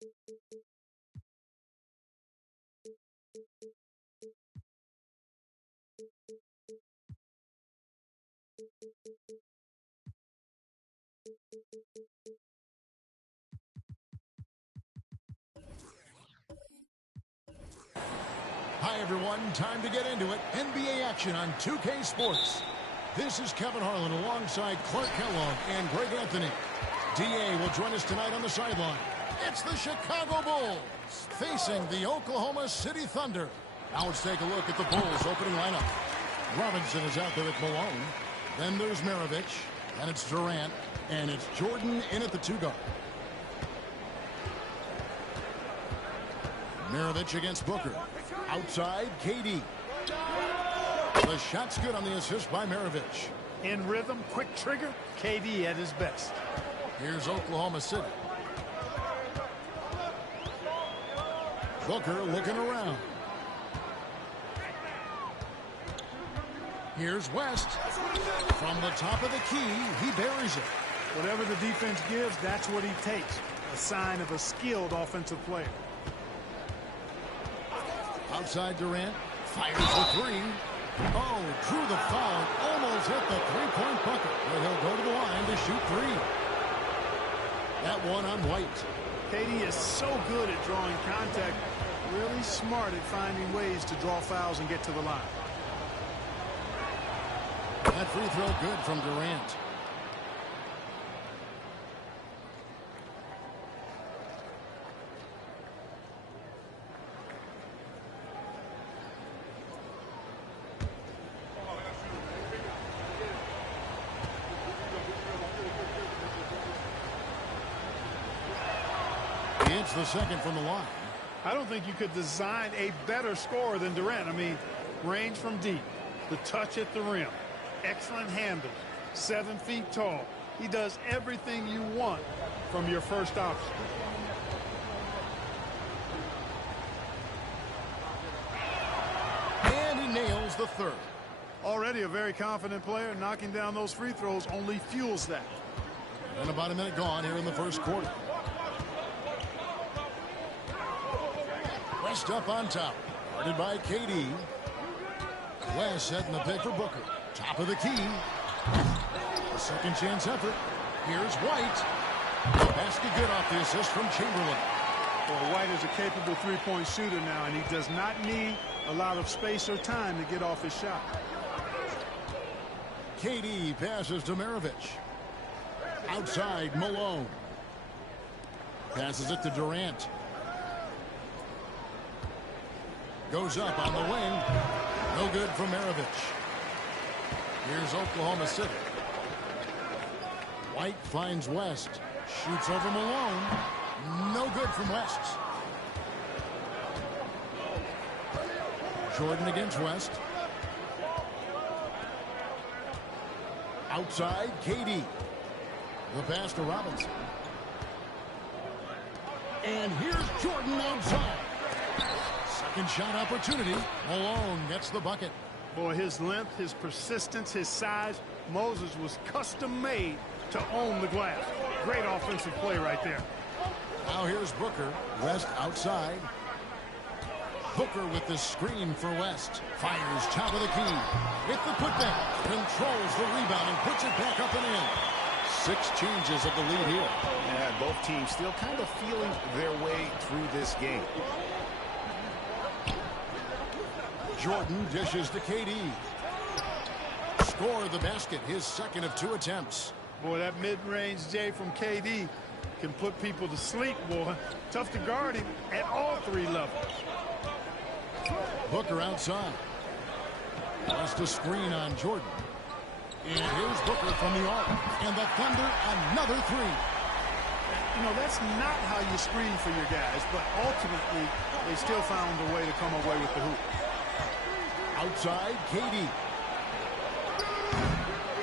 Hi, everyone. Time to get into it. NBA action on 2K Sports. This is Kevin Harlan alongside Clark Kellogg and Greg Anthony. DA will join us tonight on the sideline. It's the Chicago Bulls facing the Oklahoma City Thunder. Now let's take a look at the Bulls' opening lineup. Robinson is out there at Malone. Then there's Maravich. And it's Durant. And it's Jordan in at the 2-guard. Maravich against Booker. Outside, KD. The shot's good on the assist by Maravich. In rhythm, quick trigger, KD at his best. Here's Oklahoma City. Booker looking around. Here's West. From the top of the key, he buries it. Whatever the defense gives, that's what he takes. A sign of a skilled offensive player. Outside Durant, fires the three. Oh, drew the foul, almost hit the three-point bucket. But he'll go to the line to shoot three. That one on White. KD is so good at drawing contact, really smart at finding ways to draw fouls and get to the line. That free throw good from Durant. It's the second from the line. I don't think you could design a better scorer than Durant. I mean, range from deep, the touch at the rim, excellent handle, 7 feet tall. He does everything you want from your first option. And he nails the third. Already a very confident player. Knocking down those free throws only fuels that. And about a minute gone here in the first quarter. West up on top. Guarded by KD. West setting the pick for Booker. Top of the key. A second chance effort. Here's White. Basket good off the assist from Chamberlain. Well, White is a capable three-point shooter now, and he does not need a lot of space or time to get off his shot. KD passes to Maravich. Outside, Malone. Passes it to Durant. Goes up on the wing. No good from Maravich. Here's Oklahoma City. White finds West. Shoots over Malone. No good from West. Jordan against West. Outside, KD. The pass to Robinson. And here's Jordan outside. Second shot opportunity. Malone gets the bucket. Boy, his length, his persistence, his size. Moses was custom made to own the glass. Great offensive play right there. Now here's Booker. West outside. Booker with the screen for West. Fires top of the key. With the putback. Controls the rebound and puts it back up and in. 6 changes of the lead here. Yeah, both teams still kind of feeling their way through this game. Jordan dishes to KD. Score the basket, his second of 2 attempts. Boy, that mid-range J from KD can put people to sleep, boy. Tough to guard him at all 3 levels. Booker outside. Just a screen on Jordan. And here's Booker from the arc. And the Thunder, another 3. You know, that's not how you screen for your guys, but ultimately they still found a way to come away with the hoop. Outside, KD.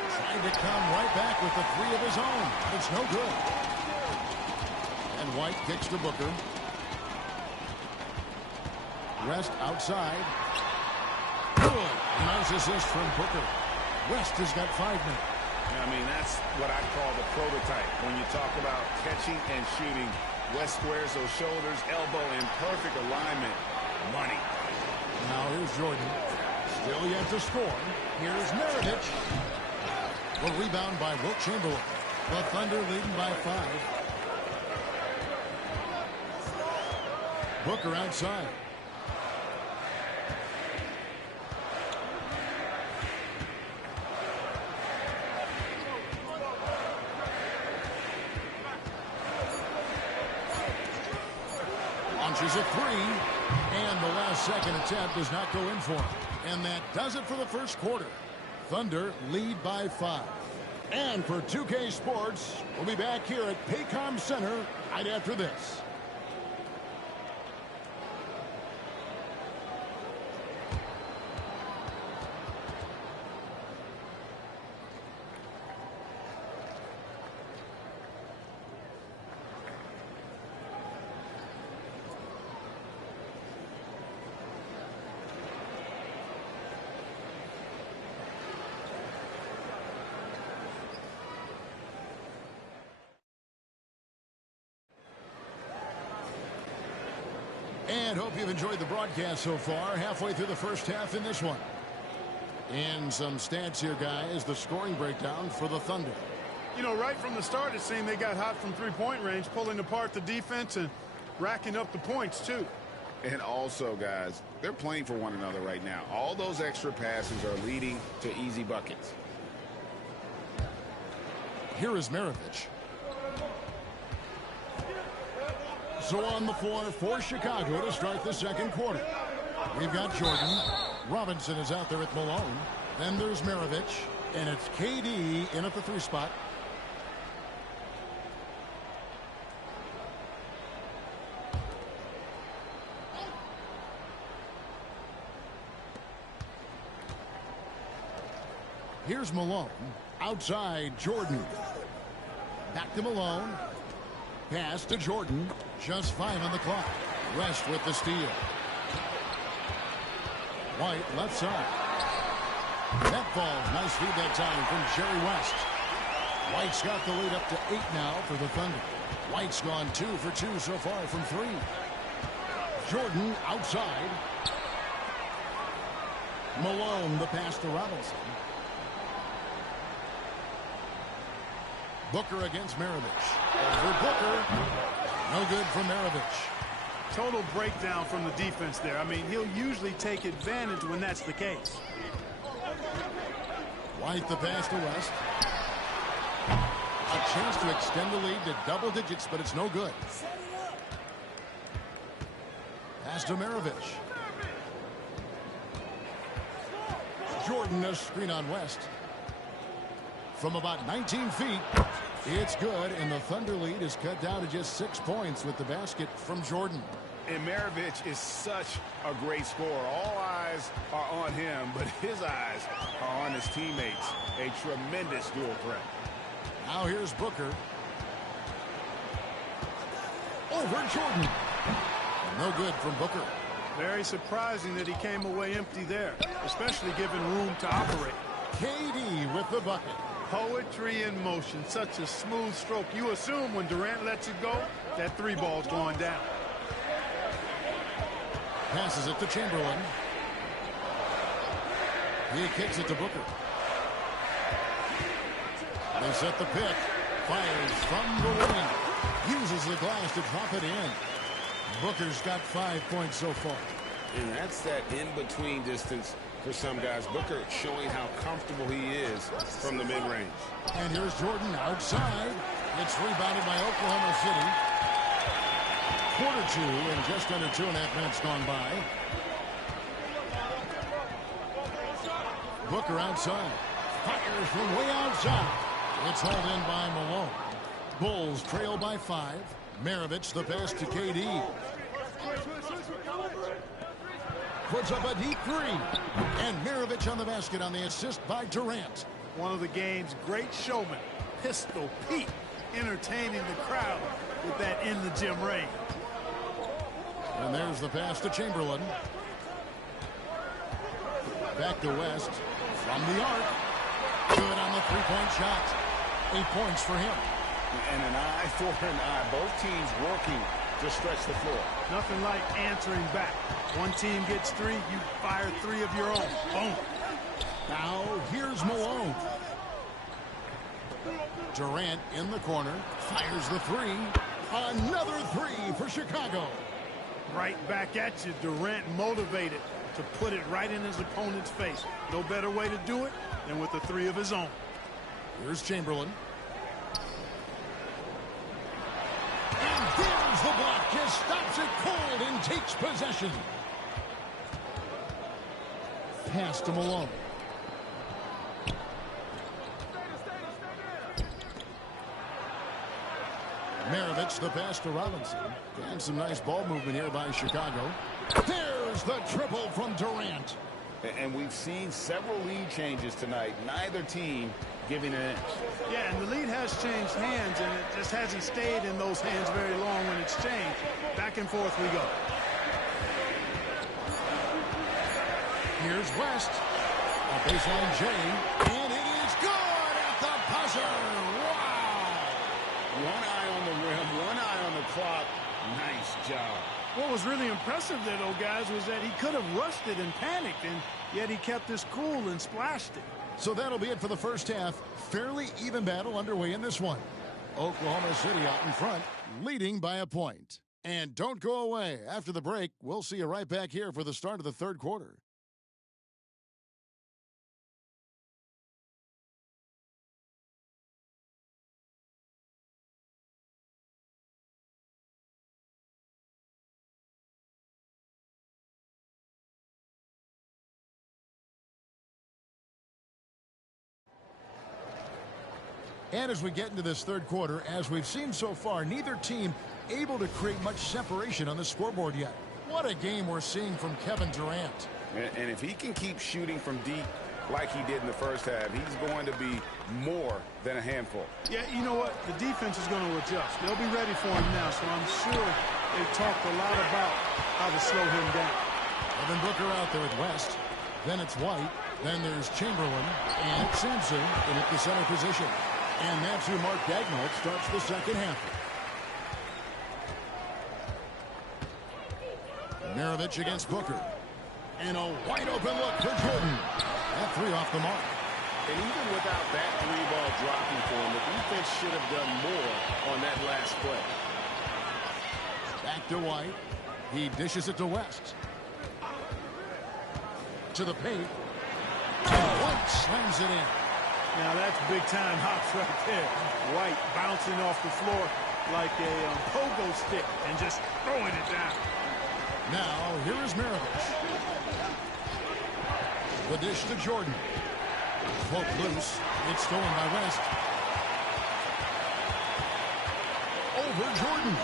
Trying to come right back with the 3 of his own. It's no good. And White kicks to Booker. West outside. Good. Nice assist from Booker. West has got 5 now. I mean, that's what I call the prototype. When you talk about catching and shooting, West squares those shoulders, elbow in perfect alignment. Money. Now here's Jordan. Still yet to score. Here's Maravich. The rebound by Wilt Chamberlain. The Thunder leading by 5. Booker outside. Launches a 3. And the last second attempt does not go in for him. And that does it for the first quarter. Thunder lead by 5. And for 2K Sports, we'll be back here at Paycom Center right after this. And hope you've enjoyed the broadcast so far. Halfway through the first half in this one. And some stats here, guys. The scoring breakdown for the Thunder. You know, right from the start, it seemed they got hot from three-point range, pulling apart the defense and racking up the points, too. And also, guys, they're playing for one another right now. All those extra passes are leading to easy buckets. Here is Maravich. So on the floor for Chicago to start the second quarter. We've got Jordan. Robinson is out there with Malone. Then there's Maravich. And it's KD in at the 3 spot. Here's Malone. Outside, Jordan. Back to Malone. Pass to Jordan. Just 5 on the clock. West with the steal. White left side. That falls. Nice feed that time from Jerry West. White's got the lead up to 8 now for the Thunder. White's gone 2 for 2 so far from 3. Jordan outside. Malone the pass to Robinson. Booker against Maravich. Over Booker. No good for Maravich. Total breakdown from the defense there. I mean, he'll usually take advantage when that's the case. White the pass to West. A chance to extend the lead to double digits, but it's no good. Pass to Maravich. Jordan a screen on West. From about 19 feet, it's good, and the Thunder lead is cut down to just 6 points with the basket from Jordan. And Maravich is such a great scorer. All eyes are on him, but his eyes are on his teammates. A tremendous dual threat. Now here's Booker. Over Jordan. No good from Booker. Very surprising that he came away empty there, especially given room to operate. KD with the bucket. Poetry in motion. Such a smooth stroke. You assume when Durant lets it go, that 3 ball's going down. Passes it to Chamberlain. He kicks it to Booker. They set the pick. Fires from the wing. Uses the glass to drop it in. Booker's got 5 points so far. And that's that in-between distance for some guys. Booker showing how comfortable he is from the mid-range. And here's Jordan outside. It's rebounded by Oklahoma City. Quarter 2 and just under 2.5 minutes gone by. Booker outside. Fires from way outside. It's hauled in by Malone. Bulls trail by 5. Maravich the pass to KD. Puts up a deep 3. And Maravich on the basket on the assist by Durant. One of the game's great showmen. Pistol Pete entertaining the crowd with that in-the-gym range. And there's the pass to Chamberlain. Back to West. From the arc. Good on the 3-point shot. 8 points for him. And an eye for an eye. Both teams working to stretch the floor. Nothing like answering back. One team gets 3, you fire 3 of your own. Boom. Now, here's Malone. Durant in the corner. Fires the 3. Another 3 for Chicago. Right back at you. Durant motivated to put it right in his opponent's face. No better way to do it than with a 3 of his own. Here's Chamberlain. And there's the block. Just stops it cold and takes possession. Pass to Malone. Maravich, the pass to Robinson. And some nice ball movement here by Chicago. There's the triple from Durant. And we've seen several lead changes tonight. Neither team giving an inch. Yeah, and the lead has changed hands, and it just hasn't stayed in those hands very long when it's changed. Back and forth we go. Here's West. A baseline J. And it is good at the buzzer. Wow. One eye on the rim, one eye on the clock. Nice job. What was really impressive there, though, guys, was that he could have rushed it and panicked, and yet he kept his cool and splashed it. So that'll be it for the first half. Fairly even battle underway in this one. Oklahoma City out in front, leading by a point. And don't go away. After the break, we'll see you right back here for the start of the third quarter. And as we get into this third quarter, as we've seen so far, neither team able to create much separation on the scoreboard yet. What a game we're seeing from Kevin Durant. And if he can keep shooting from deep like he did in the first half, he's going to be more than a handful. Yeah, you know what? The defense is going to adjust. They'll be ready for him now, so I'm sure they've talked a lot about how to slow him down. Devin Booker out there at West. Then it's White. Then there's Chamberlain and Sampson in at the center position. And that's who Mark Daigneault starts the second half. Maravich against Booker. And a wide open look for Jordan. That 3 off the mark. And even without that 3-ball dropping for him, the defense should have done more on that last play. Back to White. He dishes it to West. To the paint. And White slams it in. Now that's big-time hops right there. White bouncing off the floor like a pogo stick and just throwing it down. Now, here is Maravich. The dish to Jordan. Poke loose. It's stolen by West. Over Jordan.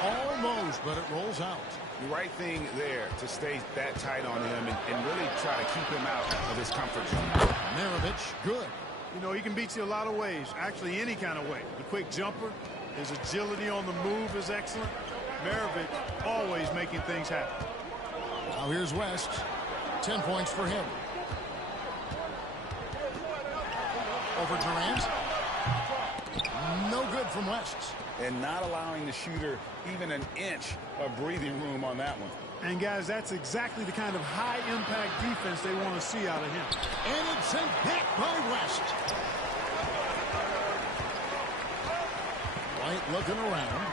Almost, but it rolls out. The right thing there to stay that tight on him and really try to keep him out of his comfort zone. Maravich, good. You know, he can beat you a lot of ways, actually any kind of way. The quick jumper, his agility on the move is excellent. Maravich always making things happen. Now here's West. 10 points for him. Over Durant. No good from West. And not allowing the shooter even an inch of breathing room on that one. And, guys, that's exactly the kind of high-impact defense they want to see out of him. And it's sent back by West. White looking around.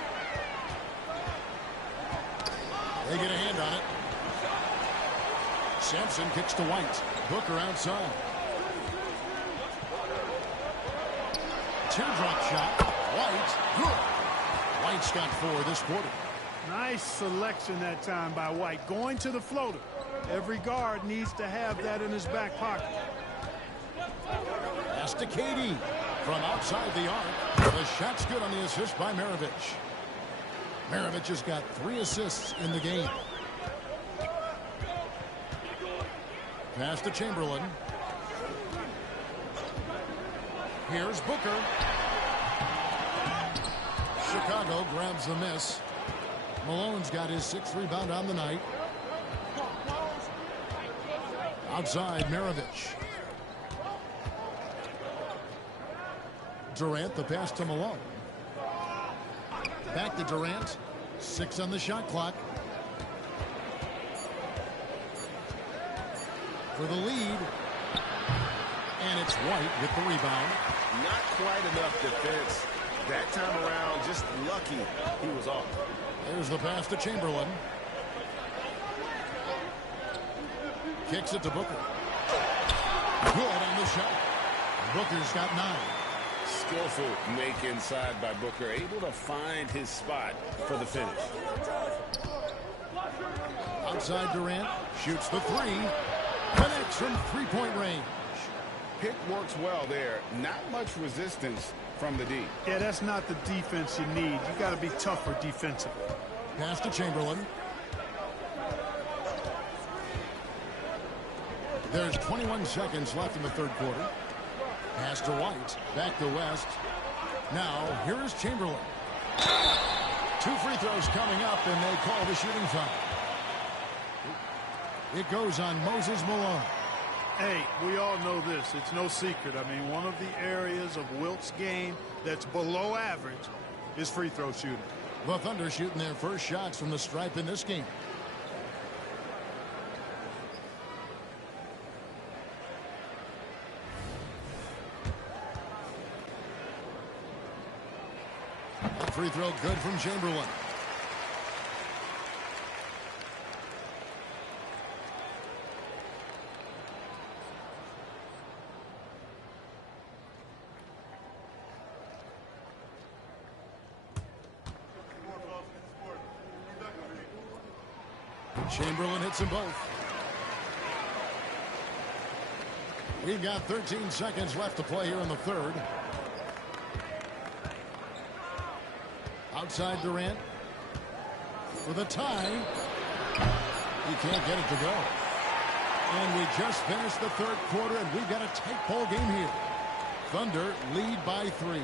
They get a hand on it. Sampson kicks to White. Booker outside. Teardrop shot. White, good. White's got 4 this quarter. Nice selection that time by White. Going to the floater. Every guard needs to have that in his back pocket. Pass to KD. From outside the arc. The shot's good on the assist by Maravich. Maravich has got 3 assists in the game. Pass to Chamberlain. Here's Booker. Chicago grabs the miss. Malone's got his 6th rebound on the night. Outside, Maravich. Durant, the pass to Malone. Back to Durant. 6 on the shot clock. For the lead. And it's White with the rebound. Not quite enough defense. That time around, just lucky he was off. There's the pass to Chamberlain. Kicks it to Booker. Good on the shot. Booker's got 9. Skillful make inside by Booker. Able to find his spot for the finish. Outside Durant. Shoots the 3. Connects from 3-point range. Pick works well there. Not much resistance from the D. Yeah, that's not the defense you need. You got to be tougher defensively. Pass to Chamberlain. There's 21 seconds left in the third quarter. Pass to White. Back to West. Now, here is Chamberlain. 2 free throws coming up, and they call the shooting foul. It goes on Moses Malone. Hey, we all know this. It's no secret. I mean, one of the areas of Wilt's game that's below average is free throw shooting. The Thunder shooting their first shots from the stripe in this game. A free throw good from Chamberlain. Chamberlain hits them both. We've got 13 seconds left to play here in the third. Outside Durant. With a tie. He can't get it to go. And we just finished the third quarter, and we've got a tight ball game here. Thunder lead by 3.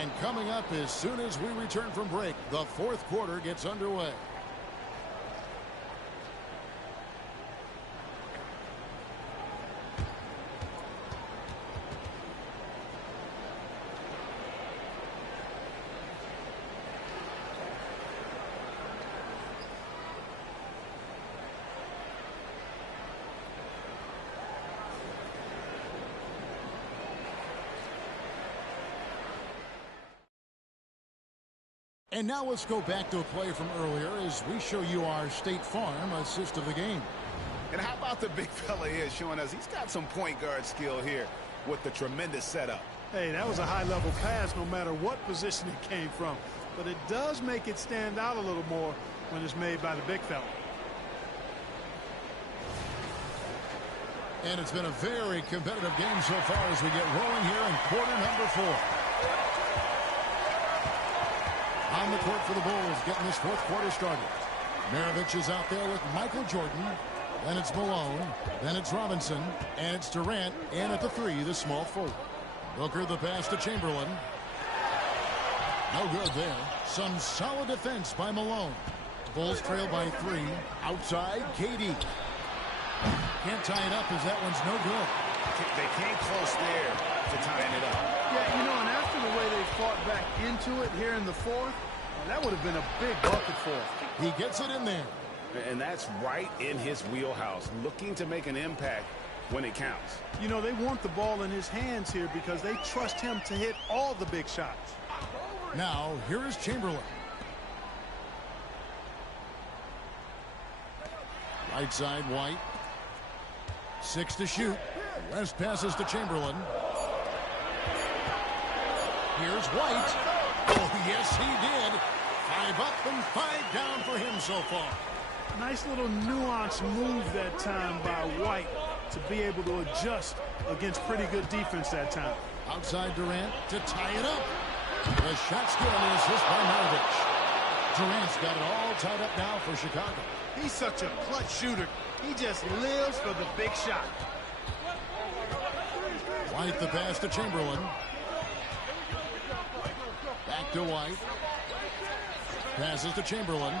And coming up as soon as we return from break, the fourth quarter gets underway. And now let's go back to a play from earlier as we show you our State Farm assist of the game. And how about the big fella here showing us he's got some point guard skill here with the tremendous setup. Hey, that was a high-level pass no matter what position it came from. But it does make it stand out a little more when it's made by the big fella. And it's been a very competitive game so far as we get rolling here in quarter number 4. On the court for the Bulls, getting this fourth quarter started. Maravich is out there with Michael Jordan. Then it's Malone. Then it's Robinson. And it's Durant. And at the 3, the small forward. Booker the pass to Chamberlain. No good there. Some solid defense by Malone. Bulls trail by 3. Outside, KD. Can't tie it up as that one's no good. They came close there to tying it up. Yeah, you know, and after the way they fought back into it here in the fourth, that would have been a big bucket for him. He gets it in there. And that's right in his wheelhouse, looking to make an impact when it counts. You know, they want the ball in his hands here because they trust him to hit all the big shots. Now, here is Chamberlain. Right side, White. 6 to shoot. West passes to Chamberlain. Here's White. Oh, yes, he did. 5 up and 5 down for him so far. Nice little nuanced move that time by White to be able to adjust against pretty good defense that time. Outside Durant to tie it up. The shot's good on the assist by Maravich. Durant's got it all tied up now for Chicago. He's such a clutch shooter. He just lives for the big shot. White the pass to Chamberlain. Back to White. Passes to Chamberlain.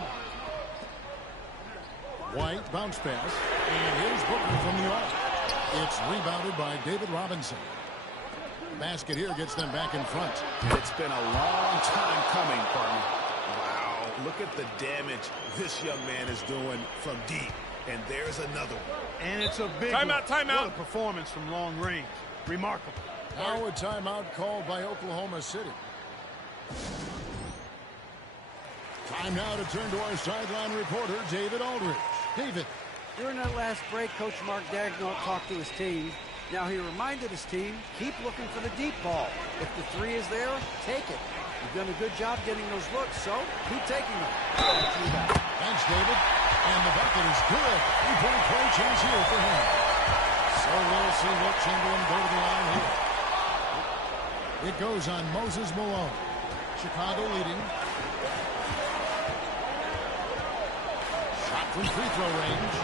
White bounce pass. And here's Booker from the arc. It's rebounded by David Robinson. Basket here gets them back in front. It's been a long time coming, partner. Wow, look at the damage this young man is doing from deep. And there's another one. And it's a big timeout. What a performance from long range. Remarkable. Now a timeout called by Oklahoma City. Time now to turn to our sideline reporter, David Aldridge. David. During that last break, Coach Mark Dagnall talked to his team. Now he reminded his team, keep looking for the deep ball. If the three is there, take it. You've done a good job getting those looks, so keep taking them. Thanks, David. And the bucket is good. 3-point play chance here for him. So we'll see what Chamberlain go to the line here. It goes on Moses Malone. Chicago leading. Shot from free throw range.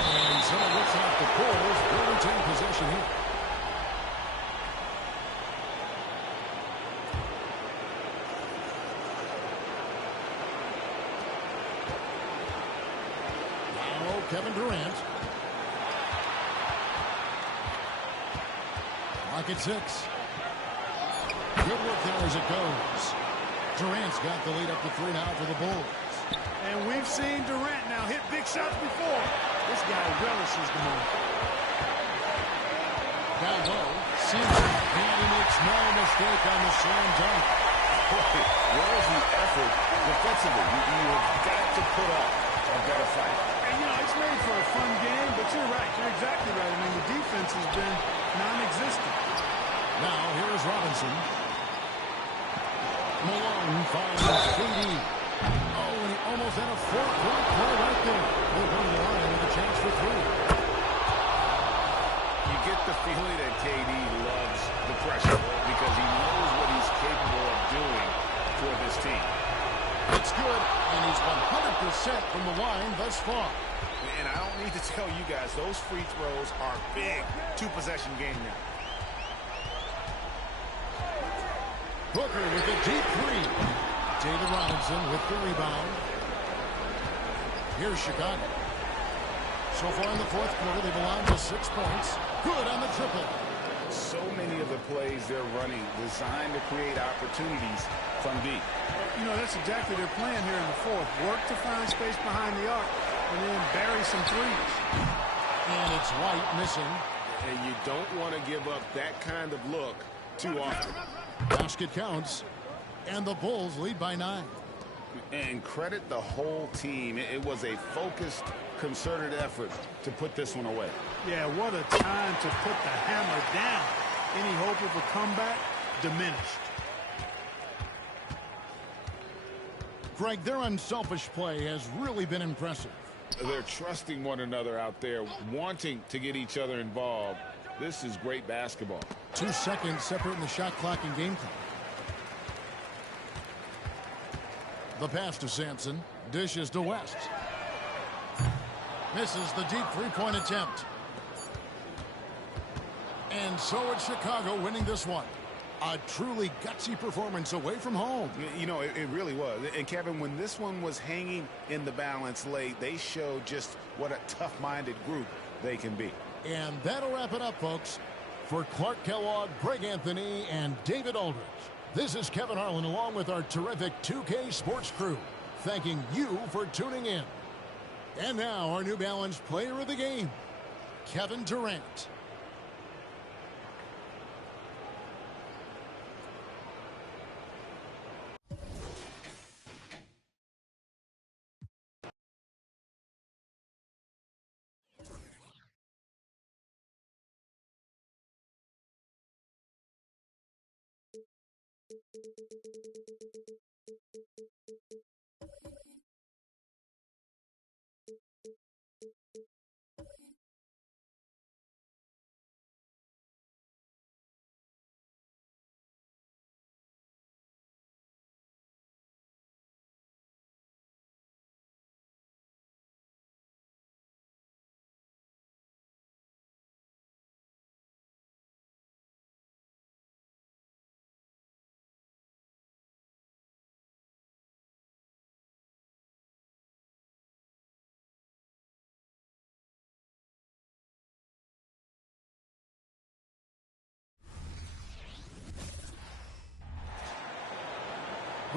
And so it looks like the Bulls will retain possession here. Now Kevin Durant. Clock at 6. Good work there as it goes. Durant's got the lead up to 3 now for the Bulls. And we've seen Durant now hit big shots before. This guy relishes the moment. Down low, Simpson, and he makes no mistake on the slam dunk. Where's the effort defensively? You have got to put up a better fight. And, you know, it's made for a fun game, but you're right. You're exactly right. I mean, the defense has been non-existent. Now, here is Robinson. Malone finds KD. Oh, and he almost had a 4-point play right there. They'll go to the line with a chance for 3. You get the feeling that KD loves the pressure because he knows what he's capable of doing for this team. It's good, and he's 100% from the line thus far. And I don't need to tell you guys, those free throws are big. 2-possession game now. Booker with a deep 3. David Robinson with the rebound. Here's Chicago. So far in the fourth quarter, they've allowed just 6 points. Good on the triple. So many of the plays they're running designed to create opportunities from deep. You know, that's exactly their plan here in the fourth. Work to find space behind the arc and then bury some threes. And it's White missing. And you don't want to give up that kind of look too often. Basket counts. And the Bulls lead by 9. And credit the whole team. It was a focused, concerted effort to put this one away. Yeah, what a time to put the hammer down. Any hope of a comeback diminished. Greg, their unselfish play has really been impressive. They're trusting one another out there, wanting to get each other involved. This is great basketball. 2 seconds separating the shot clock and game clock. The pass to Sampson. Dishes to West. Misses the deep 3-point attempt. And so it's Chicago winning this one. A truly gutsy performance away from home. You know, it really was. And, Kevin, when this one was hanging in the balance late, they showed just what a tough-minded group they can be. And that'll wrap it up, folks. For Clark Kellogg, Greg Anthony, and David Aldridge, this is Kevin Harlan along with our terrific 2K Sports crew, thanking you for tuning in. And now our New Balance player of the game, Kevin Durant.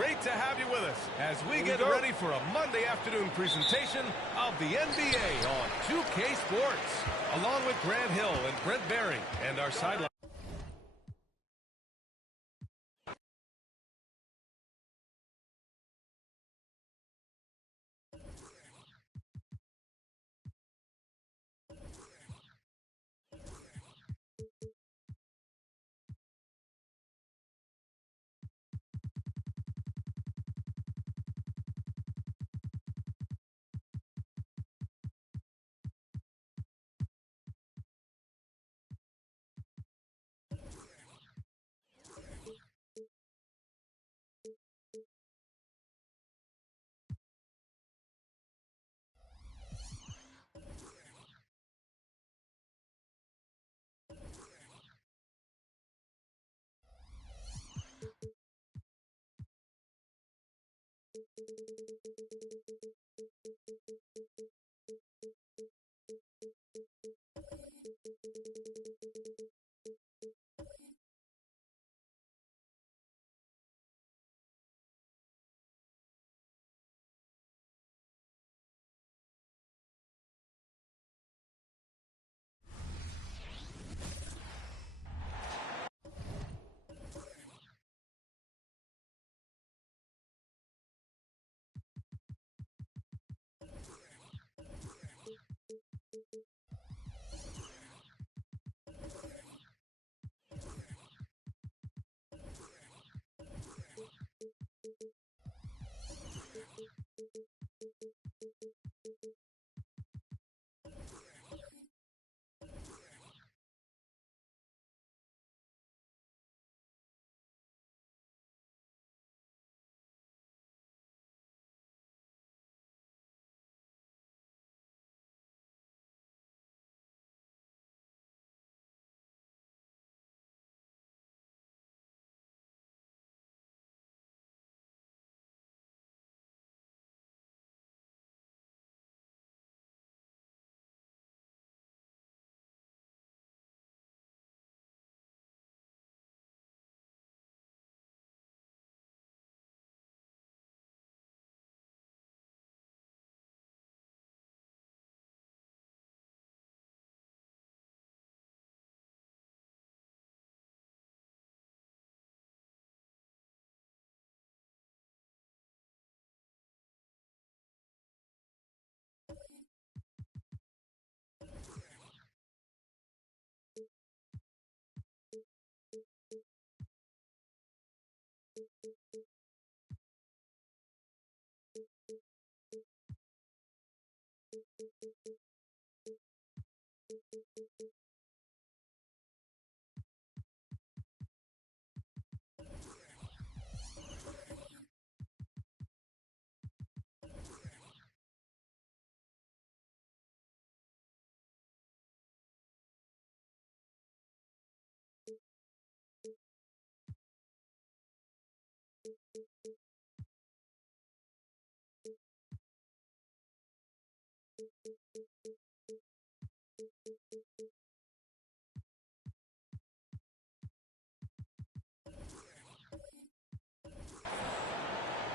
great to have you with us as we get ready for a Monday afternoon presentation of the NBA on 2K Sports, along with Grant Hill and Brent Berry and our sideline.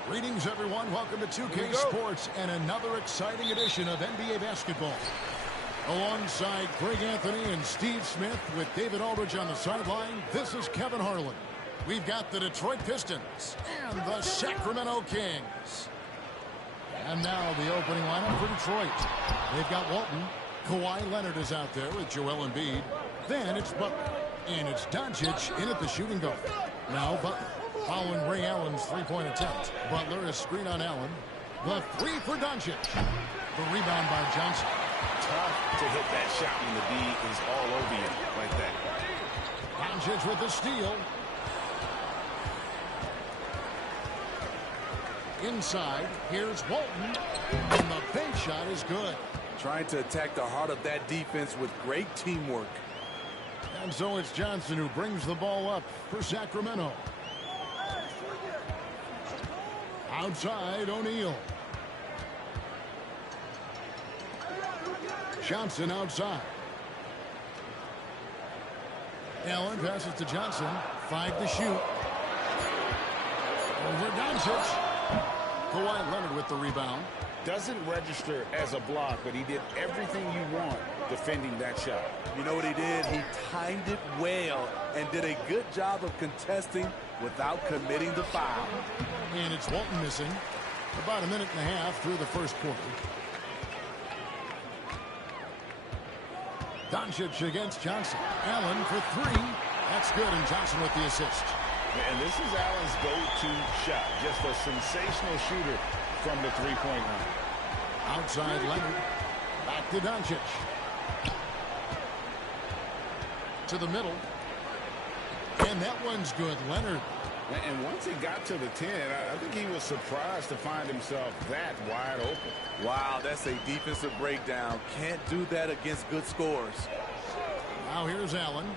Greetings, everyone. Welcome to 2K Sports and another exciting edition of NBA basketball. Alongside Greg Anthony and Steve Smith with David Aldridge on the sideline, this is Kevin Harlan. We've got the Detroit Pistons and the Sacramento Kings. And now the opening lineup for Detroit. They've got Walton. Kawhi Leonard is out there with Joel Embiid. Then it's Butler. And it's Doncic in at the shooting guard. Now Butler. Following Ray Allen's three-point attempt. Butler is screen on Allen. The three for Doncic. The rebound by Johnson. Tough to hit that shot when the D is all over you like that. Doncic with the steal. Inside, here's Walton. And the bank shot is good. Trying to attack the heart of that defense with great teamwork. And so it's Johnson who brings the ball up for Sacramento. Outside, O'Neal. Johnson outside. Allen passes to Johnson. 5 to shoot. Over Doncic. Kawhi Leonard with the rebound. Doesn't register as a block, but he did everything you want defending that shot. You know what he did? He timed it well and did a good job of contesting without committing the foul. And it's Walton missing. About a minute and a half through the first quarter. Doncic against Johnson. Allen for three. That's good, and Johnson with the assist. And this is Allen's go-to shot. Just a sensational shooter from the three-point line. Outside Leonard. Back to Doncic. To the middle. And that one's good. Leonard. And once he got to the 10, I think he was surprised to find himself that wide open. Wow, that's a defensive breakdown. Can't do that against good scores. Now here's Allen.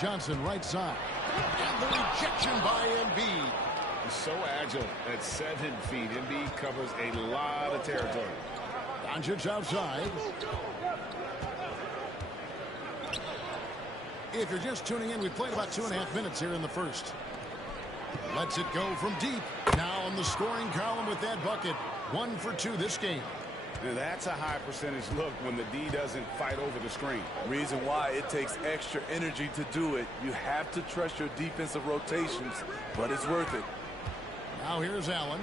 Johnson right side. And the rejection by Embiid. He's so agile at 7 feet. Embiid covers a lot of territory. Doncic outside. If you're just tuning in, we played about 2.5 minutes here in the first. Lets it go from deep. Now on the scoring column with that bucket. 1 for 2 this game. Now that's a high percentage look when the D doesn't fight over the screen. Reason why it takes extra energy to do it. You have to trust your defensive rotations, but it's worth it. Now here's Allen.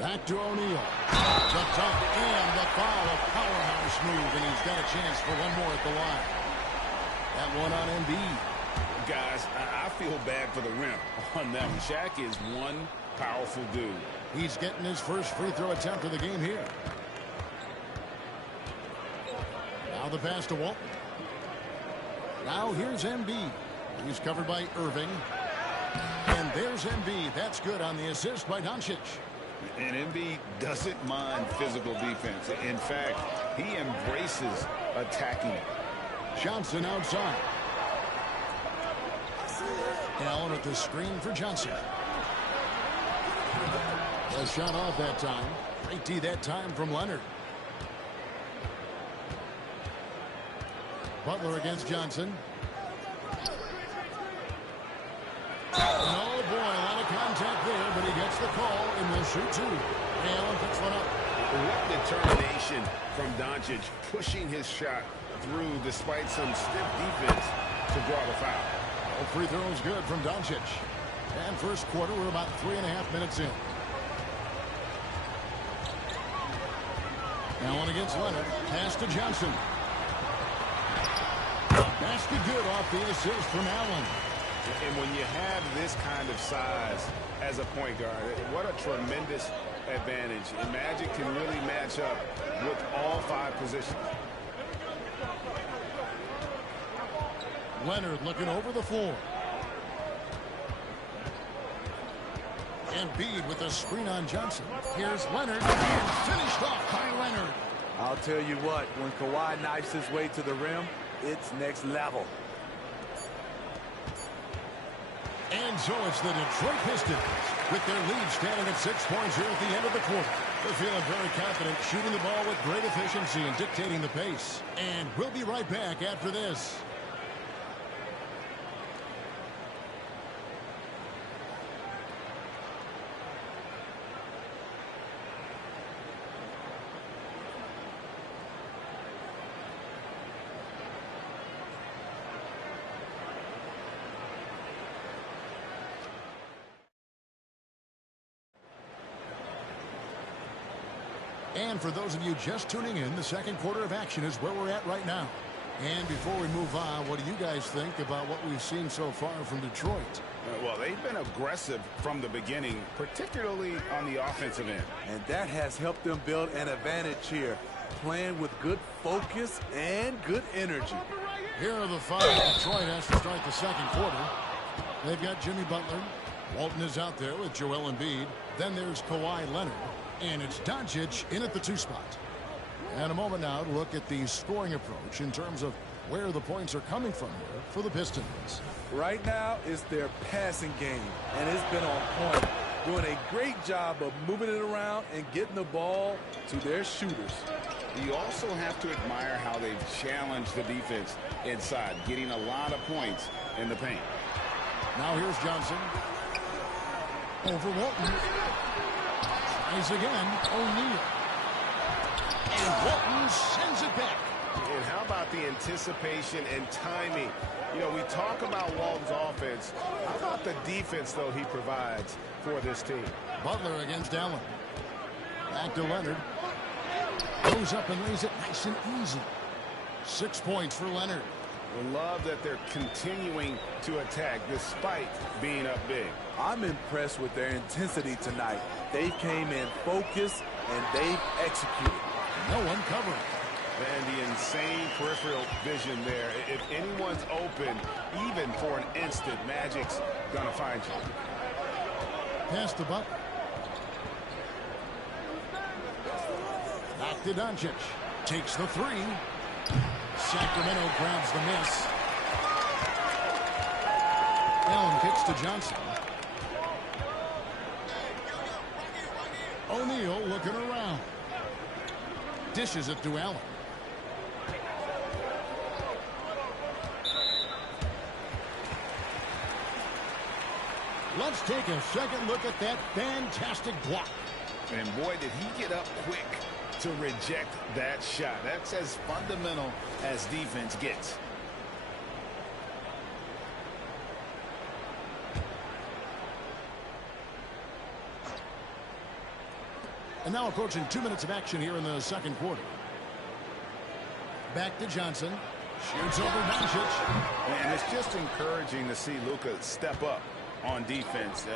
Back to O'Neal. The dunk and the foul. A powerhouse move, and he's got a chance for one more at the line. That one on Embiid. Guys, I feel bad for the rim on that one. Shaq is one powerful dude. He's getting his first free throw attempt of the game here. Now the pass to Walton. Now here's Embiid. He's covered by Irving. And there's Embiid. That's good on the assist by Doncic. And Embiid doesn't mind physical defense. In fact, he embraces attacking. Johnson outside. Allen with the screen for Johnson. A shot off that time. Great D that time from Leonard. Butler against Johnson. Oh boy, a lot of contact there, but he gets the call and will shoot two. Allen picks one up. What determination from Doncic, pushing his shot through despite some stiff defense to draw the foul. All free throws good from Doncic. And first quarter, we're about 3.5 minutes in. Allen against Leonard. Pass to Johnson. Basket good off the assist from Allen. And when you have this kind of size as a point guard, what a tremendous advantage. And Magic can really match up with all 5 positions. Leonard looking over the floor. Embiid with a screen on Johnson. Here's Leonard, and finished off by Leonard. I'll tell you what, when Kawhi knifes his way to the rim, it's next level. And so it's the Detroit Pistons with their lead standing at 6 points here at the end of the quarter. They're feeling very confident, shooting the ball with great efficiency and dictating the pace. And we'll be right back after this. And for those of you just tuning in, the second quarter of action is where we're at right now. And before we move on, what do you guys think about what we've seen so far from Detroit? Well, they've been aggressive from the beginning, particularly on the offensive end. And that has helped them build an advantage here, playing with good focus and good energy. Here are the 5. Detroit has to start the second quarter. They've got Jimmy Butler. Walton is out there with Joel Embiid. Then there's Kawhi Leonard. And it's Doncic in at the 2 spot. And a moment now to look at the scoring approach in terms of where the points are coming from here for the Pistons. Right now, it's their passing game, and it's been on point, doing a great job of moving it around and getting the ball to their shooters. You also have to admire how they've challenged the defense inside, getting a lot of points in the paint. Now here's Johnson. Over Walton. Tries again. O'Neal. And Walton sends it back. And how about the anticipation and timing? You know, we talk about Walton's offense. How about the defense, though, he provides for this team? Butler against Allen. Back to Leonard. Goes up and lays it nice and easy. 6 points for Leonard. We love that they're continuing to attack despite being up big. I'm impressed with their intensity tonight. They came in focused and they've executed. No one covering. And the insane peripheral vision there. If anyone's open, even for an instant, Magic's going to find you. Pass to Butler. Back to Doncic. Takes the three. Sacramento grabs the miss. Allen kicks to Johnson. O'Neal looking around. Dishes it to Allen. Let's take a second look at that fantastic block. And boy, did he get up quick to reject that shot. That's as fundamental as defense gets. And now approaching 2 minutes of action here in the second quarter. Back to Johnson. Shoots over Doncic. And it's just encouraging to see Luka step up on defense.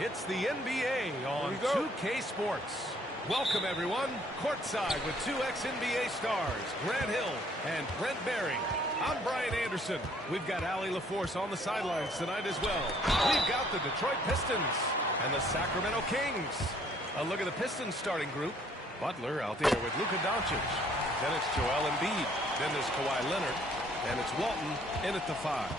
It's the NBA on 2K Sports. Welcome, everyone. Courtside with two ex-NBA stars, Grant Hill and Brent Barry. I'm Brian Anderson. We've got Allie LaForce on the sidelines tonight as well. We've got the Detroit Pistons and the Sacramento Kings. A look at the Pistons starting group. Butler out there with Luka Doncic. Then it's Joel Embiid. Then there's Kawhi Leonard. And it's Walton in at the 5.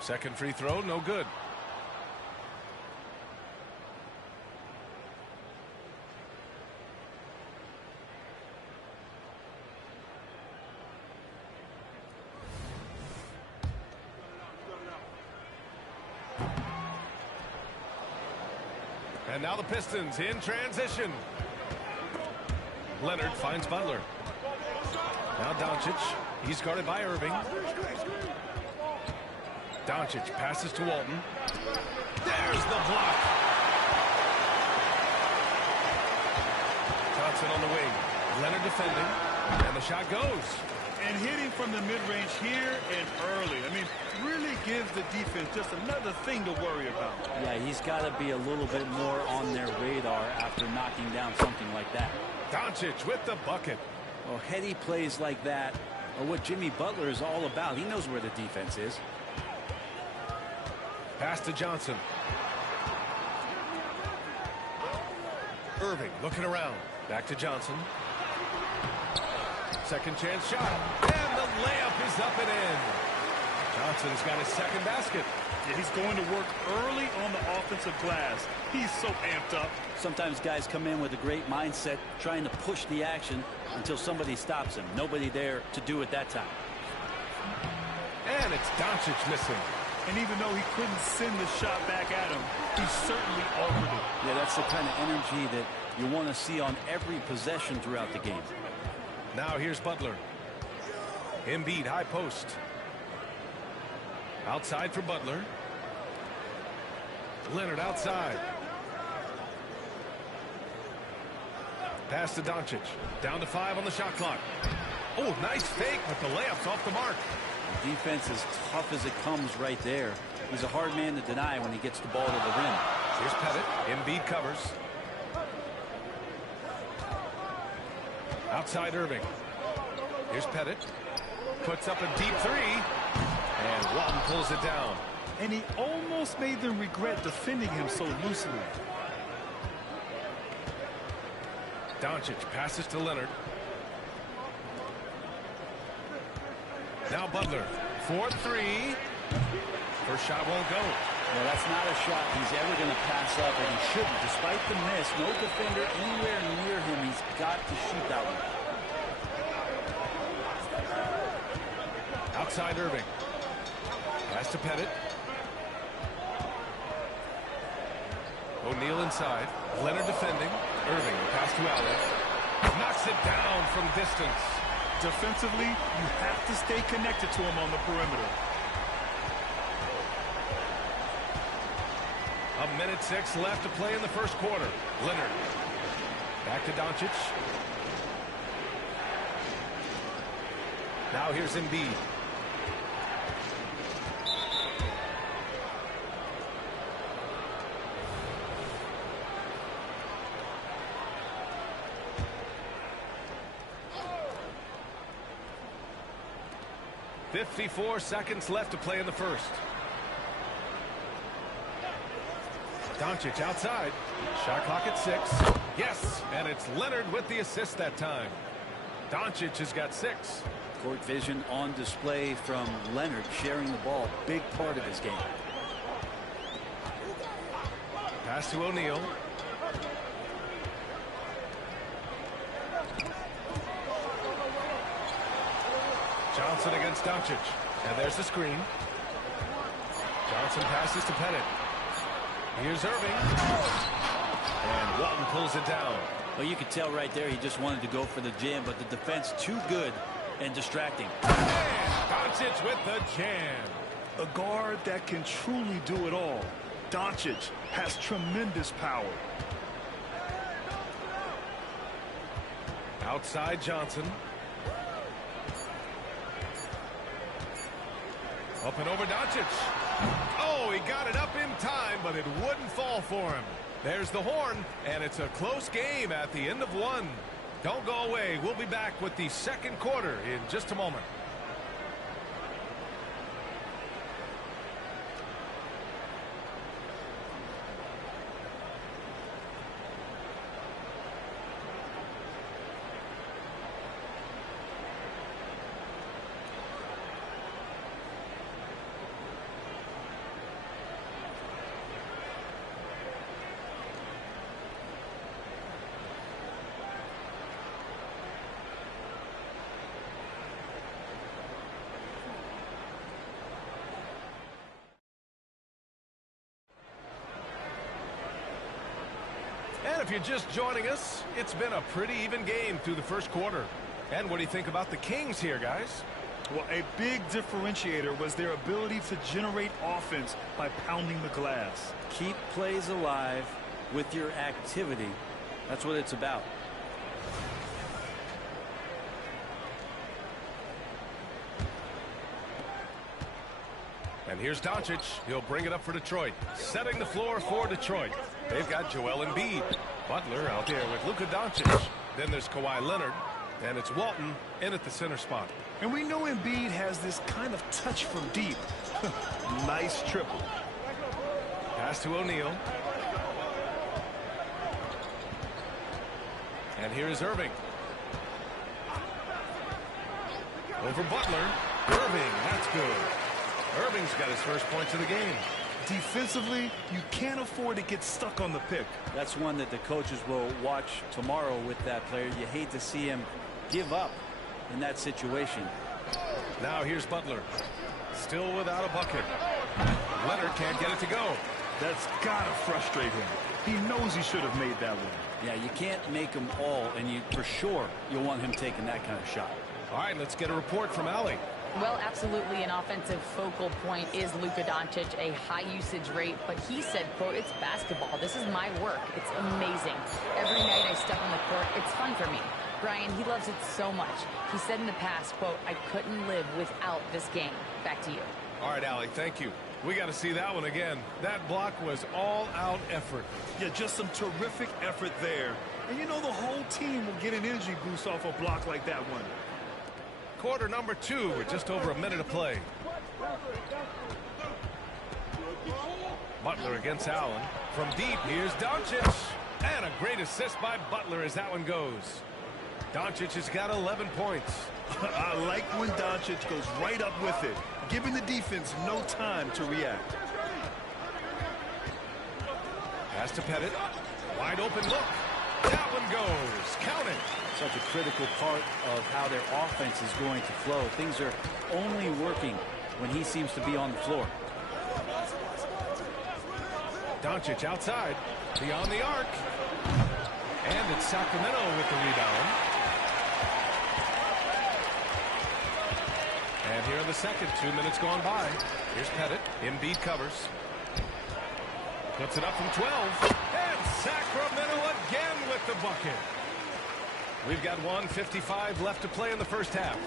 Second free throw, no good. And now the Pistons in transition. Leonard finds Butler. Now Doncic. He's guarded by Irving. Doncic passes to Walton. There's the block. Johnson on the wing. Leonard defending. And the shot goes. And hitting from the mid-range here and early. I mean, really gives the defense just another thing to worry about. Yeah, he's got to be a little bit more on their radar after knocking down something like that. Doncic with the bucket. Well, heady plays like that are what Jimmy Butler is all about. He knows where the defense is. Pass to Johnson. Irving looking around. Back to Johnson. Second chance shot. And the layup is up and in. Johnson's got his second basket. Yeah, he's going to work early on the offensive glass. He's so amped up. Sometimes guys come in with a great mindset, trying to push the action until somebody stops him. Nobody there to do it that time. And it's Doncic missing. And even though he couldn't send the shot back at him, he certainly offered it. Yeah, that's the kind of energy that you want to see on every possession throughout the game. Now here's Butler. Embiid, high post. Outside for Butler. Leonard outside. Pass to Doncic. Down to 5 on the shot clock. Oh, nice fake, but the layup's off the mark. The defense is tough as it comes right there. He's a hard man to deny when he gets the ball to the rim. Here's Pettit. Embiid covers. Outside Irving. Here's Pettit. Puts up a deep 3. And Walton pulls it down. And he almost made them regret defending him so loosely. Doncic passes to Leonard. Now Butler. 4-3. First shot won't go. Well, that's not a shot he's ever going to pass up, and he shouldn't. Despite the miss, no defender anywhere near him. He's got to shoot that one. Outside Irving. Pass to Pettit. O'Neal inside. Leonard defending. Irving, pass to Allen. Knocks it down from distance. Defensively, you have to stay connected to him on the perimeter. A minute 6 left to play in the first quarter. Leonard. Back to Doncic. Now here's Embiid. 54 seconds left to play in the first. Doncic outside. Shot clock at 6. Yes, and it's Leonard with the assist that time. Doncic has got 6. Court vision on display from Leonard, sharing the ball. Big part of his game. Pass to O'Neal. Johnson against Doncic. And there's the screen. Johnson passes to Pettit. Here's Irving. And Walton pulls it down. Well, you could tell right there he just wanted to go for the jam, but the defense too good and distracting. And Doncic with the jam. A guard that can truly do it all. Doncic has tremendous power. Outside Johnson. Up and over Doncic. Oh, he got it up in time, but it wouldn't fall for him. There's the horn, and it's a close game at the end of 1. Don't go away. We'll be back with the second quarter in just a moment. And if you're just joining us, it's been a pretty even game through the first quarter. And what do you think about the Kings here, guys? Well, a big differentiator was their ability to generate offense by pounding the glass. Keep plays alive with your activity. That's what it's about. And here's Doncic. He'll bring it up for Detroit. Setting the floor for Detroit. They've got Joel Embiid. Butler out there with Luka Doncic. Then there's Kawhi Leonard. And it's Walton in at the center spot. And we know Embiid has this kind of touch from deep. Nice triple. Pass to O'Neal. And here's Irving. Over Butler. Irving, that's good. Irving's got his first points of the game. Defensively, you can't afford to get stuck on the pick. That's one that the coaches will watch tomorrow with that player. You hate to see him give up in that situation. Now here's Butler. Still without a bucket. Leonard can't get it to go. That's got to frustrate him. He knows he should have made that one. Yeah, you can't make them all, and you for sure you'll want him taking that kind of shot. All right, let's get a report from Allie. Well, absolutely an offensive focal point is Luka Doncic, a high usage rate, but he said, quote, it's basketball. This is my work. It's amazing. Every night I step on the court, it's fun for me. Brian, he loves it so much. He said in the past, quote, I couldn't live without this game. Back to you. All right, Allie, thank you. We got to see that one again. That block was all-out effort. Yeah, just some terrific effort there. And you know the whole team will get an energy boost off a block like that one. Quarter number 2 with just over a minute to play. Butler against Allen. From deep, here's Doncic. And a great assist by Butler as that one goes. Doncic has got 11 points. I like when Doncic goes right up with it, giving the defense no time to react. Pass to Pettit. Wide open look. That one goes. Count it. Such a critical part of how their offense is going to flow. Things are only working when he seems to be on the floor. Doncic outside. Beyond the arc. And it's Sacramento with the rebound. And here in the second, 2 minutes gone by. Here's Pettit. Embiid covers. Puts it up from 12. And Sacramento again with the bucket. We've got 1:55 left to play in the first half.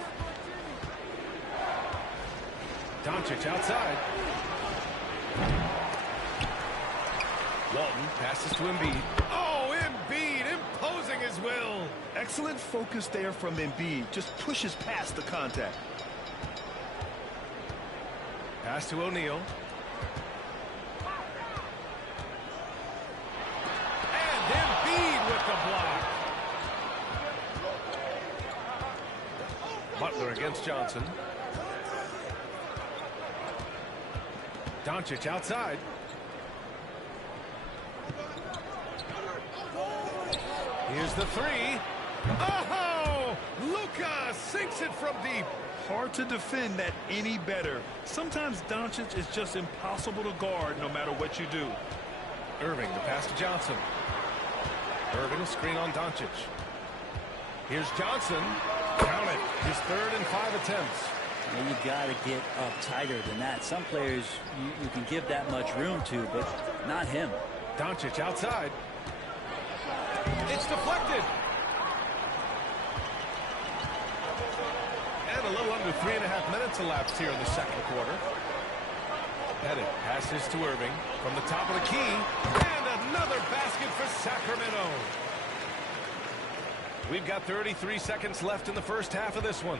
Doncic outside. Walton passes to Embiid. Oh, Embiid imposing his will. Excellent focus there from Embiid. Just pushes past the contact. Pass to O'Neal. And Embiid with the block. Butler against Johnson. Doncic outside. Here's the three. Oh! Luka sinks it from deep. Hard to defend that any better. Sometimes Doncic is just impossible to guard no matter what you do. Irving, the pass to Johnson. Irving, a screen on Doncic. Here's Johnson. Count it. His 3rd and 5 attempts. Well, you got to get up tighter than that. Some players you can give that much room to, but not him. Doncic outside. It's deflected. And a little under 3.5 minutes elapsed here in the second quarter. Pettit passes to Irving from the top of the key. And another basket for Sacramento. We've got 33 seconds left in the first half of this one.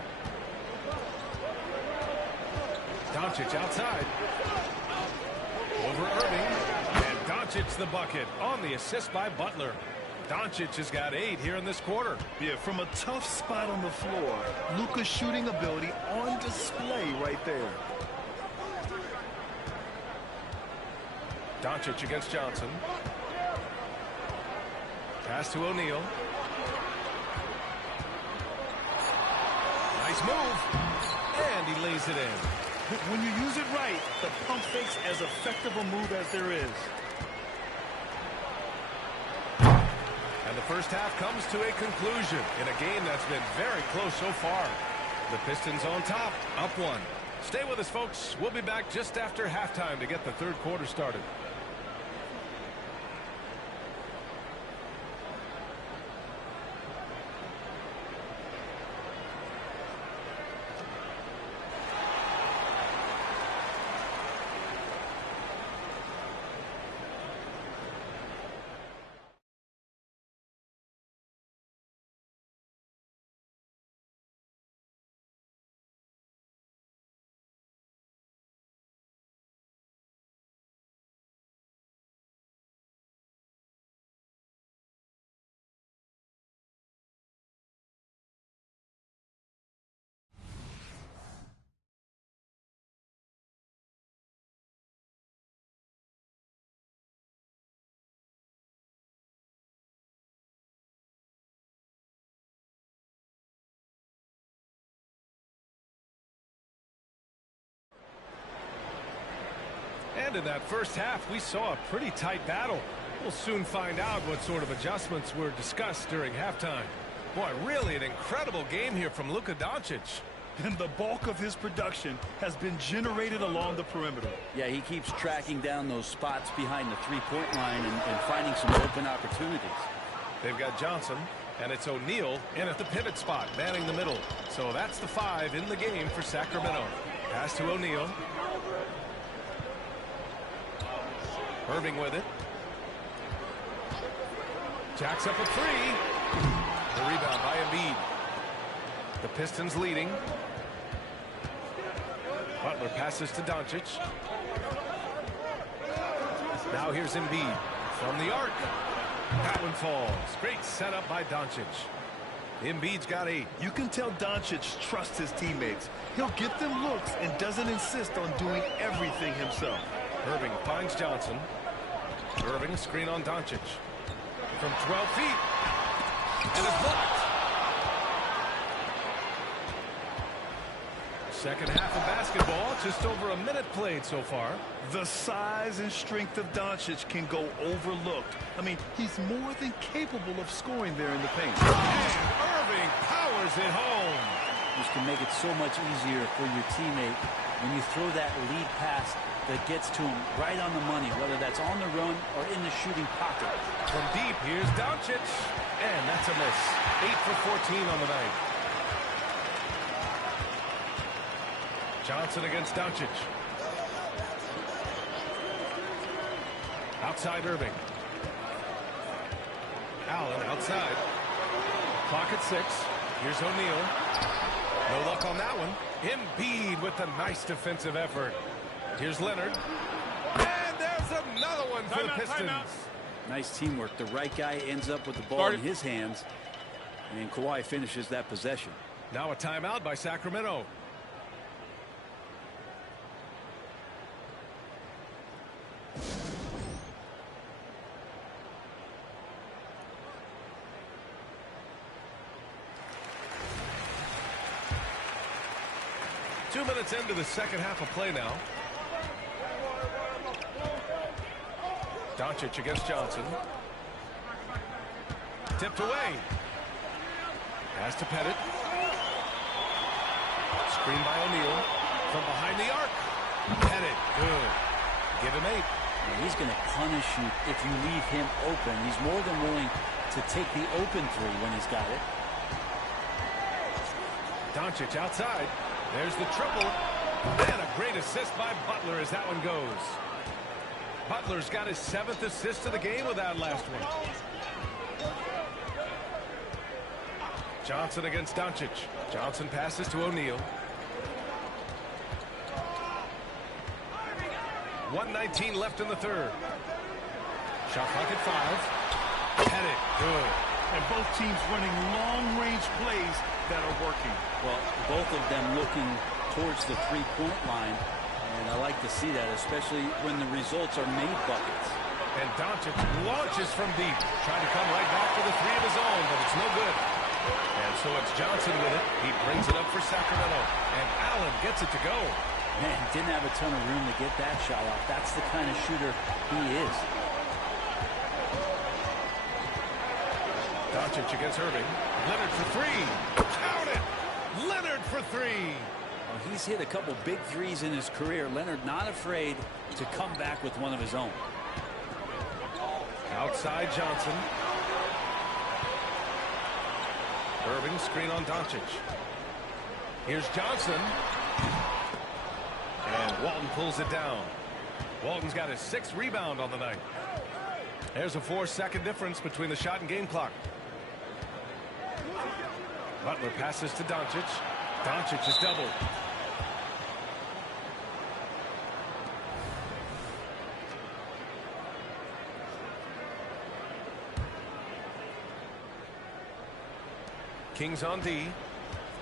Doncic outside. Over Irving. And Doncic the bucket on the assist by Butler. Doncic has got 8 here in this quarter. Yeah, from a tough spot on the floor, Luka's shooting ability on display right there. Doncic against Johnson. Pass to O'Neal. Nice move. And he lays it in. When you use it right, the pump fake's as effective a move as there is. And the first half comes to a conclusion in a game that's been very close so far. The Pistons on top, up 1. Stay with us, folks. We'll be back just after halftime to get the third quarter started. And in that first half, we saw a pretty tight battle. We'll soon find out what sort of adjustments were discussed during halftime. Boy, really an incredible game here from Luka Doncic. And the bulk of his production has been generated along the perimeter. Yeah, he keeps tracking down those spots behind the three-point line and finding some open opportunities. They've got Johnson, and it's O'Neal in at the pivot spot, manning the middle. So that's the 5 in the game for Sacramento. Pass to O'Neal. Irving with it. Jacks up a 3. The rebound by Embiid. The Pistons leading. Butler passes to Doncic. Now here's Embiid from the arc. That one falls. Great setup by Doncic. Embiid's got 8. You can tell Doncic trusts his teammates. He'll get them looks and doesn't insist on doing everything himself. Irving finds Johnson. Irving, a screen on Doncic. From 12 feet. And it's blocked. Second half of basketball, just over a minute played so far. The size and strength of Doncic can go overlooked. I mean, he's more than capable of scoring there in the paint. And Irving powers it home. This can make it so much easier for your teammate when you throw that lead pass that gets to him right on the money, whether that's on the run or in the shooting pocket. From deep, here's Doncic. And that's a miss. 8 for 14 on the night. Johnson against Doncic. Outside Irving. Allen outside. Clock at 6. Here's O'Neal. No luck on that one. Embiid with the nice defensive effort. Here's Leonard. And there's another one for the Pistons. Nice teamwork. The right guy ends up with the ball in his hands, and Kawhi finishes that possession. Now a timeout by Sacramento. Two minutes into the second half of play now. Doncic against Johnson. Tipped away. Pass to Pettit. Screen by O'Neal. From behind the arc. Pettit. Good. Give him 8. He's going to punish you if you leave him open. He's more than willing to take the open three when he's got it. Doncic outside. There's the triple. And a great assist by Butler as that one goes. Butler's got his 7th assist of the game with that last one. Johnson against Doncic. Johnson passes to O'Neal. 1:19 left in the third. Shot clock at 5. Pettit. Good. And both teams running long-range plays that are working. Well, both of them looking towards the three-point line. And I like to see that, especially when the results are made buckets. And Doncic launches from deep. Trying to come right back for the 3 of his own, but it's no good. And so it's Johnson with it. He brings it up for Sacramento. And Allen gets it to go. Man, didn't have a ton of room to get that shot off. That's the kind of shooter he is. Doncic against Irving. Leonard for 3. Count it! Leonard for 3. Well, he's hit a couple big threes in his career. Leonard not afraid to come back with one of his own. Outside Johnson. Irving screen on Doncic. Here's Johnson. And Walton pulls it down. Walton's got his 6th rebound on the night. There's a 4-second difference between the shot and game clock. Butler passes to Doncic. Doncic is doubled. Kings on D.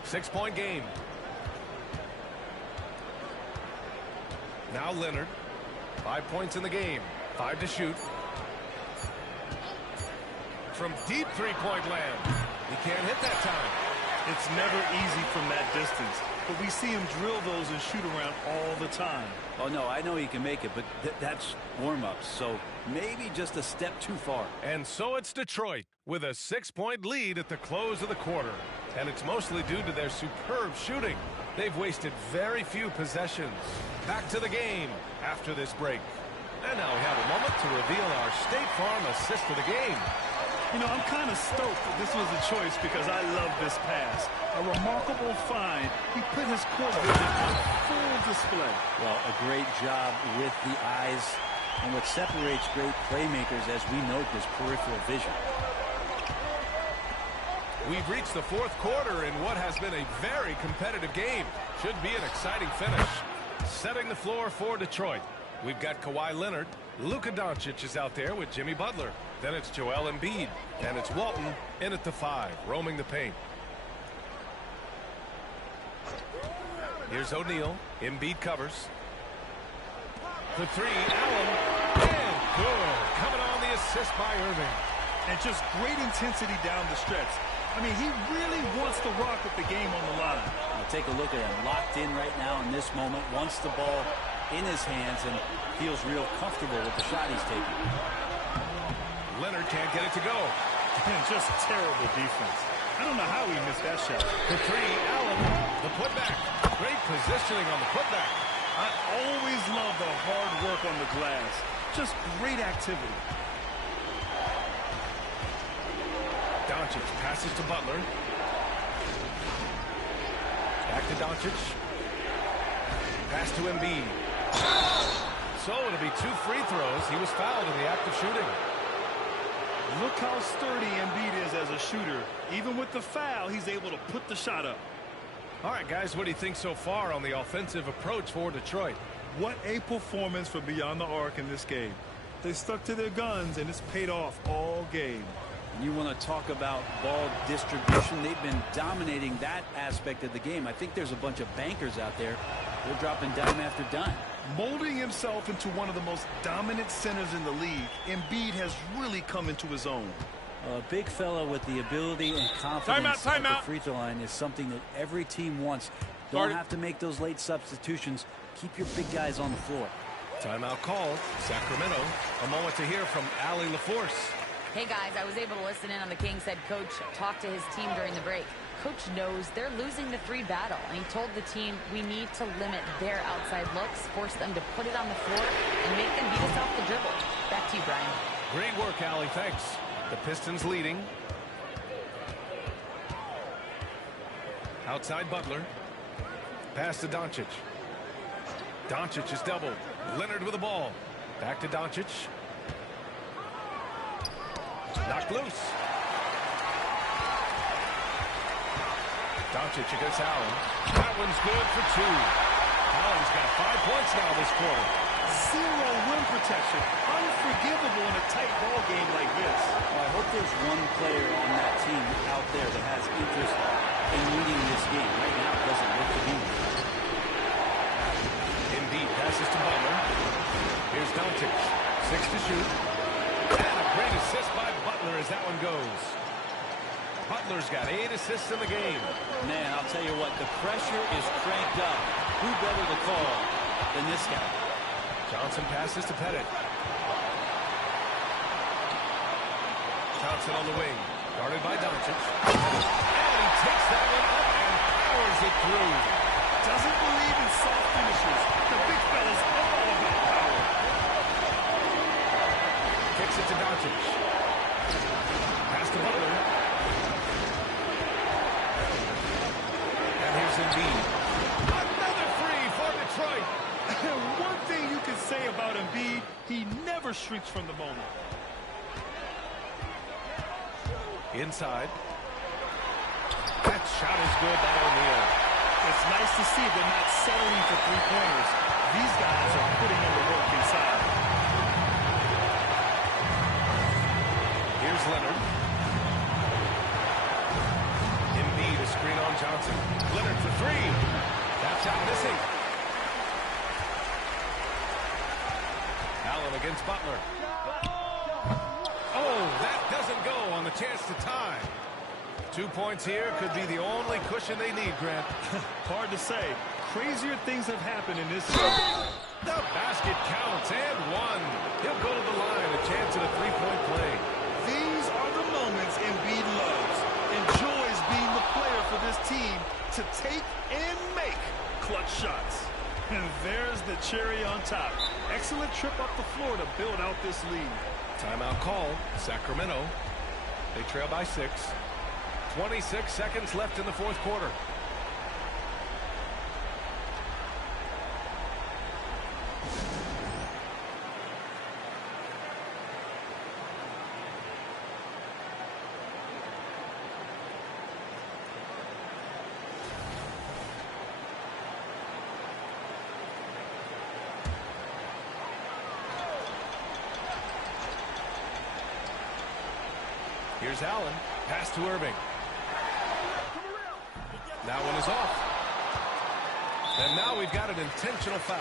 6-point game. Now Leonard. 5 points in the game. 5 to shoot. From deep three-point land. He can't hit that time. It's never easy from that distance, but we see him drill those and shoot around all the time. Oh, no, I know he can make it, but that's warm-ups, so maybe just a step too far. And so it's Detroit with a 6-point lead at the close of the quarter. And it's mostly due to their superb shooting. They've wasted very few possessions. Back to the game after this break. And now we have a moment to reveal our State Farm assist of the game. You know, I'm kind of stoked that this was a choice because I love this pass. A remarkable find. He put his court vision on full display. Well, a great job with the eyes. And what separates great playmakers, as we note, is peripheral vision. We've reached the 4th quarter in what has been a very competitive game. Should be an exciting finish. Setting the floor for Detroit. We've got Kawhi Leonard. Luka Doncic is out there with Jimmy Butler. Then it's Joel Embiid. And it's Walton in at the 5, roaming the paint. Here's O'Neal. Embiid covers. For 3, Allen. And good. Coming on the assist by Irving. And just great intensity down the stretch. I mean, he really wants to rock with the game on the line. Now take a look at him. Locked in right now in this moment. Wants the ball in his hands and feels real comfortable with the shot he's taking. Leonard can't get it to go. And just terrible defense. I don't know how he missed that shot. For 3, Allen. The putback. Great positioning on the putback. I always love the hard work on the glass. Just great activity. Doncic passes to Butler. Back to Doncic. Pass to Embiid. So it'll be 2 free throws. He was fouled in the act of shooting. Look how sturdy Embiid is as a shooter. Even with the foul, he's able to put the shot up. All right, guys, what do you think so far on the offensive approach for Detroit? What a performance for beyond the arc in this game. They stuck to their guns, and it's paid off all game. You want to talk about ball distribution. They've been dominating that aspect of the game. I think there's a bunch of bankers out there. They're dropping dime after dime. Molding himself into one of the most dominant centers in the league, Embiid has really come into his own. A big fella with the ability and confidence at the free throw line is something that every team wants. Don't have to make those late substitutions. Keep your big guys on the floor. Timeout call. Sacramento. A moment to hear from Allie LaForce. Hey, guys, I was able to listen in on the Kings head coach talk to his team during the break. Coach knows they're losing the 3 battle, and he told the team we need to limit their outside looks, force them to put it on the floor, and make them beat us off the dribble. Back to you, Brian. Great work, Allie. Thanks. The Pistons leading. Outside Butler. Pass to Doncic. Doncic is doubled. Leonard with the ball. Back to Doncic. Knocked loose. Doncic against Allen. That one's good for 2. Allen's got 5 points now this quarter. Zero rim protection. Unforgivable in a tight ball game like this. Well, I hope there's one player on that team out there that has interest in leading this game. Right now, it doesn't look to be. Embiid passes to Butler. Here's Doncic. 6 to shoot. And a great assist by Butler as that one goes. Butler's got 8 assists in the game. Man, I'll tell you what, the pressure is cranked up. Who better to call than this guy? Johnson passes to Pettit. Johnson on the wing. Guarded by Doncic. And he takes that one up and powers it through. Doesn't believe in soft finishes. The big fella's all about power. Kicks it to Doncic. Pass to Butler. And here's Embiid. Another 3 for Detroit. One thing you can say about Embiid, he never shrinks from the moment. Inside. That shot is good by O'Neal. It's nice to see they're not settling for 3-pointers. These guys are putting in the work inside. Here's Leonard. Embiid, a screen on Johnson. Leonard for 3. That shot missing. Allen against Butler. Oh, that doesn't go on the chance to tie. 2 points here could be the only cushion they need, Grant. Hard to say. Crazier things have happened in this game. The basket counts and 1. He'll go to the line, a chance at a 3-point play. These are the moments Embiid loves. Enjoys being the player for this team to take and make clutch shots. And there's the cherry on top. Excellent trip up the floor to build out this lead. Timeout call. Sacramento. They trail by 6. 26 seconds left in the 4th quarter. Here's Allen. Pass to Irving. That one is off. And now we've got an intentional foul.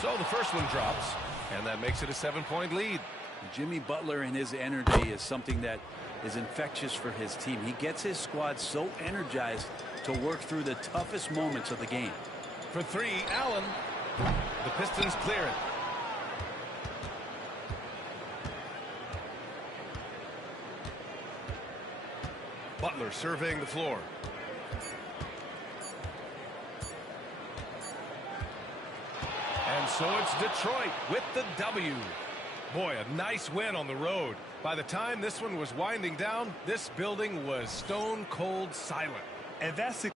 So the first one drops, and that makes it a 7-point lead. Jimmy Butler and his energy is something that is infectious for his team. He gets his squad so energized to work through the toughest moments of the game. For 3, Allen. The Pistons clear it. Butler surveying the floor. And so it's Detroit with the W. Boy, a nice win on the road. By the time this one was winding down, this building was stone cold silent. And that's it.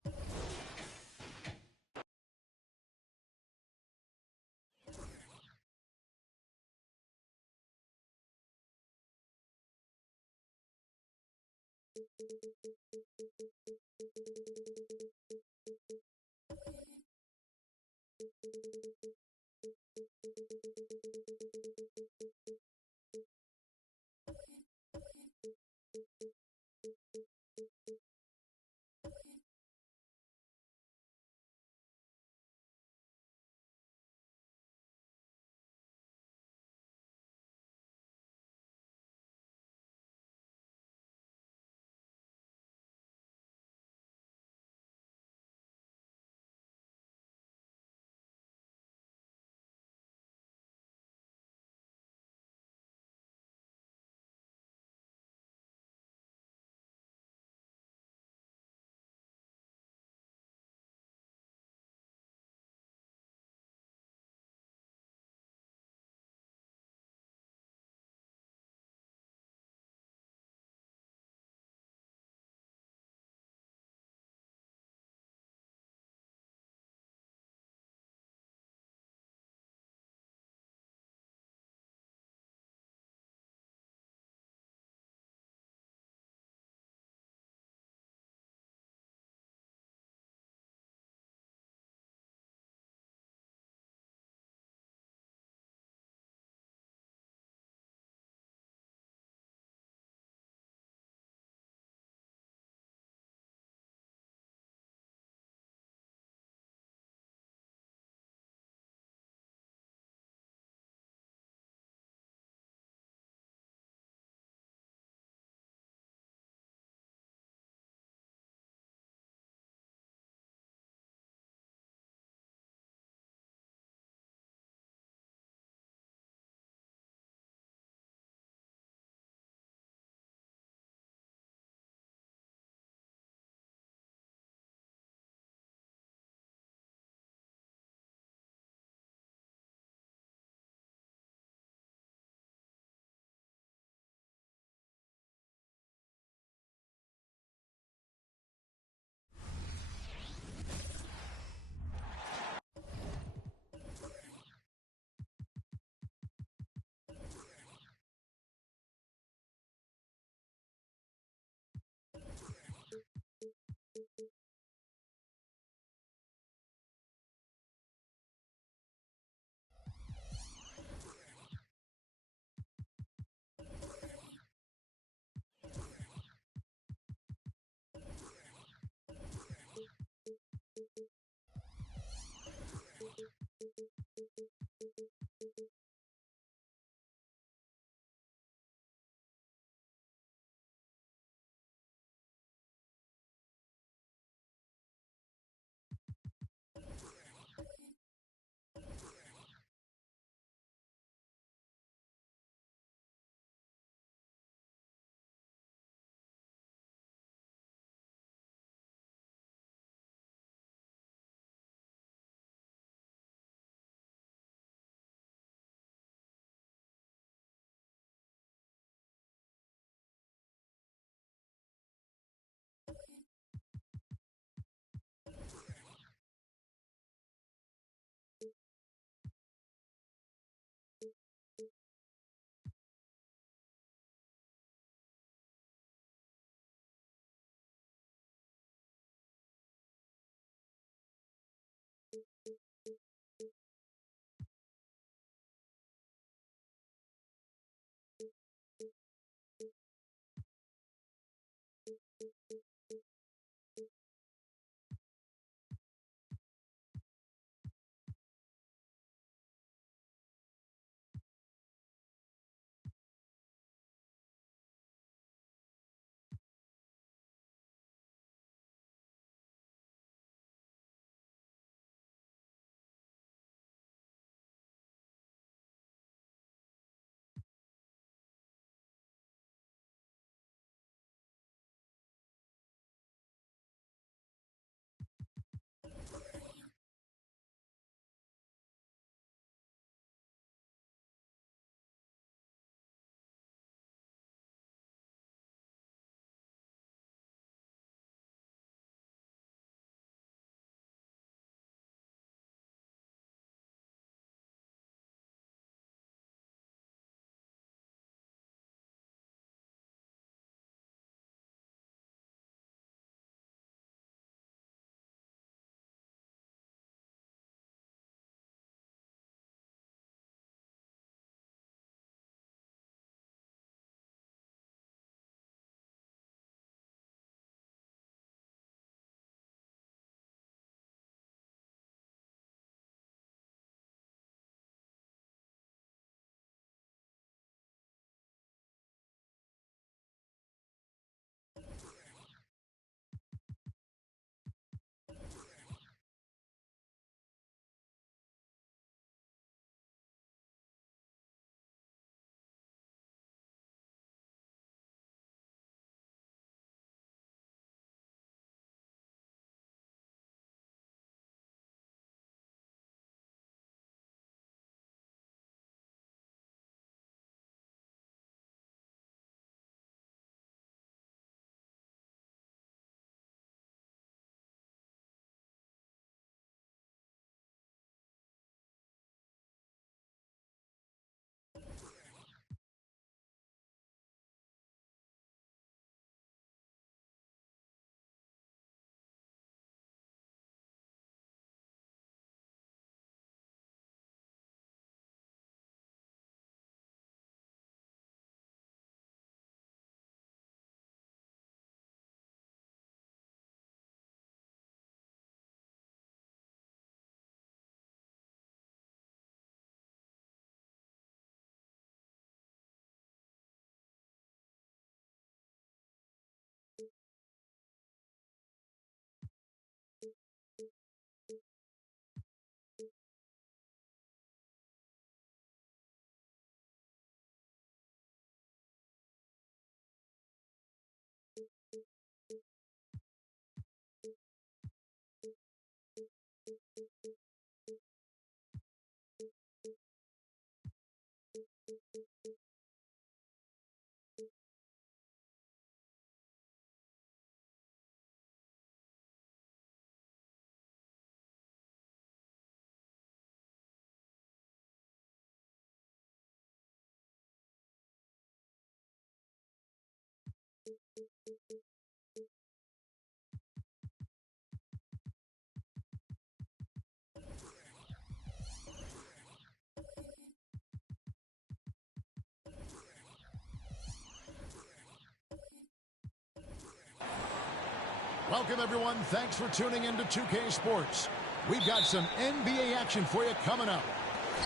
Welcome, everyone. Thanks for tuning in to 2K Sports. We've got some NBA action for you coming up.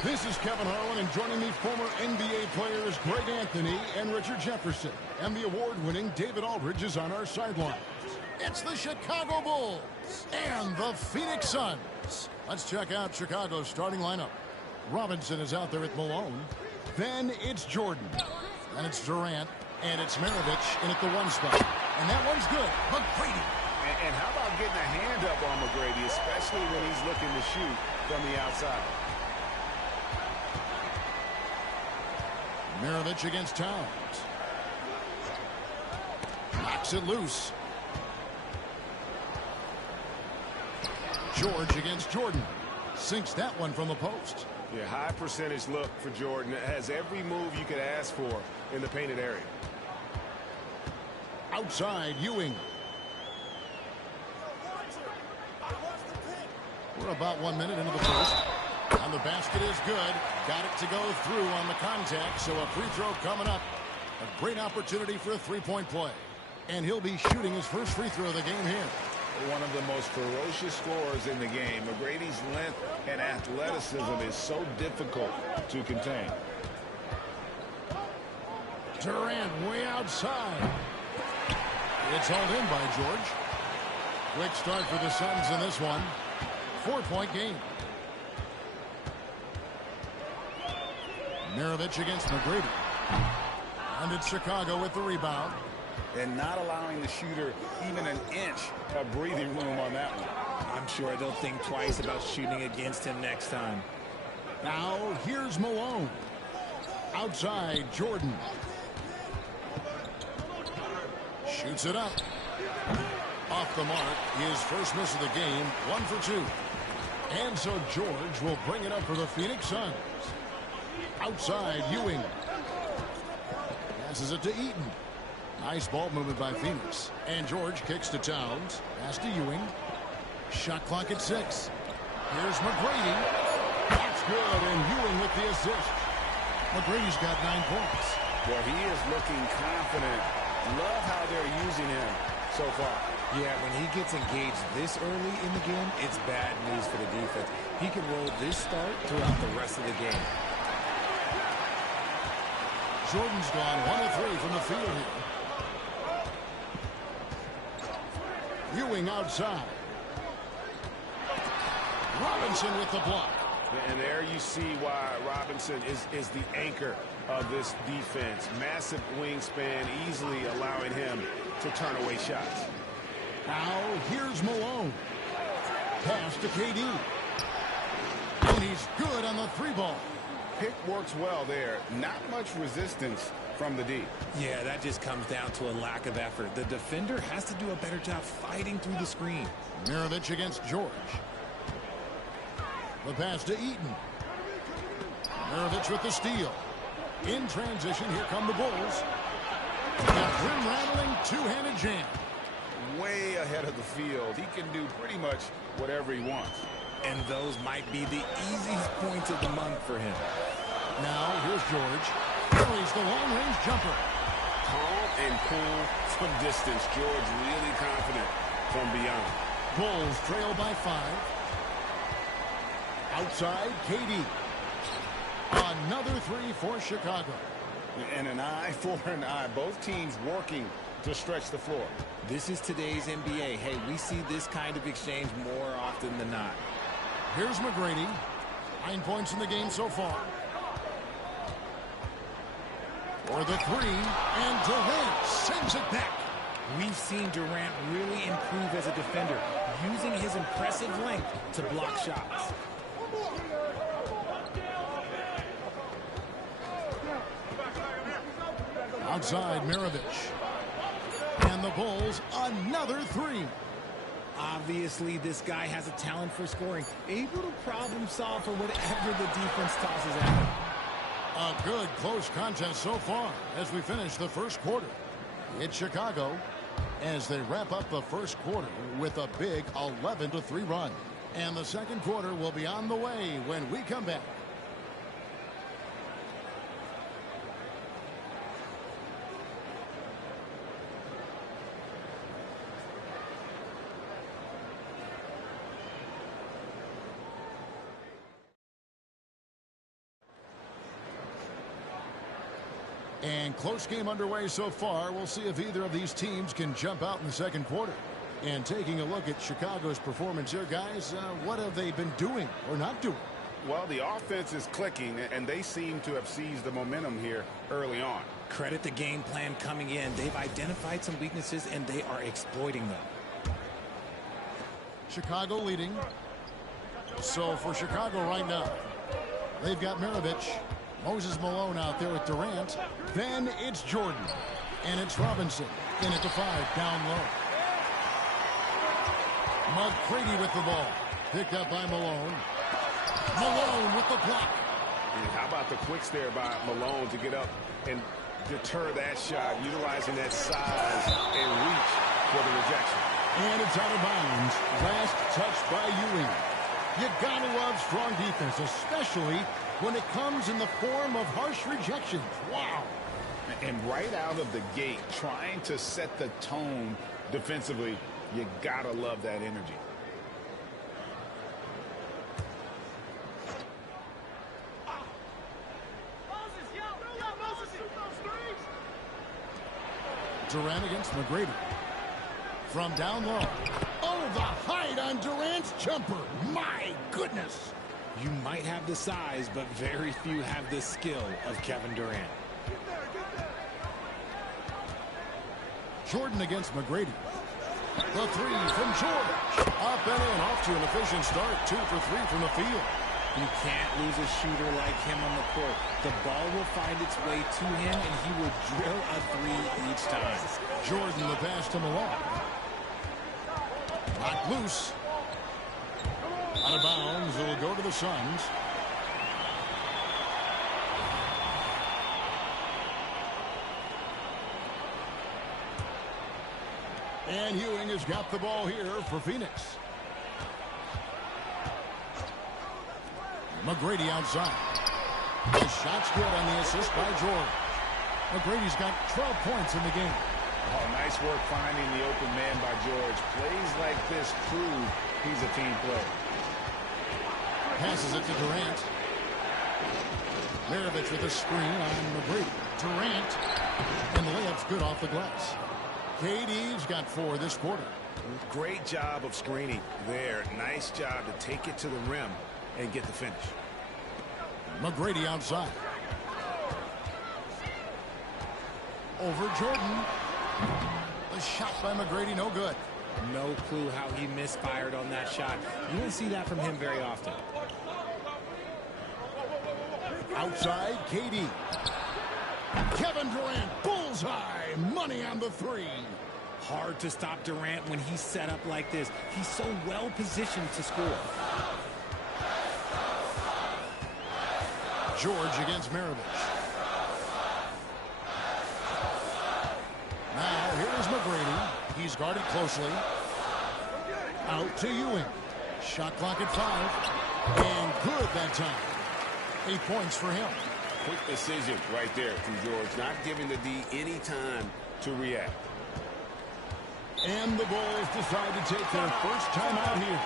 This is Kevin Harlan, and joining me, former NBA players Greg Anthony and Richard Jefferson. And the award-winning David Aldridge is on our sideline. It's the Chicago Bulls and the Phoenix Suns. Let's check out Chicago's starting lineup. Robinson is out there at Malone. Then it's Jordan. And it's Durant. And it's Maravich in at the 1 spot. And that one's good. McGrady. And how about getting a hand up on McGrady, especially when he's looking to shoot from the outside? Maravich against Towns. Knocks it loose. George against Jordan. Sinks that one from the post. Yeah, high percentage look for Jordan. It has every move you could ask for in the painted area. Outside, Ewing. We're about 1 minute into the first. And the basket is good. Got it to go through on the contact, so a free throw coming up. A great opportunity for a three-point play. And he'll be shooting his first free throw of the game here. One of the most ferocious scorers in the game. McGrady's length and athleticism is so difficult to contain. Durant way outside. It's hauled in by George. Quick start for the Suns in this one. 4-point game. Maravich against McGrady. And it's Chicago with the rebound. And not allowing the shooter even an inch of breathing room on that one. I'm sure they'll think twice about shooting against him next time. Now here's Malone. Outside, Jordan. Shoots it up. Off the mark, his first miss of the game, 1 for 2. And so George will bring it up for the Phoenix Suns. Outside, Ewing. Passes it to Eaton. Nice ball movement by Phoenix. And George kicks to Towns. Pass to Ewing. Shot clock at 6. Here's McGrady. That's good, and Ewing with the assist. McGrady's got 9 points. Well, he is looking confident. Love how they're using him so far. Yeah, when he gets engaged this early in the game, it's bad news for the defense. He can roll this start throughout the rest of the game. Jordan's gone 1 of 3 from the field here. Ewing outside. Robinson with the block. And there you see why Robinson is the anchor of this defense. Massive wingspan, easily allowing him to turn away shots. Now here's Malone. Pass to KD. And he's good on the 3-ball. Pick works well there. Not much resistance from the D. Yeah, that just comes down to a lack of effort. The defender has to do a better job fighting through the screen. Maravich against George. The pass to Eaton. Maravich with the steal. In transition, here come the Bulls. A rim-rattling two-handed jam. Way ahead of the field. He can do pretty much whatever he wants. And those might be the easiest points of the month for him. Now, here's George. Carries the long-range jumper. Calm and cool from distance. George really confident from beyond. Bulls trail by 5. Outside, KD. Another 3 for Chicago. And an eye for an eye. Both teams working to stretch the floor. This is today's NBA. Hey, we see this kind of exchange more often than not. Here's McGrady. 9 points in the game so far. For the three, and Durant sends it back. We've seen Durant really improve as a defender, using his impressive length to block shots. Outside, Maravich. And the Bulls, another three. Obviously, this guy has a talent for scoring, able to problem solve for whatever the defense tosses at him. A good close contest so far as we finish the first quarter. It's Chicago as they wrap up the first quarter with a big 11-3 run. And the second quarter will be on the way when we come back. And close game underway so far. We'll see if either of these teams can jump out in the second quarter. And taking a look at Chicago's performance here, guys, what have they been doing or not doing? Well, the offense is clicking, and they seem to have seized the momentum here early on. Credit the game plan coming in. They've identified some weaknesses, and they are exploiting them. Chicago leading. So for Chicago right now, they've got Maravich. Moses Malone out there with Durant. Then it's Jordan. And it's Robinson. In at the 5, down low. McGrady with the ball. Picked up by Malone. Malone with the block. And how about the quicks there by Malone to get up and deter that shot, utilizing that size and reach for the rejection. And it's out of bounds. Last touch by Ewing. You gotta love strong defense, especially when it comes in the form of harsh rejections. Wow. And right out of the gate, trying to set the tone defensively, you gotta love that energy. Durant against McGrady. From down low. Oh, the height on Durant's jumper. My goodness. You might have the size, but very few have the skill of Kevin Durant. Jordan against McGrady. The three from George. Up and in, off to an efficient start. 2 for 3 from the field. You can't lose a shooter like him on the court. The ball will find its way to him, and he will drill a 3 each time. Jordan the pass to Malone. Knocked loose. Out of bounds. It'll go to the Suns. And Ewing has got the ball here for Phoenix. McGrady outside. The shot's good on the assist by George. McGrady's got 12 points in the game. Oh, nice work finding the open man by George. Plays like this prove he's a team player. Passes it to Durant. Maravich with a screen on McGrady. Durant. And the layup's good off the glass. KD's got 4 this quarter. Great job of screening there. Nice job to take it to the rim and get the finish. McGrady outside. Over Jordan. The shot by McGrady, no good. No clue how he misfired on that shot. You don't see that from him very often. Outside, KD. Kevin Durant, bullseye. Money on the 3. Hard to stop Durant when he's set up like this. He's so well positioned to score. George against Maravich. Now, here's McGrady. He's guarded closely. Out to Ewing. Shot clock at 5. And good that time. 8 points for him. Quick decision right there from George. Not giving the D any time to react. And the Bulls decide to take their first time out here.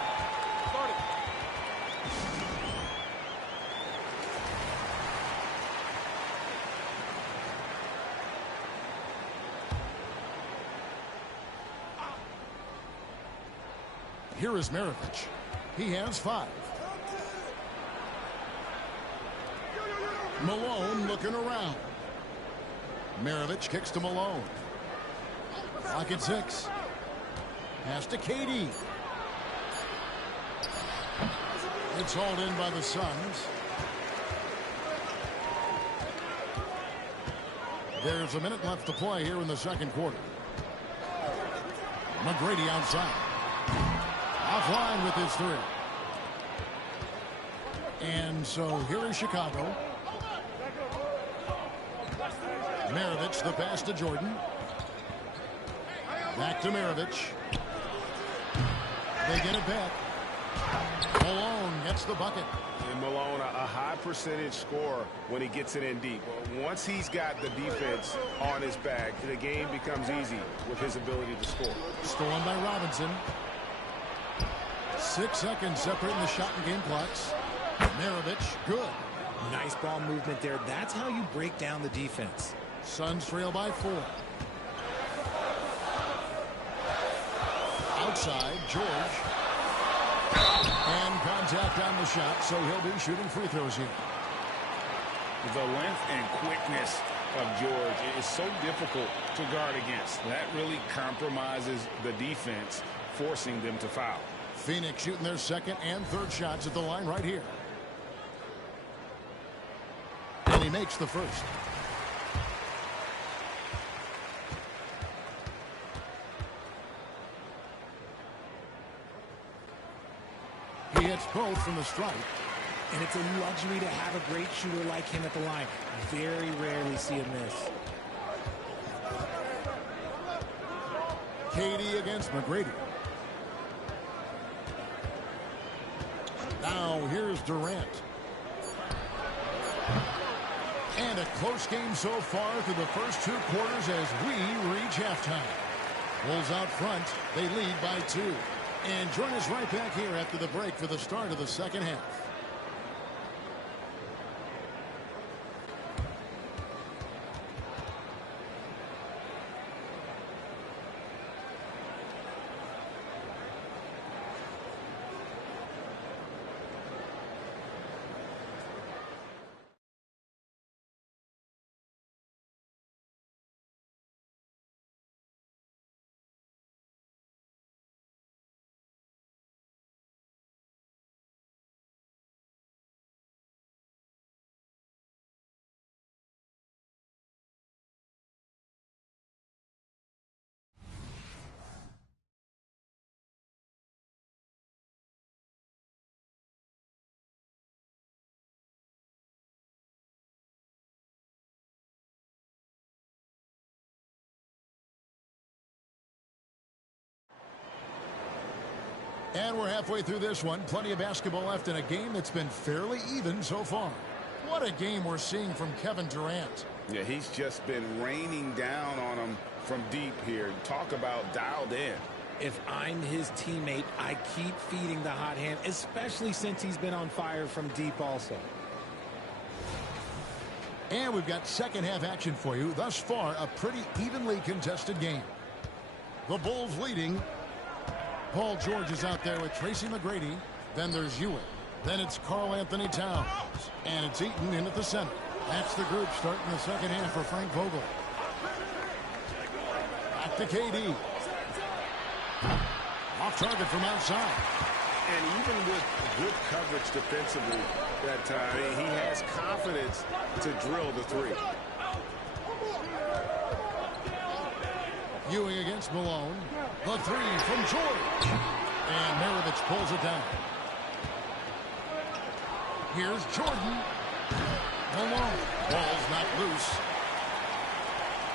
Here is Maravich. He has 5. Malone looking around. Maravich kicks to Malone. Clock at 6. Pass to KD. It's hauled in by the Suns. There's a minute left to play here in the second quarter. McGrady outside. Offline with his 3. And so here is Chicago. Maravich, the pass to Jordan. Back to Maravich. They get it back. Malone gets the bucket. And Malone, a high percentage scorer when he gets it in deep. Once he's got the defense on his back, the game becomes easy with his ability to score. Stolen by Robinson. 6 seconds separating the shot and game clocks. Maravich, good. Nice ball movement there. That's how you break down the defense. Suns trail by 4. Outside, George. And contact on the shot, so he'll be shooting free throws here. The length and quickness of George is so difficult to guard against. That really compromises the defense, forcing them to foul. Phoenix shooting their second and third shots at the line right here. And he makes the first. He hits both from the stripe. And it's a luxury to have a great shooter like him at the line. Very rarely see him miss. KD against McGrady. Now here's Durant. And a close game so far through the first 2 quarters as we reach halftime. Bulls out front. They lead by 2. And join us right back here after the break for the start of the second half. And we're halfway through this one. Plenty of basketball left in a game that's been fairly even so far. What a game we're seeing from Kevin Durant. Yeah, he's just been raining down on him from deep here. Talk about dialed in. If I'm his teammate, I keep feeding the hot hand, especially since he's been on fire from deep also. And we've got second half action for you. Thus far, a pretty evenly contested game. The Bulls leading. Paul George is out there with Tracy McGrady. Then there's Ewing. Then it's Karl Anthony Towns. And it's Eaton in at the center. That's the group starting the second half for Frank Vogel. Back to KD. Off target from outside. And even with good coverage defensively that time, he has confidence to drill the 3. Ewing against Malone. The 3 from George. And Maravich pulls it down. Here's Jordan. Malone. Ball's not loose.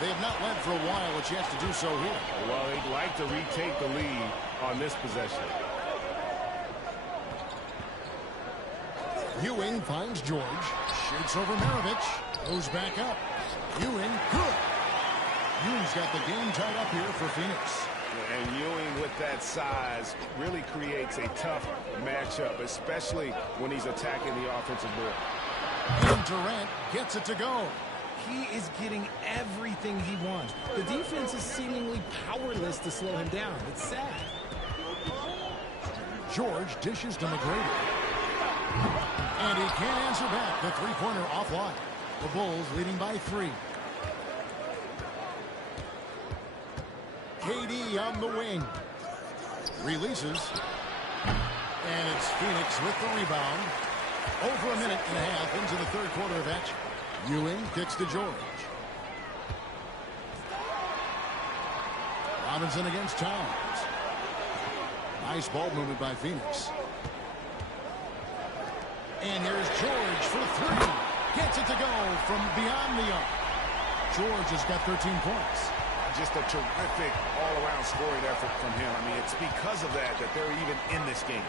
They have not led for a while. A chance to do so here. Well, they'd like to retake the lead on this possession. Ewing finds George. Shoots over Maravich. Goes back up. Ewing, good. Ewing's got the game tied up here for Phoenix. And Ewing with that size really creates a tough matchup, especially when he's attacking the offensive board. And Durant gets it to go. He is getting everything he wants. The defense is seemingly powerless to slow him down. It's sad. George dishes to McGrady. And he can't answer back. The three-pointer offline. The Bulls leading by 3. KD on the wing. Releases. And it's Phoenix with the rebound. Over a minute and a half into the third quarter of action. Ewing kicks to George. Robinson against Towns. Nice ball movement by Phoenix. And here's George for 3. Gets it to go from beyond the arc. George has got 13 points. Just a terrific all-around scoring effort from him. I mean, it's because of that they're even in this game.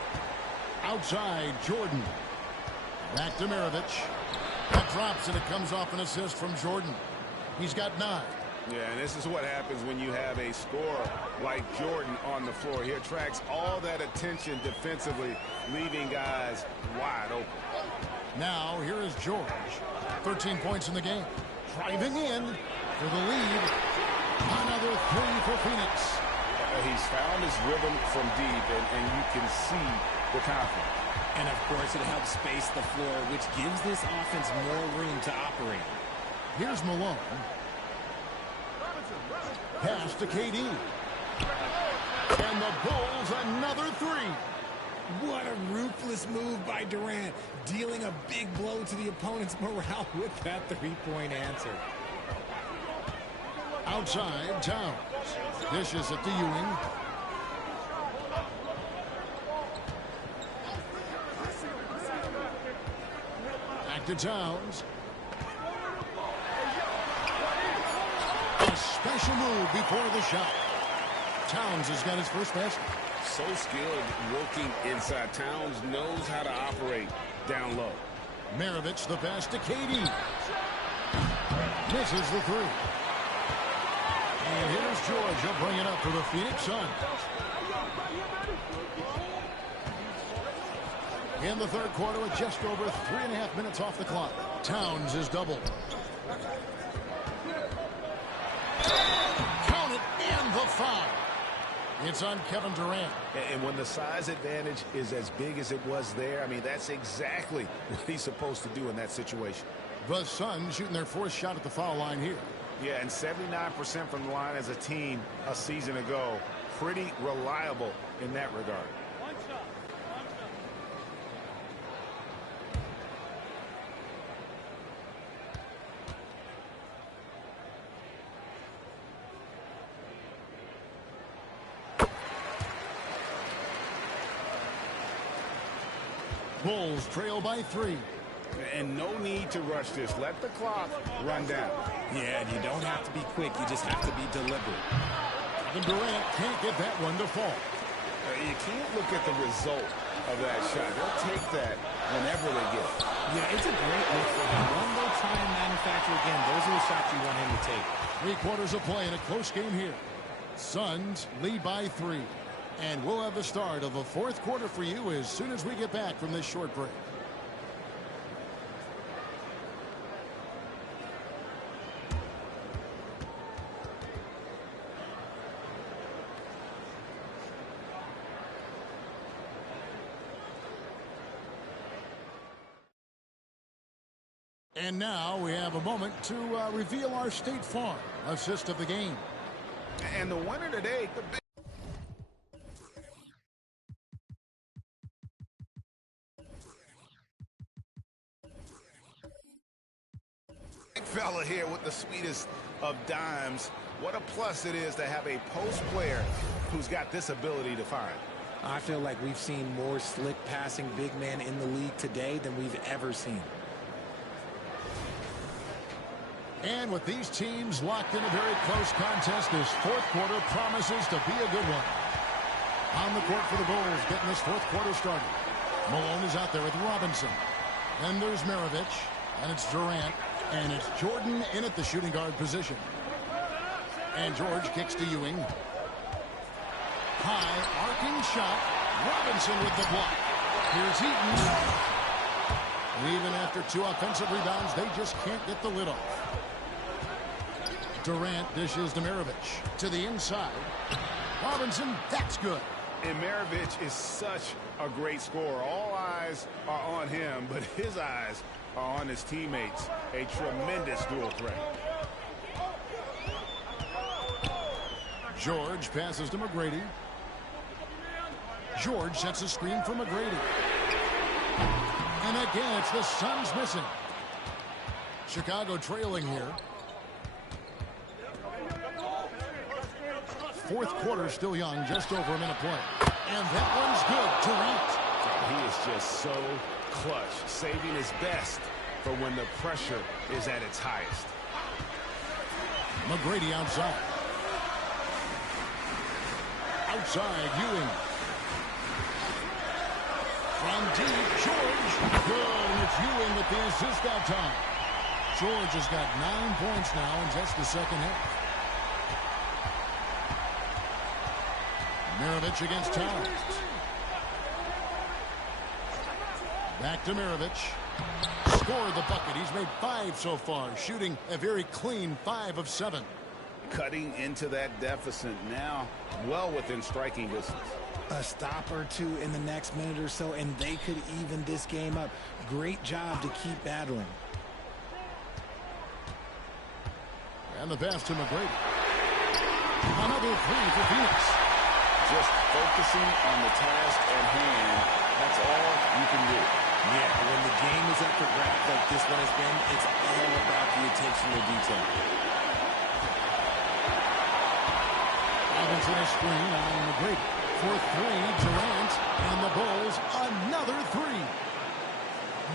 Outside, Jordan. Back to Maravich. That drops, and it comes off an assist from Jordan. He's got 9. Yeah, and this is what happens when you have a scorer like Jordan on the floor. He attracts all that attention defensively, leaving guys wide open. Now, here is George. 13 points in the game. Driving in for the lead. Another 3 for Phoenix. He's found his rhythm from deep, and you can see the confidence. And, of course, it helps space the floor, which gives this offense more room to operate. Here's Malone. Pass to KD. And the Bulls another 3. What a ruthless move by Durant, dealing a big blow to the opponent's morale with that three-point answer. Outside, Towns. Dishes it to Ewing. Back to Towns. A special move before the shot. Towns has got his first basket. So skilled working inside. Towns knows how to operate down low. Maravich the pass to KD. Misses the 3. And here's George. He'll bring it up for the Phoenix Suns. In the third quarter with just over 3.5 minutes off the clock. Towns is doubled. Count it, and the foul. It's on Kevin Durant. And when the size advantage is as big as it was there, I mean, that's exactly what he's supposed to do in that situation. The Suns shooting their 4th shot at the foul line here. Yeah, and 79% from the line as a team a season ago. Pretty reliable in that regard. Bulls trail by 3. And no need to rush this. Let the clock run down. Yeah, and you don't have to be quick. You just have to be deliberate. And Durant can't get that one to fall. You can't look at the result of that shot. They'll take that whenever they get it. Yeah, it's a great look for him. When they try and manufacture again, those are the shots you want him to take. 3 quarters of play in a close game here. Suns lead by 3. And we'll have the start of the 4th quarter for you as soon as we get back from this short break. And now we have a moment to reveal our State Farm assist of the game. And the winner today, the big fella here with the sweetest of dimes. What a plus it is to have a post player who's got this ability to find. I feel like we've seen more slick passing big men in the league today than we've ever seen. And with these teams locked in a very close contest, this 4th quarter promises to be a good one. On the court for the Bulls, getting this 4th quarter started. Malone is out there with Robinson. Then there's Maravich, and it's Durant, and it's Jordan in at the shooting guard position. And George kicks to Ewing. High, arcing shot. Robinson with the block. Here's Eaton. Even after 2 offensive rebounds, they just can't get the lid off. Durant dishes to Maravich to the inside. Robinson, that's good. And Maravich is such a great scorer. All eyes are on him, but his eyes are on his teammates. A tremendous dual threat. George passes to McGrady. George sets a screen for McGrady. And again, it's the Suns missing. Chicago trailing here. Fourth quarter still young, just over a minute play. And that one's good. Durant. He is just so clutch, saving his best for when the pressure is at its highest. McGrady outside. Outside, Ewing. From deep, George. Good, and it's Ewing with the assist that time. George has got 9 points now in just the second half. Maravich against Towns. Back to Maravich. Scored the bucket. He's made 5 so far, shooting a very clean 5 of 7. Cutting into that deficit now, well within striking distance. A stop or two in the next minute or so, and they could even this game up. Great job to keep battling. And the pass to McGrady. Another 3 for Phoenix. Just focusing on the task at hand, that's all you can do. Yeah, when the game is up for grabs like this one has been, it's all about the attention to detail. Robinson a screen on McGrady. For 3, Durant, and the Bulls another 3.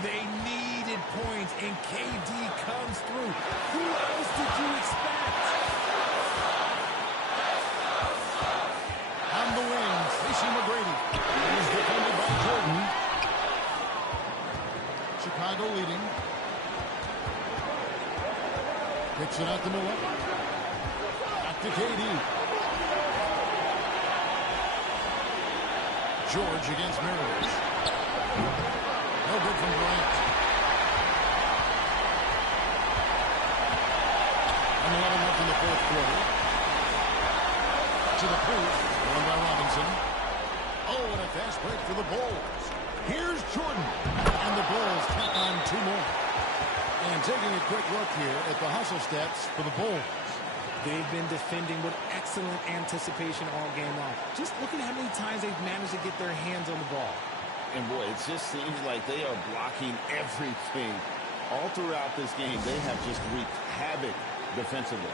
They needed points, and KD comes through. Who else did you expect? On the wing, facing McGrady. He's defended by Jordan. Chicago leading. Kicks it out to Miller. Back to KD. George against Maravich. No good from Durant. 11 left in the fourth quarter. To the post, won by Robinson. Oh, and a fast break for the Bulls. Here's Jordan. And the Bulls tack on 2 more. And taking a quick look here at the hustle stats for the Bulls. They've been defending with excellent anticipation all game long. Just look at how many times they've managed to get their hands on the ball. And boy, it just seems like they are blocking everything. All throughout this game, they have just wreaked havoc defensively.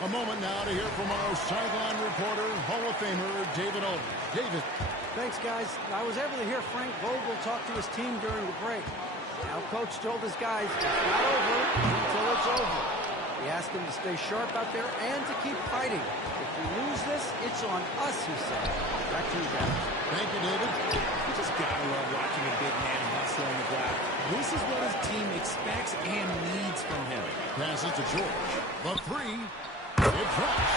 A moment now to hear from our sideline reporter, Hall of Famer, David Olden. David. Thanks, guys. I was able to hear Frank Vogel talk to his team during the break. Now, Coach told his guys, it's not over until it's over. He asked them to stay sharp out there and to keep fighting. If we lose this, it's on us, he said. Back to you, guys. Thank you, David. You just gotta love watching a big man hustle on the glass. This is what his team expects and needs from him. Passes to George. The 3. It drops.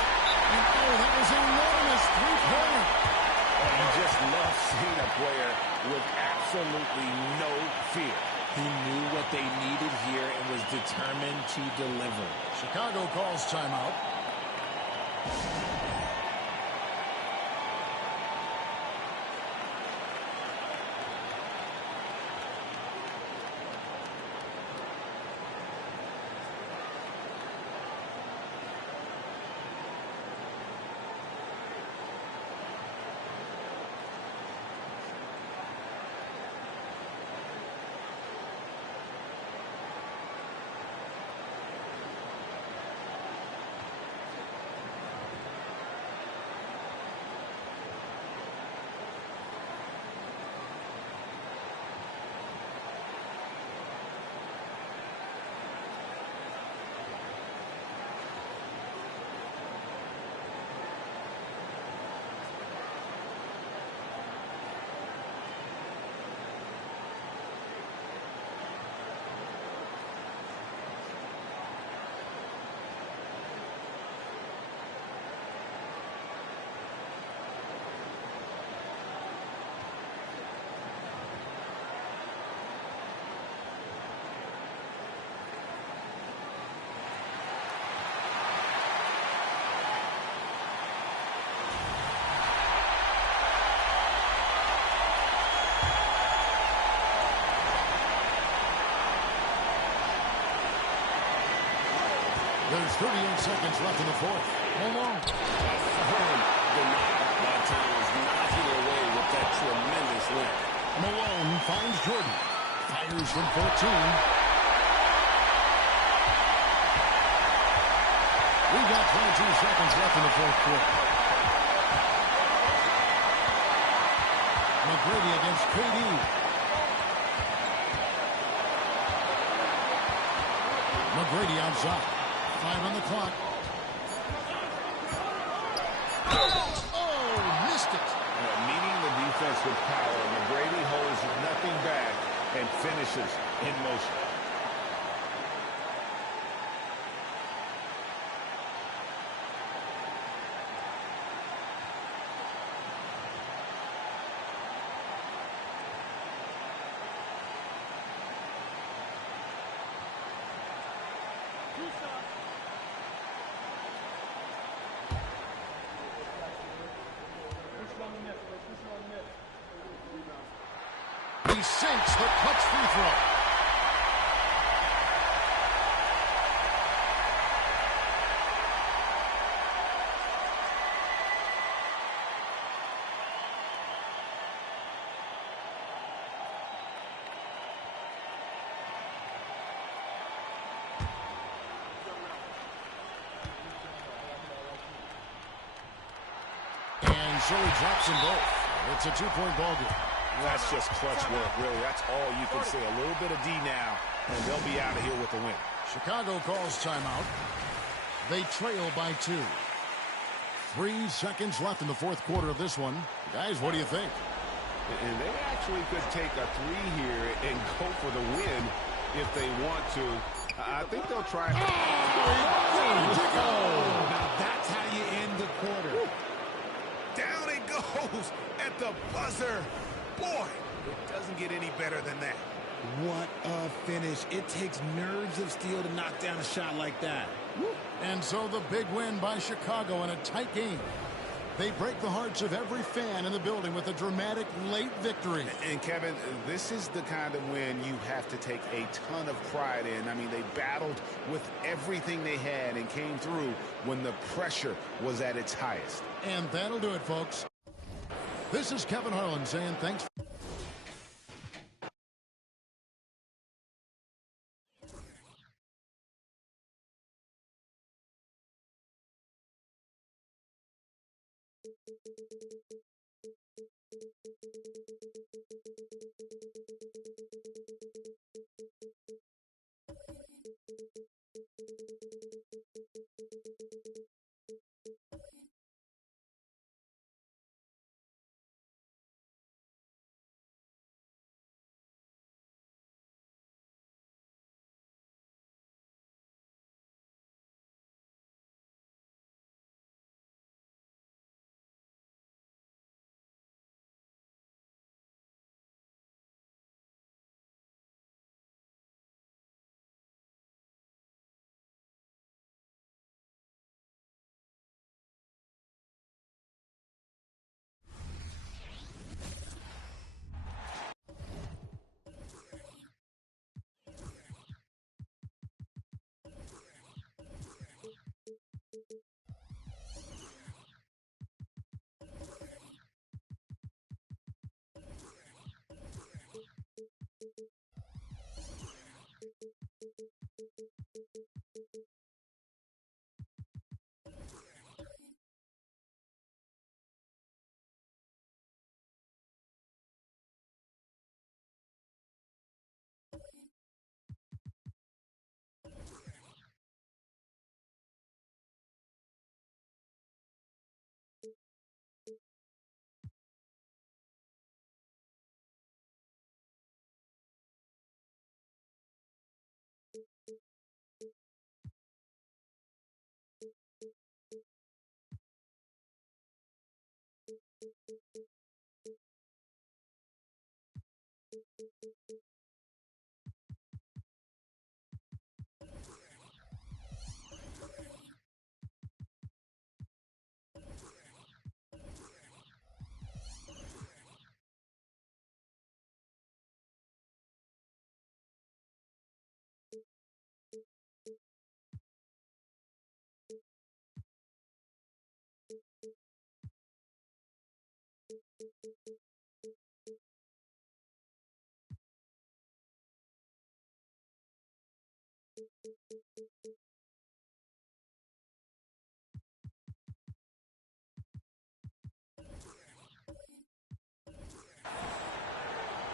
And oh, that was an enormous 3-pointer. You just love seeing a player with absolutely no fear. He knew what they needed here and was determined to deliver. Chicago calls timeout. There's 38 seconds left in the fourth. Malone. Firm denial by Towns, knocking it away with that tremendous lift. Malone finds Jordan. Fires from 14. We've got 22 seconds left in the fourth quarter. McGrady against KD. McGrady outside. 5 on the clock. Oh, missed it. Meeting the defense with power. McGrady holds nothing back and finishes in motion. He sinks the clutch free throw. And so he drops them both. It's a two-point ball game. That's just clutch work, really. That's all you can say. A little bit of D now, and they'll be out of here with the win. Chicago calls timeout. They trail by 2. 3 seconds left in the fourth quarter of this one. Guys, what do you think? And they actually could take a 3 here and go for the win if they want to. I think they'll try. Oh, now that's how you end the quarter. Down it goes at the buzzer. Boy, it doesn't get any better than that. What a finish. It takes nerves of steel to knock down a shot like that. And so the big win by Chicago in a tight game. They break the hearts of every fan in the building with a dramatic late victory. And Kevin, this is the kind of win you have to take a ton of pride in. I mean, they battled with everything they had and came through when the pressure was at its highest. And that'll do it, folks. This is Kevin Harlan saying thanks.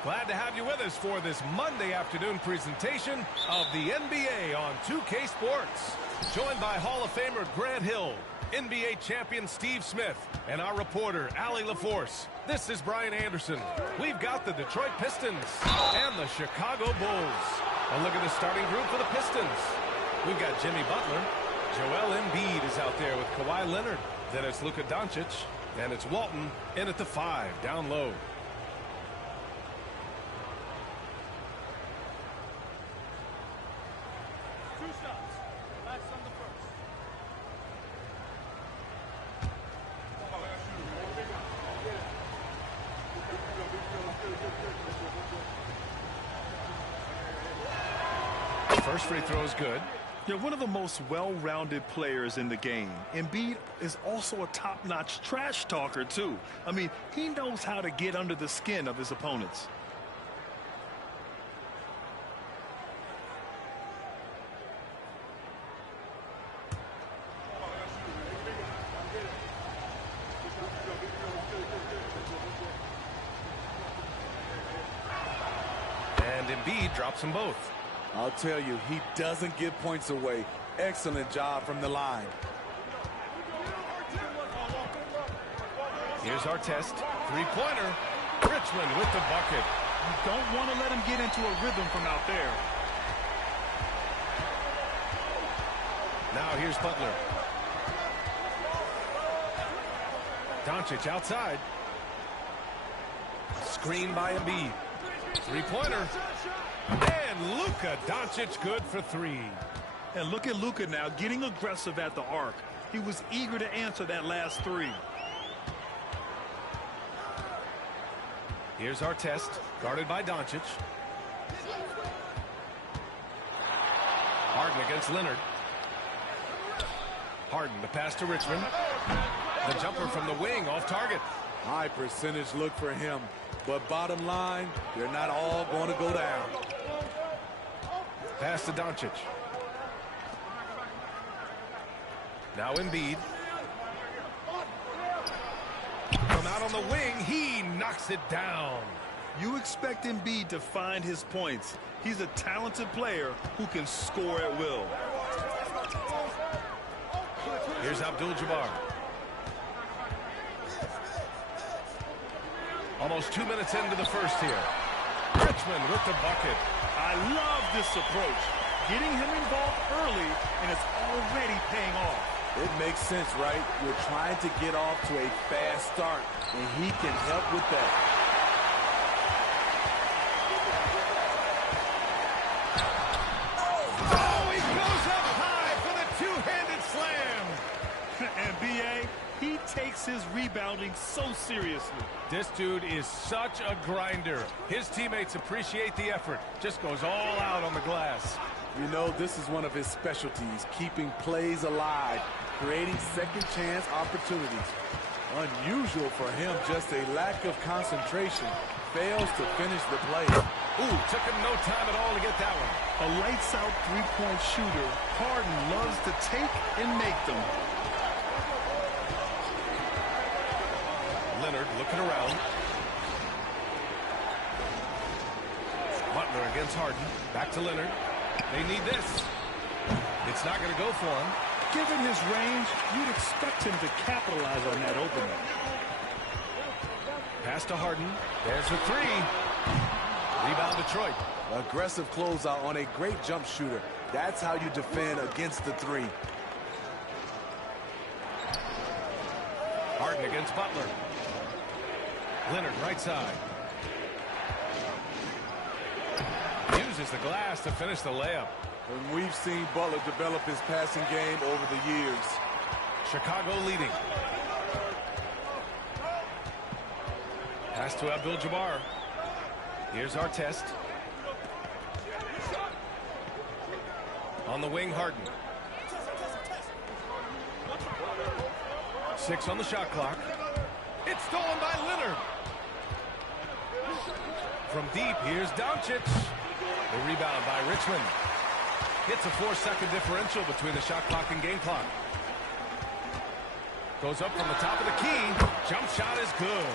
Glad to have you with us for this Monday afternoon presentation of the NBA on 2K Sports. Joined by Hall of Famer Grant Hill, NBA champion Steve Smith, and our reporter, Allie LaForce. This is Brian Anderson. We've got the Detroit Pistons and the Chicago Bulls. And look at the starting group for the Pistons. We've got Jimmy Butler. Joel Embiid is out there with Kawhi Leonard. Then it's Luka Doncic. And it's Walton in at the 5, down low. First free throw is good. They're one of the most well-rounded players in the game. Embiid is also a top-notch trash talker, too. I mean, he knows how to get under the skin of his opponents. And Embiid drops them both. I'll tell you, he doesn't give points away. Excellent job from the line. Here's our test. Three-pointer. Richmond with the bucket. You don't want to let him get into a rhythm from out there. Now here's Butler. Doncic outside. Screen by Embiid. Three-pointer. And Luka Doncic good for 3. And look at Luka now getting aggressive at the arc. He was eager to answer that last 3. Here's our test, guarded by Doncic. Harden against Leonard. Harden, the pass to Richmond. The jumper from the wing, off target. High percentage look for him. But bottom line, they're not all going to go down. Pass to Doncic. Now Embiid. From out on the wing, he knocks it down. You expect Embiid to find his points. He's a talented player who can score at will. Here's Abdul-Jabbar. Almost 2 minutes into the first here. Richmond with the bucket. I love this approach. Getting him involved early, and it's already paying off. It makes sense, right? You're trying to get off to a fast start, and he can help with that. Oh, he goes up high for the two-handed slam. And B.A., he takes his rebounding so seriously. This dude is such a grinder. His teammates appreciate the effort. Just goes all out on the glass. You know, this is one of his specialties, keeping plays alive, creating second-chance opportunities. Unusual for him, just a lack of concentration. Fails to finish the play. Ooh, took him no time at all to get that one. A lights-out three-point shooter. Harden loves to take and make them. Leonard looking around. Butler against Harden. Back to Leonard. They need this. It's not going to go for him. Given his range, you'd expect him to capitalize on that opening. Pass to Harden. There's a 3. Rebound Detroit. Aggressive closeout on a great jump shooter. That's how you defend against the 3. Harden against Butler. Leonard right side. Uses the glass to finish the layup. And we've seen Butler develop his passing game over the years. Chicago leading. Pass to Abdul-Jabbar. Here's our test. On the wing, Harden. 6 on the shot clock. It's stolen by Leonard. From deep, here's Doncic. The rebound by Richmond. It's a 4-second differential between the shot clock and game clock. Goes up from the top of the key. Jump shot is good.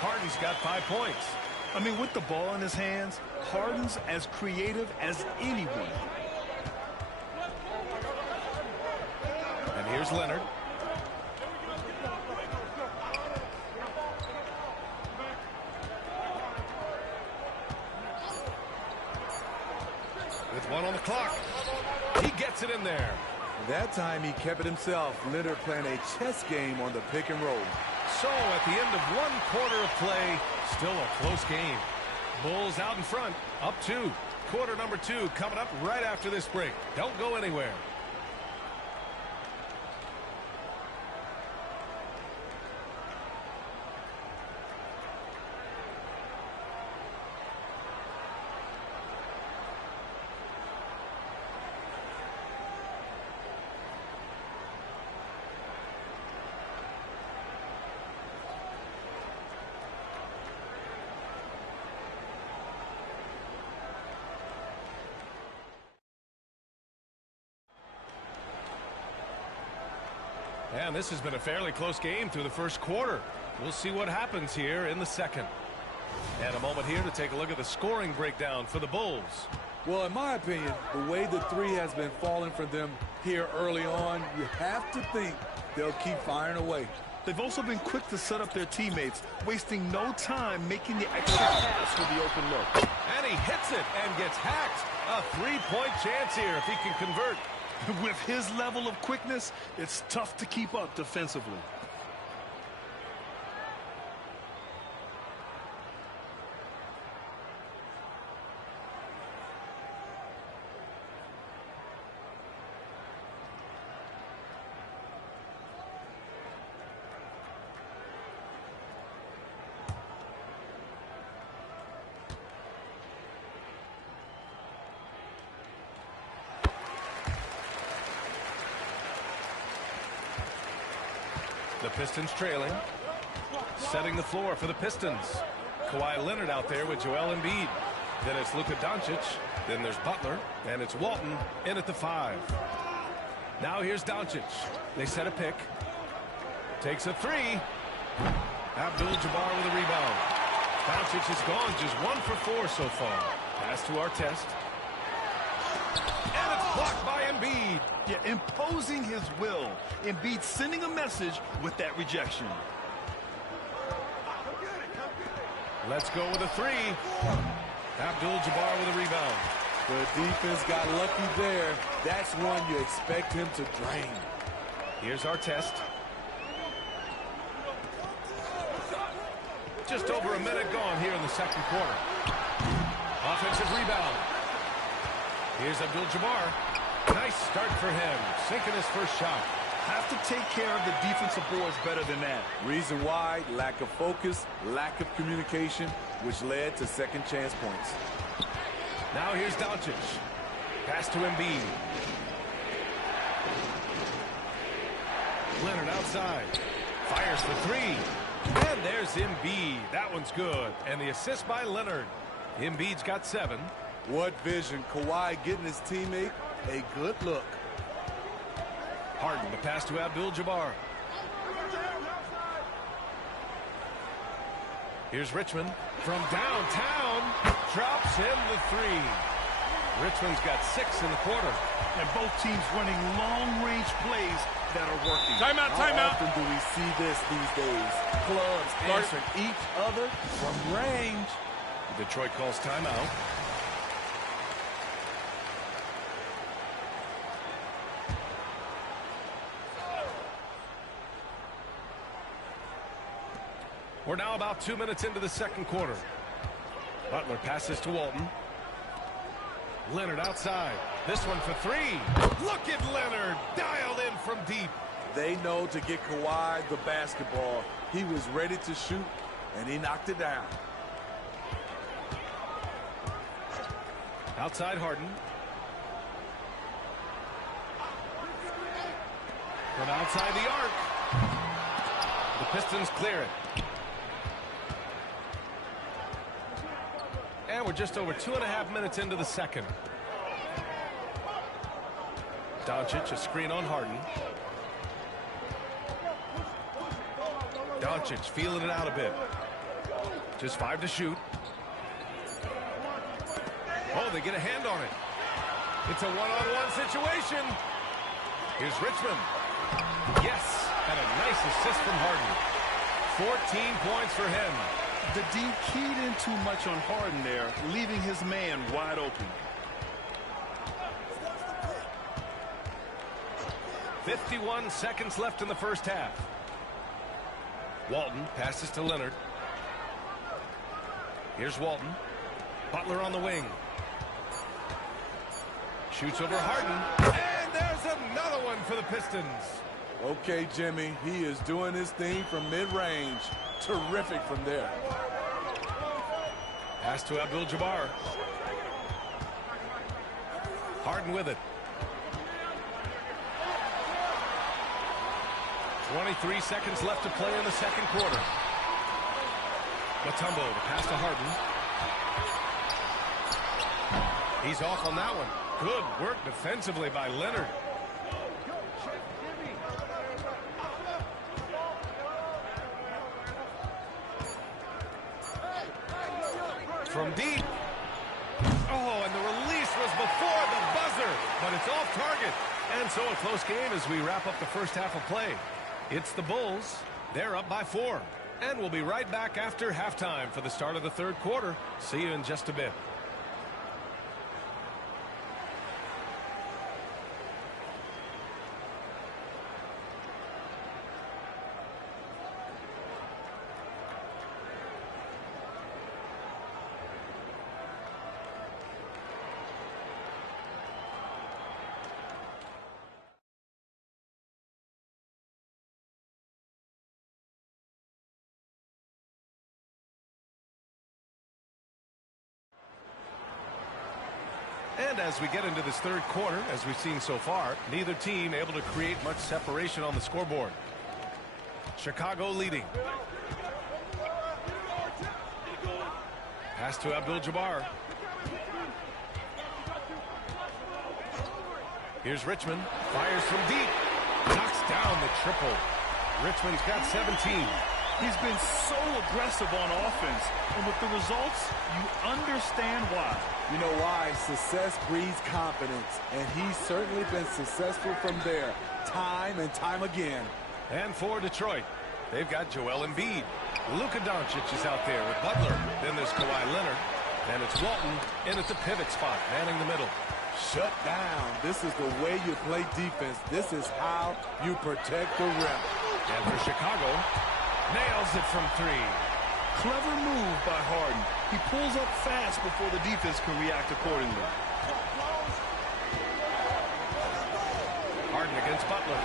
Harden's got 5 points. I mean, with the ball in his hands, Harden's as creative as anyone. And here's Leonard. With 1 on the clock. He gets it in there. That time he kept it himself. Leonard playing a chess game on the pick and roll. So at the end of 1 quarter of play, still a close game. Bulls out in front, up 2. Quarter number 2 coming up right after this break. Don't go anywhere. And this has been a fairly close game through the first quarter. We'll see what happens here in the second. And a moment here to take a look at the scoring breakdown for the Bulls. Well, in my opinion, the way the three has been falling for them here early on, you have to think they'll keep firing away. They've also been quick to set up their teammates, wasting no time making the extra pass for the open look. And he hits it and gets hacked. A 3-point chance here if he can convert. With his level of quickness, it's tough to keep up defensively. The Pistons trailing. Setting the floor for the Pistons. Kawhi Leonard out there with Joel Embiid. Then it's Luka Doncic. Then there's Butler. And it's Walton in at the 5. Now here's Doncic. They set a pick. Takes a 3. Abdul-Jabbar with a rebound. Doncic is gone. Just 1 for 4 so far. Pass to Artest. And it's blocked by Embiid. Yeah, imposing his will. Embiid sending a message with that rejection. Let's go with a 3. Abdul-Jabbar with a rebound. The defense got lucky there. That's one you expect him to drain. Here's Artest. Just over a minute gone here in the second quarter. Offensive rebound. Here's Abdul-Jabbar. Nice start for him. Sinking his first shot. Have to take care of the defensive boards better than that. Reason why, lack of focus, lack of communication, which led to second chance points. Now here's Doncic. Pass to Embiid. Leonard outside. Fires for 3. And there's Embiid. That one's good. And the assist by Leonard. Embiid's got 7. What vision. Kawhi getting his teammate a good look. Harden, the pass to Abdul-Jabbar. Here's Richmond from downtown. Drops in the 3. Richmond's got 6 in the quarter. And both teams running long-range plays that are working. Timeout, timeout. How often do we see this these days? Clubs answering each other from range. Detroit calls timeout. We're now about 2 minutes into the second quarter. Butler passes to Walton. Leonard outside. This one for 3. Look at Leonard dialed in from deep. They know to get Kawhi the basketball. He was ready to shoot, and he knocked it down. Outside Harden. From outside the arc. The Pistons clear it. And we're just over 2.5 minutes into the second. Doncic, a screen on Harden. Doncic feeling it out a bit. Just 5 to shoot. Oh, they get a hand on it. It's a one-on-one situation. Here's Richmond. Yes, and a nice assist from Harden. 14 points for him. The D keyed in too much on Harden there, leaving his man wide open. 51 seconds left in the first half. Walton passes to Leonard. Here's Walton. Butler on the wing. Shoots over Harden. And there's another one for the Pistons. Okay, Jimmy, he is doing his thing from mid-range. Terrific from there. Pass to Abdul-Jabbar. Harden with it. 23 seconds left to play in the second quarter. Mutombo to pass to Harden. He's off on that one. Good work defensively by Leonard. From deep. Oh, and the release was before the buzzer, but it's off target. And so a close game as we wrap up the first half of play. It's the Bulls. They're up by 4. And we'll be right back after halftime for the start of the third quarter. See you in just a bit. And as we get into this third quarter, as we've seen so far, neither team able to create much separation on the scoreboard. Chicago leading. Pass to Abdul-Jabbar. Here's Richmond. Fires from deep. Knocks down the triple. Richmond's got 17. He's been so aggressive on offense, and with the results, you understand why. You know why? Success breeds confidence, and he's certainly been successful from there, time and time again. And for Detroit, they've got Joel Embiid. Luka Doncic is out there with Butler. Then there's Kawhi Leonard. And it's Walton in at the pivot spot, manning the middle. Shut down. This is the way you play defense. This is how you protect the rim. And for Chicago, nails it from 3. Clever move by Harden. He pulls up fast before the defense can react accordingly. Harden against Butler.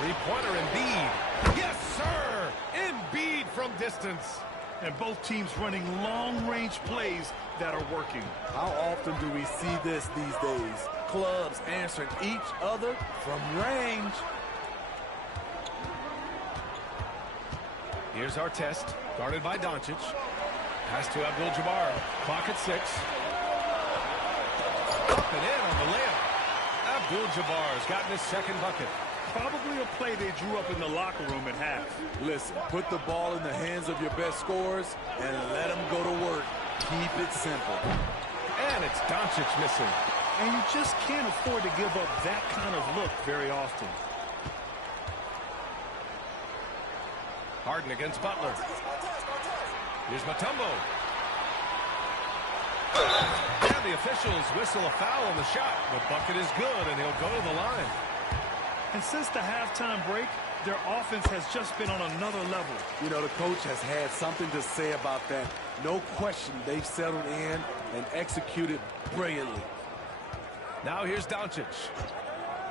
Three-pointer Embiid. Yes, sir! Embiid from distance. And both teams running long-range plays that are working. How often do we see this these days? Clubs answering each other from range. Here's our test, guarded by Doncic. Pass to Abdul-Jabbar. Clock at 6. Up and in on the layup. Abdul-Jabbar's gotten his second bucket. Probably a play they drew up in the locker room at half. Listen, put the ball in the hands of your best scorers and let them go to work. Keep it simple. And it's Doncic missing. And you just can't afford to give up that kind of look very often. Harden against Butler. Here's Mutombo. And the officials whistle a foul on the shot. The bucket is good, and he'll go to the line. And since the halftime break, their offense has just been on another level. You know, the coach has had something to say about that. No question, they've settled in and executed brilliantly. Now here's Doncic.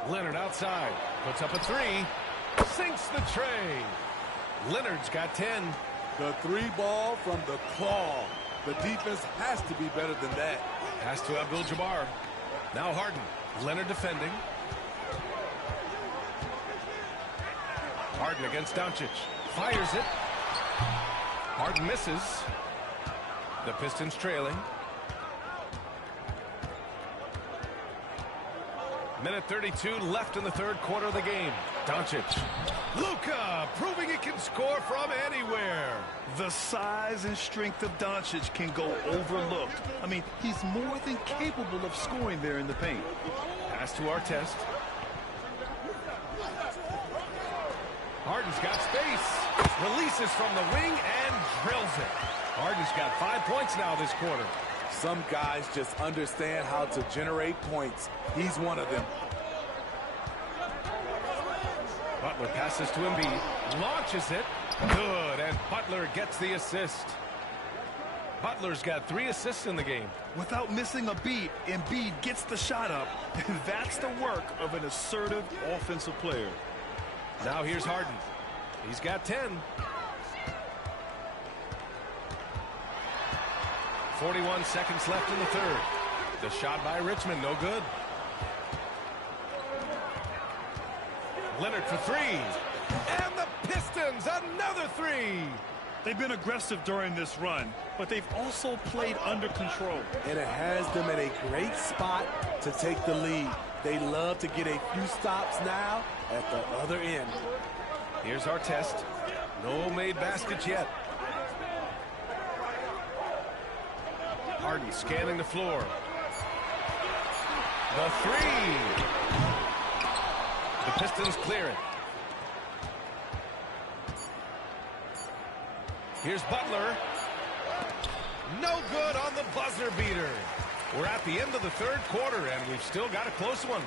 Leonard outside. Puts up a 3. Sinks the tray. Leonard's got 10. The 3 ball from the claw. The defense has to be better than that. Pass to Abdul-Jabbar. Now Harden. Leonard defending. Harden against Doncic. Fires it. Harden misses. The Pistons trailing. Minute 32 left in the third quarter of the game. Doncic. Luka proving he can score from anywhere. The size and strength of Doncic can go overlooked. I mean, he's more than capable of scoring there in the paint. Pass to Artest. Harden's got space. Releases from the wing and drills it. Harden's got 5 points now this quarter. Some guys just understand how to generate points. He's one of them. Butler passes to Embiid. Launches it. Good. And Butler gets the assist. Butler's got 3 assists in the game. Without missing a beat, Embiid gets the shot up. And that's the work of an assertive offensive player. Now here's Harden. He's got 10. 41 seconds left in the third. The shot by Richmond, no good. Leonard for 3. And the Pistons, another 3. They've been aggressive during this run, but they've also played under control. And it has them in a great spot to take the lead. They love to get a few stops now at the other end. Here's Artest. No made baskets yet. Harden scanning the floor. The 3. The Pistons clear it. Here's Butler. No good on the buzzer beater. We're at the end of the third quarter, and we've still got a close one.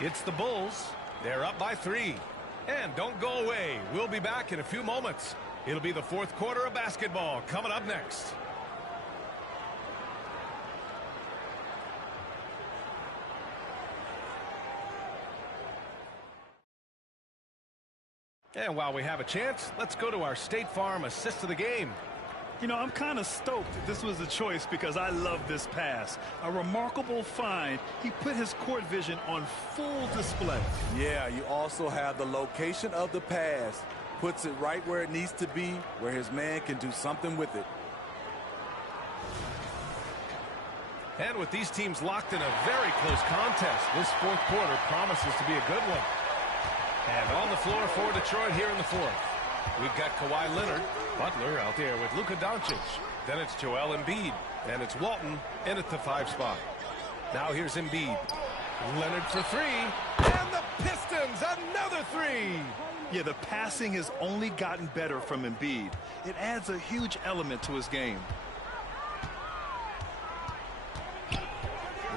It's the Bulls. They're up by 3. And don't go away. We'll be back in a few moments. It'll be the fourth quarter of basketball coming up next. And while we have a chance, let's go to our State Farm assist of the game. You know, I'm kind of stoked that this was a choice because I love this pass. A remarkable find. He put his court vision on full display. Yeah, you also have the location of the pass. Puts it right where it needs to be, where his man can do something with it. And with these teams locked in a very close contest, this fourth quarter promises to be a good one. And on the floor for Detroit here in the fourth. We've got Kawhi Leonard, Butler out there with Luka Doncic. Then it's Joel Embiid, and it's Walton in at the 5 spot. Now here's Embiid. Leonard for 3, and the Pistons, another 3. Yeah, the passing has only gotten better from Embiid. It adds a huge element to his game.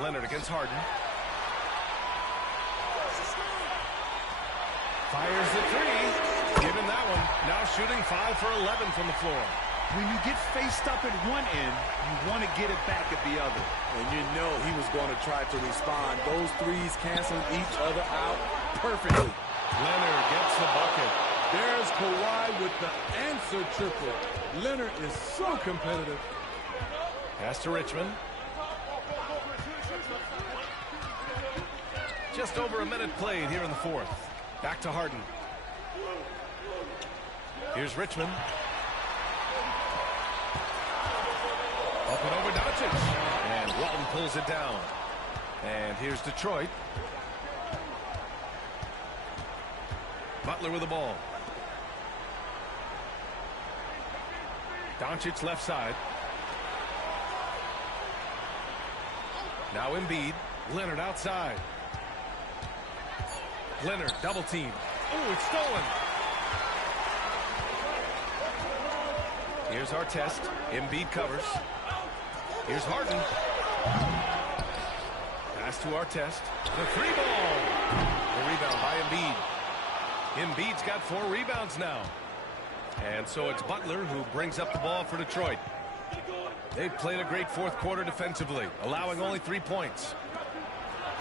Leonard against Harden. Fires the 3. Give him that one. Now shooting 5 for 11 from the floor. When you get faced up at one end, you want to get it back at the other. And you know he was going to try to respond. Those 3s canceling each other out perfectly. Leonard gets the bucket. There's Kawhi with the answer triple. Leonard is so competitive. Pass to Richmond. Just over a minute played here in the fourth. Back to Harden. Here's Richmond. Up and over Doncic. And Walton pulls it down. And here's Detroit. Butler with the ball. Doncic left side. Now Embiid. Leonard outside. Leonard double team. Oh, it's stolen. Here's Artest. Embiid covers. Here's Harden. Pass to Artest. The 3 ball. The rebound by Embiid. Embiid's got 4 rebounds now. And so it's Butler who brings up the ball for Detroit. They've played a great fourth quarter defensively, allowing only 3 points.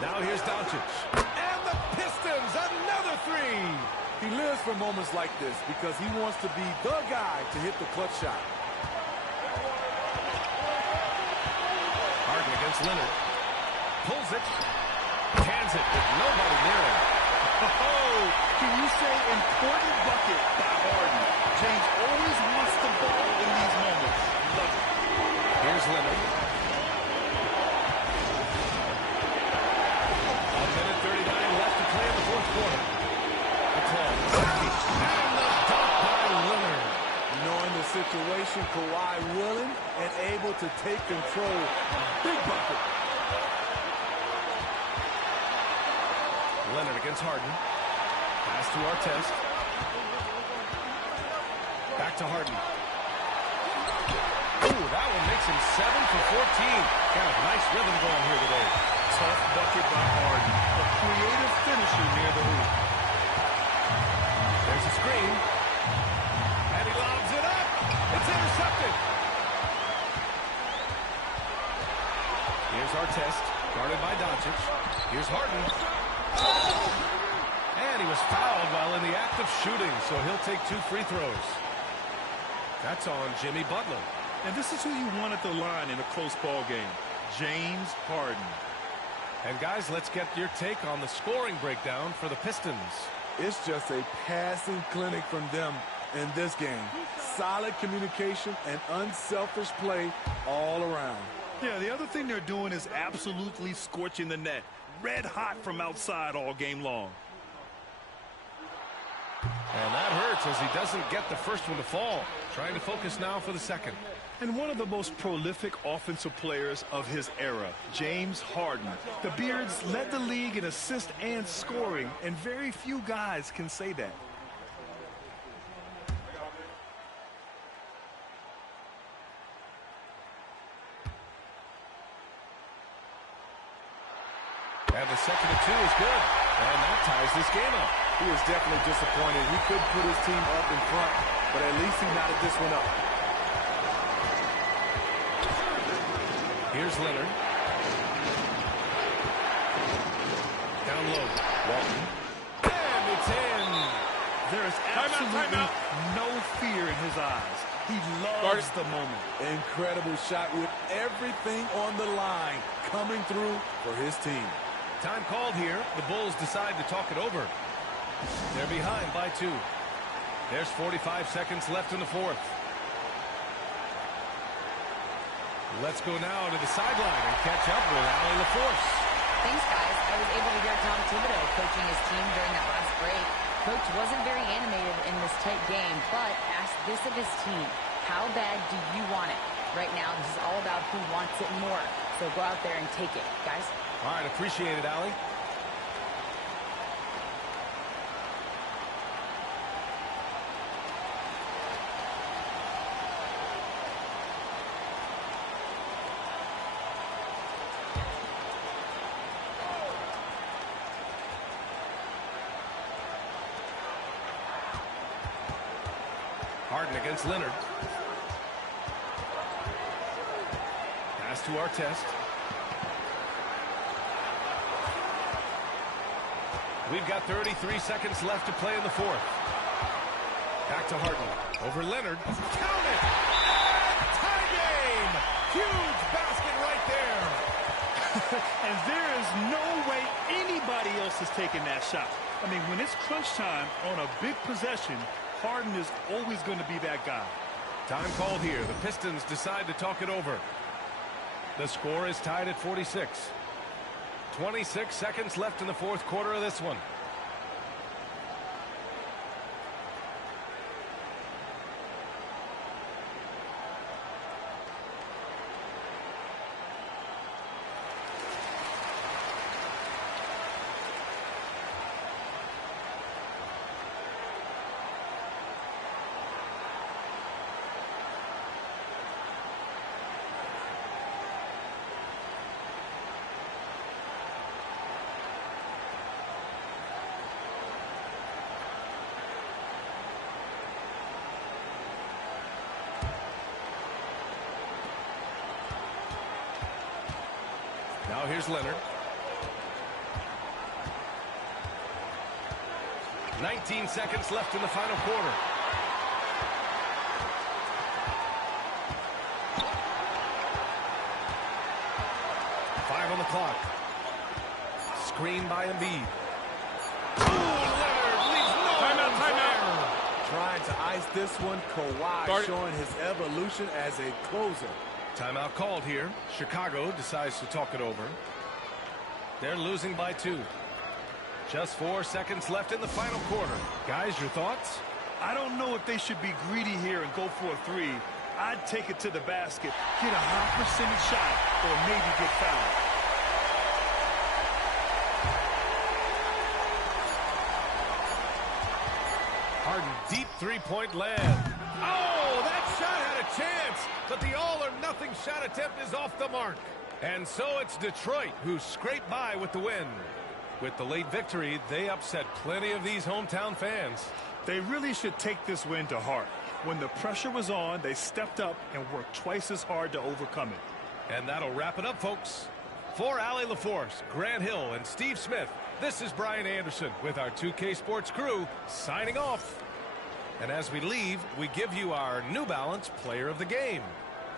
Now here's Doncic. And the Pistons, another 3. He lives for moments like this because he wants to be the guy to hit the clutch shot. Harden against Leonard. Pulls it. Hands it with nobody near him. Oh, can you say important bucket by Harden? James always wants the ball in these moments. Love it. Here's Leonard. 1:39 willing and able to take control. Big bucket. Leonard against Harden. Pass to Artest. Back to Harden. Ooh, that one makes him 7 for 14. Got a nice rhythm going here today. Tough bucket by Harden. A creative finisher near the hoop. There's a screen. And he lobs it up. It's intercepted. Here's Artest, guarded by Doncic. Here's Harden. And he was fouled while in the act of shooting, so he'll take 2 free throws. That's on Jimmy Butler. And this is who you want at the line in a close ball game. James Harden. And guys, let's get your take on the scoring breakdown for the Pistons. It's just a passing clinic from them in this game. Solid communication and unselfish play all around. Yeah, the other thing they're doing is absolutely scorching the net. Red hot from outside all game long. And that hurts as he doesn't get the first one to fall. Trying to focus now for the second. And one of the most prolific offensive players of his era, James Harden. The Beards led the league in assists and scoring, and very few guys can say that. And the second and 2 is good. And that ties this game up. He was definitely disappointed. He couldn't put his team up in front, but at least he knotted this one up. Here's Leonard. Down low. Walton. And it's in. There is absolutely no fear in his eyes. He loves the moment. Incredible shot with everything on the line coming through for his team. Time called here. The Bulls decide to talk it over. They're behind by 2. There's 45 seconds left in the fourth. Let's go now to the sideline and catch up with Allie LaForce. Thanks, guys. I was able to hear Tom Thibodeau coaching his team during that last break. Coach wasn't very animated in this tight game, but asked this of his team. How bad do you want it? Right now, this is all about who wants it more. So go out there and take it, guys. All right, appreciate it, Allie. Harden against Leonard. Pass to Artest. We've got 33 seconds left to play in the fourth. Back to Harden. Over Leonard. Count it! Tie game! Huge basket right there. And there is no way anybody else is taking that shot. I mean, when it's crunch time on a big possession, Harden is always going to be that guy. Time called here. The Pistons decide to talk it over. The score is tied at 46. 26 seconds left in the fourth quarter of this one. Now here's Leonard. 19 seconds left in the final quarter. Five on the clock. Screen by Embiid. Leonard leaves no timeout. Trying to ice this one. Kawhi showing his evolution as a closer. Timeout called here. Chicago decides to talk it over. They're losing by 2. Just 4 seconds left in the final quarter. Guys, your thoughts? I don't know if they should be greedy here and go for a 3. I'd take it to the basket, get a high percentage shot, or maybe get fouled. Harden, deep three-point land. Oh, that shot had a chance, but the all-or-nothing shot attempt is off the mark. And so it's Detroit who scraped by with the win. With the late victory, they upset plenty of these hometown fans. They really should take this win to heart. When the pressure was on, they stepped up and worked twice as hard to overcome it. And that'll wrap it up, folks. For Allie LaForce, Grant Hill, and Steve Smith, this is Brian Anderson with our 2K Sports crew signing off. And as we leave, we give you our New Balance Player of the Game,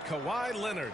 Kawhi Leonard.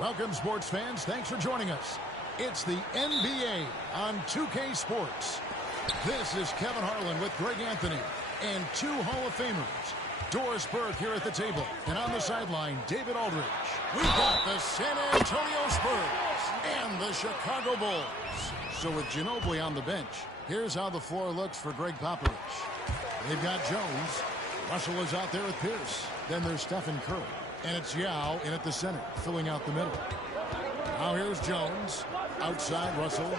Welcome, sports fans. Thanks for joining us. It's the NBA on 2K Sports. This is Kevin Harlan with Greg Anthony and two Hall of Famers. Doris Burke here at the table, and on the sideline, David Aldridge. We've got the San Antonio Spurs and the Chicago Bulls. So with Ginobili on the bench, here's how the floor looks for Greg Popovich. They've got Jones. Russell is out there with Pierce. Then there's Stephen Curry. And it's Yao in at the center, filling out the middle. Now here's Jones. Outside, Russell.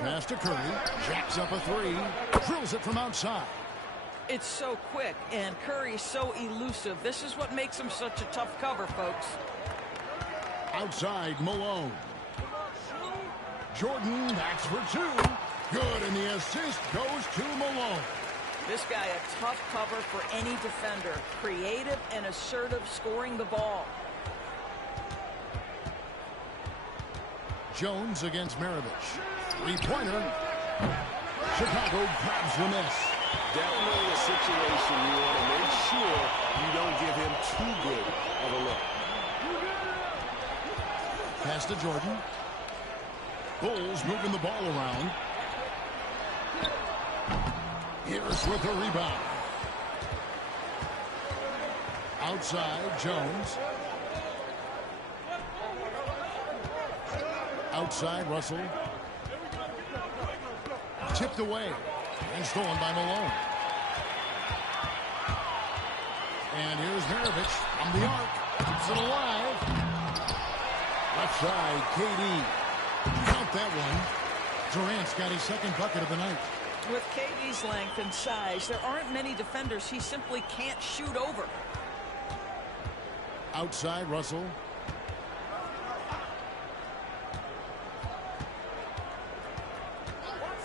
Pass to Curry. Jacks up a three. Drills it from outside. It's so quick, and Curry's so elusive. This is what makes him such a tough cover, folks. Outside, Malone. Jordan backs for two. Good, and the assist goes to Malone. This guy a tough cover for any defender. Creative and assertive scoring the ball. Jones against Maravich. Three-pointer. Chicago grabs the miss. Definitely a situation you want to make sure you don't give him too good of a look. Pass to Jordan. Bulls moving the ball around. Pierce with a rebound. Outside, Jones. Outside, Russell. Tipped away and stolen by Malone. And here's Maravich from the arc. Keeps it alive. Left side, KD. Count that one. Durant's got his second bucket of the night. With KD's length and size, there aren't many defenders he simply can't shoot over. Outside, Russell.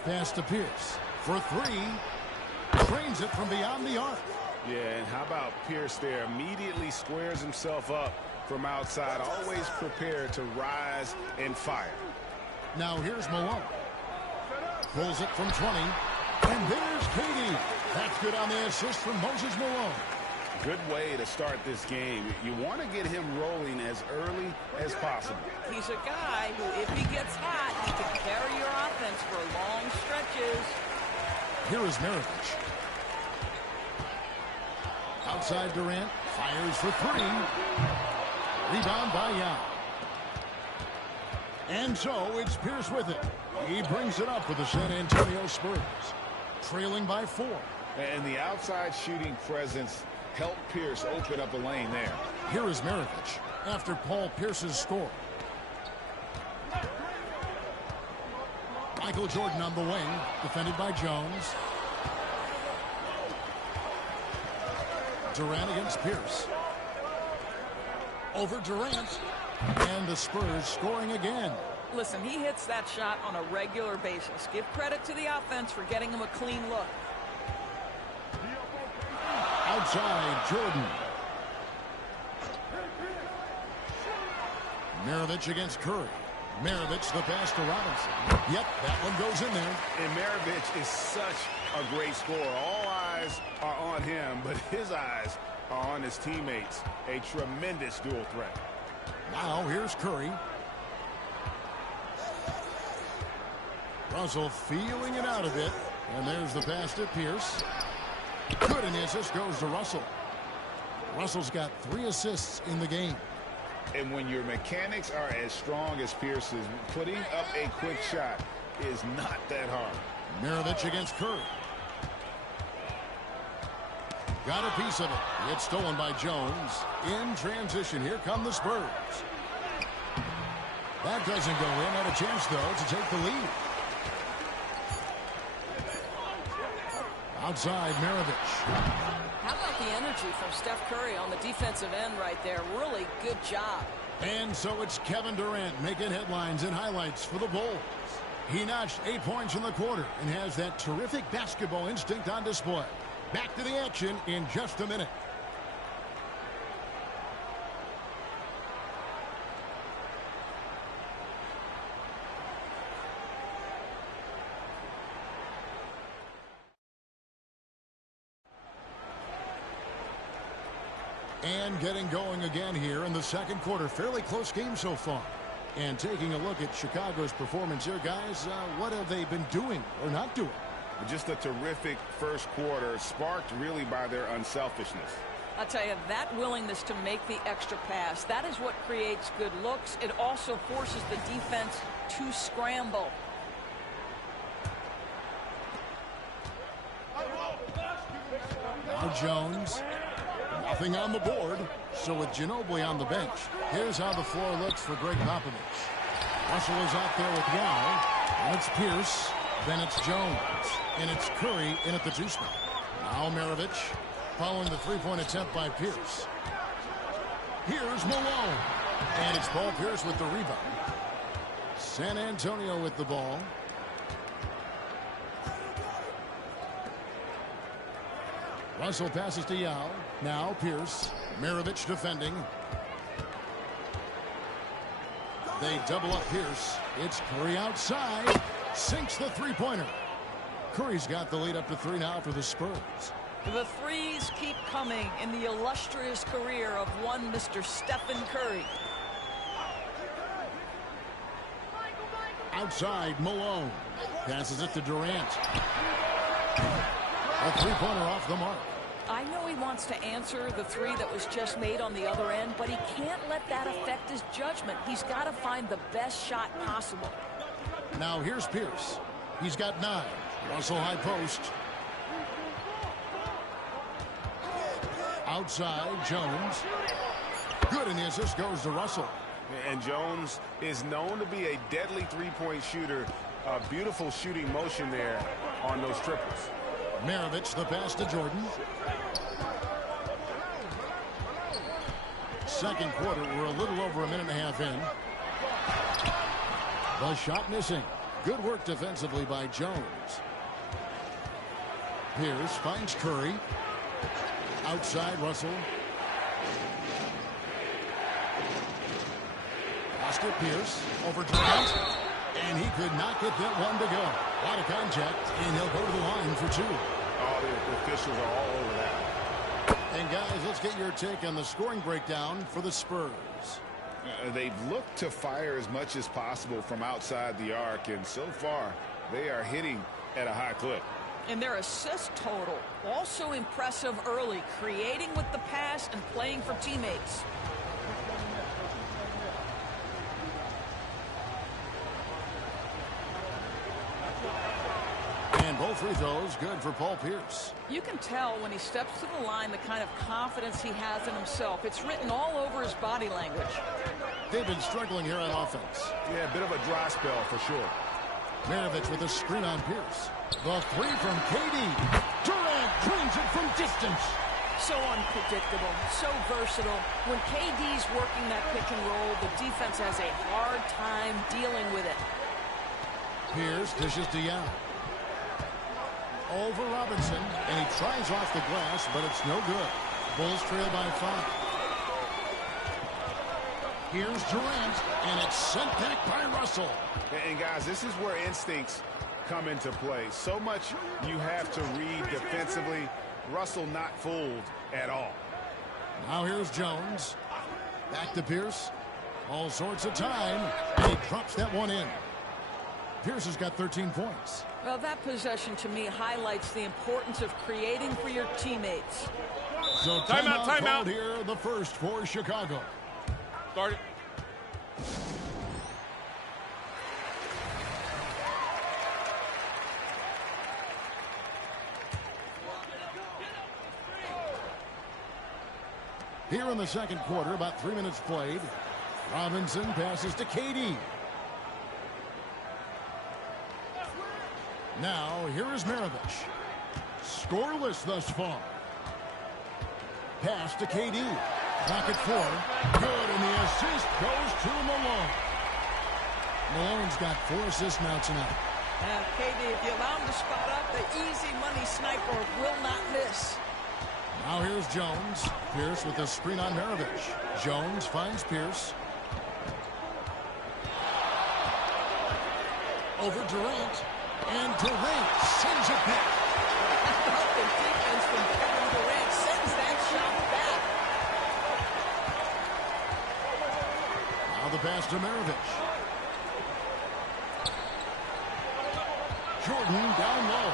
Pass to Pierce for three. Trains it from beyond the arc. Yeah, and how about Pierce there? Immediately squares himself up from outside, always prepared to rise and fire. Now here's Malone. Pulls it from 20. And there's KD. That's good on the assist from Moses Malone. Good way to start this game. You want to get him rolling as early as possible. He's a guy who, if he gets hot, he can carry your offense for long stretches. Here is Maravich. Outside Durant. Fires for three. Rebound by Young. And so it's Pierce with it. He brings it up for the San Antonio Spurs. Trailing by 4. And the outside shooting presence helped Pierce open up a lane there. Here is Maravich after Paul Pierce's score. Michael Jordan on the wing, defended by Jones. Durant against Pierce. Over Durant. And the Spurs scoring again. Listen, he hits that shot on a regular basis. Give credit to the offense for getting him a clean look. Outside, Jordan. Maravich against Curry. Maravich the pass to Robinson. Yep, that one goes in there. And Maravich is such a great scorer. All eyes are on him, but his eyes are on his teammates. A tremendous dual threat. Now here's Curry. Russell feeling it out a bit. And there's the pass to Pierce. Good, and the assist goes to Russell. Russell's got 3 assists in the game. And when your mechanics are as strong as Pierce's, putting up a quick shot is not that hard. Maravich against Curry. Got a piece of it. It's stolen by Jones. In transition, here come the Spurs. That doesn't go in. Had a chance, though, to take the lead. Outside, Maravich. How about the energy from Steph Curry on the defensive end right there? Really good job. And so it's Kevin Durant making headlines and highlights for the Bulls. He notched 8 points in the quarter and has that terrific basketball instinct on display. Back to the action in just a minute. And getting going again here in the second quarter. Fairly close game so far. And taking a look at Chicago's performance here, guys, what have they been doing or not doing? Just a terrific first quarter, sparked really by their unselfishness. I'll tell you, that willingness to make the extra pass, that is what creates good looks. It also forces the defense to scramble. Now Jones. Nothing on the board. So with Ginobili on the bench, here's how the floor looks for Greg Popovich. Russell is out there with Yao. And it's Pierce. Then it's Jones. And it's Curry in at the 2 spot. Now Maravich following the 3-point attempt by Pierce. Here's Malone. And it's Paul Pierce with the rebound. San Antonio with the ball. Russell passes to Yao. Now Pierce. Maravich defending. They double up Pierce. It's Curry outside. Sinks the three-pointer. Curry's got the lead up to 3 now for the Spurs. The threes keep coming in the illustrious career of one Mr. Stephen Curry. Outside, Malone. Passes it to Durant. A three-pointer off the mark. I know he wants to answer the three that was just made on the other end, but he can't let that affect his judgment. He's got to find the best shot possible. Now here's Pierce. He's got 9. Russell high post. Outside, Jones. Good, and the assist goes to Russell. And Jones is known to be a deadly three-point shooter. A beautiful shooting motion there on those triples. Maravich, the pass to Jordan. Second quarter, we're a little over a minute and a half in. The shot missing. Good work defensively by Jones. Pierce finds Curry. Outside, Russell. Oscar Pierce over Durant. And he could not get that one to go. A lot of contact, and he'll go to the line for 2. Oh, the officials are all over that. And guys, let's get your take on the scoring breakdown for the Spurs. They've looked to fire as much as possible from outside the arc, and so far they are hitting at a high clip. And their assist total also impressive early, creating with the pass and playing for teammates. And both free throws good for Paul Pierce. You can tell when he steps to the line the kind of confidence he has in himself. It's written all over his body language. They've been struggling here on offense. Yeah, a bit of a dry spell for sure. Maravich with a screen on Pierce. The three from KD. Durant cleans it from distance. So unpredictable, so versatile. When KD's working that pick and roll, the defense has a hard time dealing with it. Pierce dishes to Young. Over Robinson, and he tries off the glass, but it's no good. Bulls trail by 5. Here's Durant, and it's sent back by Russell. And guys, this is where instincts come into play. So much you have to read defensively. Russell not fooled at all. Now here's Jones. Back to Pierce. All sorts of time, and he drops that one in. Pierce has got 13 points. Well, that possession to me highlights the importance of creating for your teammates. So timeout here, the first for Chicago. Start it. Here in the second quarter, about 3 minutes played. Robinson passes to KD. Now, here is Maravich. Scoreless thus far. Pass to KD. Clock at 4. Good, and the assist goes to Malone. Malone's got 4 assists now tonight. KD, if you allow him to spot up, the easy money sniper will not miss. Now here's Jones. Pierce with a screen on Maravich. Jones finds Pierce. Over Durant. And Durant sends it back. The defense from Kevin Durant sends that shot back. Now the pass to Maravich. Jordan down low.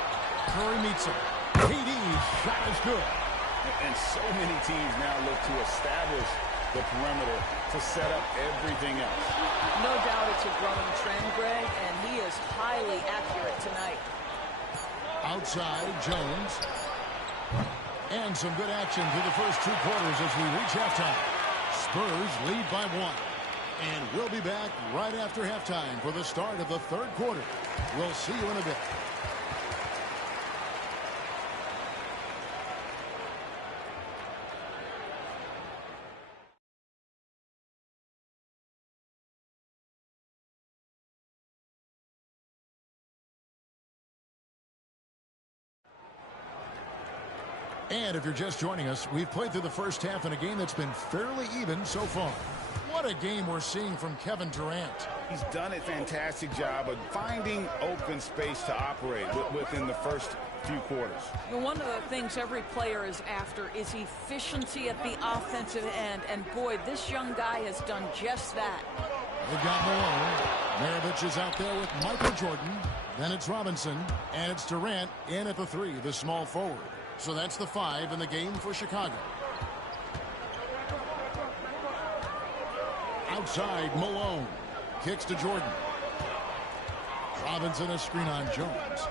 Curry meets him. KD's shot is good. And so many teams now look to establish the perimeter to set up everything else. No doubt it's a growing trend, Greg, and he is highly accurate tonight. Outside, Jones. And some good action through the first 2 quarters as we reach halftime. Spurs lead by 1. And we'll be back right after halftime for the start of the third quarter. We'll see you in a bit. And if you're just joining us, we've played through the first half in a game that's been fairly even so far. What a game we're seeing from Kevin Durant. He's done a fantastic job of finding open space to operate within the first few quarters. One of the things every player is after is efficiency at the offensive end. And boy, this young guy has done just that. They've got Malone. Maravich is out there with Michael Jordan. Then it's Robinson. And it's Durant in at the 3, the small forward. So that's the 5 in the game for Chicago. Outside, Malone. Kicks to Jordan. Robinson a screen on Jones.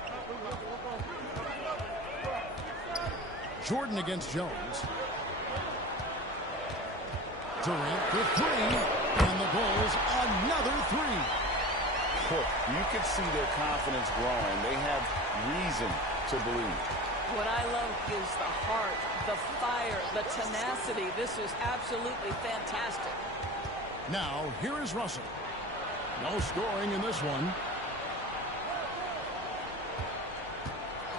Jordan against Jones. Durant for 3. And the Bulls another 3. You can see their confidence growing. They have reason to believe. What I love is the heart, the fire, the tenacity. This is absolutely fantastic. Now, here is Russell. No scoring in this one.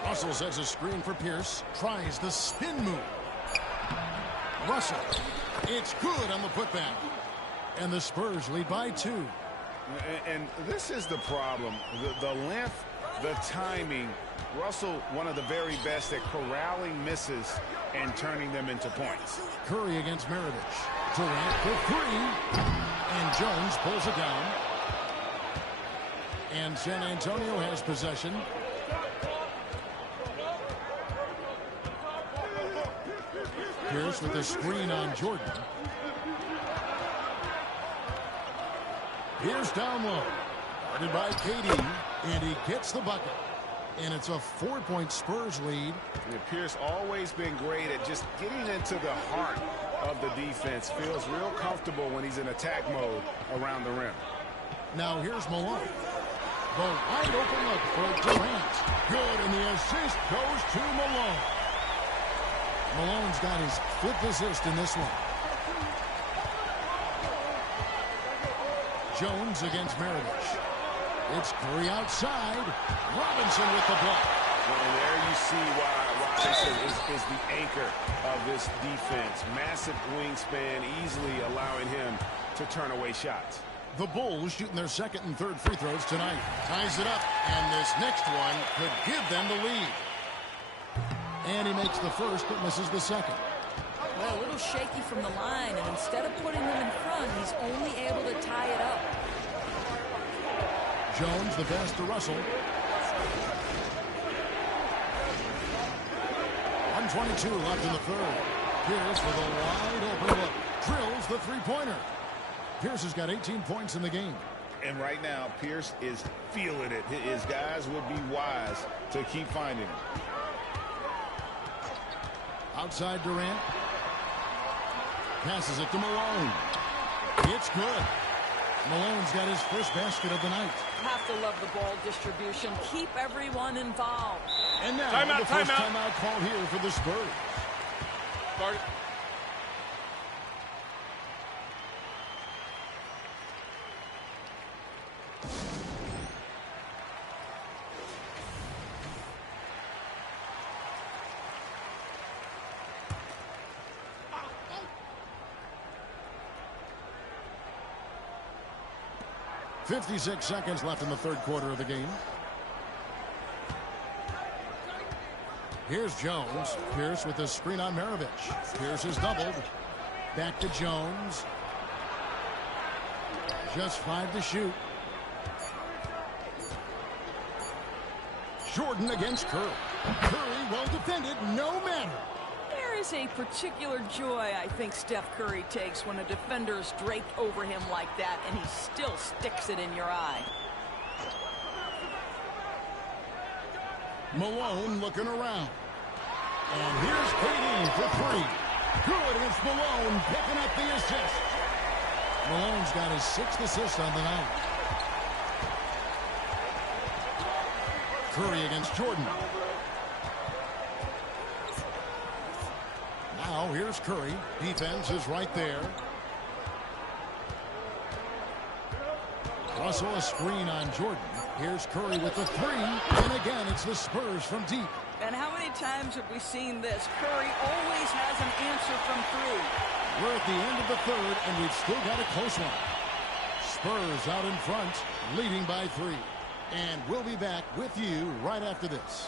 Russell sets a screen for Pierce. Tries the spin move. Russell. It's good on the putback. And the Spurs lead by 2. And this is the problem. The length, the timing. Russell, one of the very best at corralling misses and turning them into points. Curry against Maravich. Durant for 3. And Jones pulls it down. And San Antonio has possession. Pierce with a screen on Jordan. Pierce down low. Guarded by KD. And he gets the bucket. And it's a 4-point Spurs lead. Yeah, Pierce always been great at just getting into the heart of the defense. Feels real comfortable when he's in attack mode around the rim. Now here's Malone. The wide open look for Durant. Good, and the assist goes to Malone. Malone's got his 5th assist in this one. Jones against Maravich. It's Curry outside. Robinson with the block. And there you see why Robinson is the anchor of this defense. Massive wingspan, easily allowing him to turn away shots. The Bulls shooting their 2nd and 3rd free throws tonight. Ties it up, and this next one could give them the lead. And he makes the first, but misses the second. Well, a little shaky from the line, and instead of putting them in front, he's only able to tie it up. Jones, the pass to Russell. 1:22 left in the 3rd. Pierce with a wide open look. Drills the three-pointer. Pierce has got 18 points in the game. And right now, Pierce is feeling it. His guys would be wise to keep finding him. Outside Durant. Passes it to Malone. It's good. Malone's got his first basket of the night. Have to love the ball distribution. Keep everyone involved. And now the first timeout called here for the Spurs. Start it. .56 seconds left in the 3rd quarter of the game. Here's Jones. Pierce with the screen on Maravich. Pierce is doubled. Back to Jones. Just 5 to shoot. Jordan against Curry. Curry well defended, no matter. There is a particular joy I think Steph Curry takes when a defender is draped over him like that and he still sticks it in your eye. Malone looking around. And here's KD for 3. Good against Malone, picking up the assist. Malone's got his 6th assist on the night. Curry against Jordan. Now here's Curry. Defense is right there. Russell a screen on Jordan. Here's Curry with the 3. And again, it's the Spurs from deep. And how many times have we seen this? Curry always has an answer from three. We're at the end of the third, and we've still got a close one. Spurs out in front, leading by 3. And we'll be back with you right after this.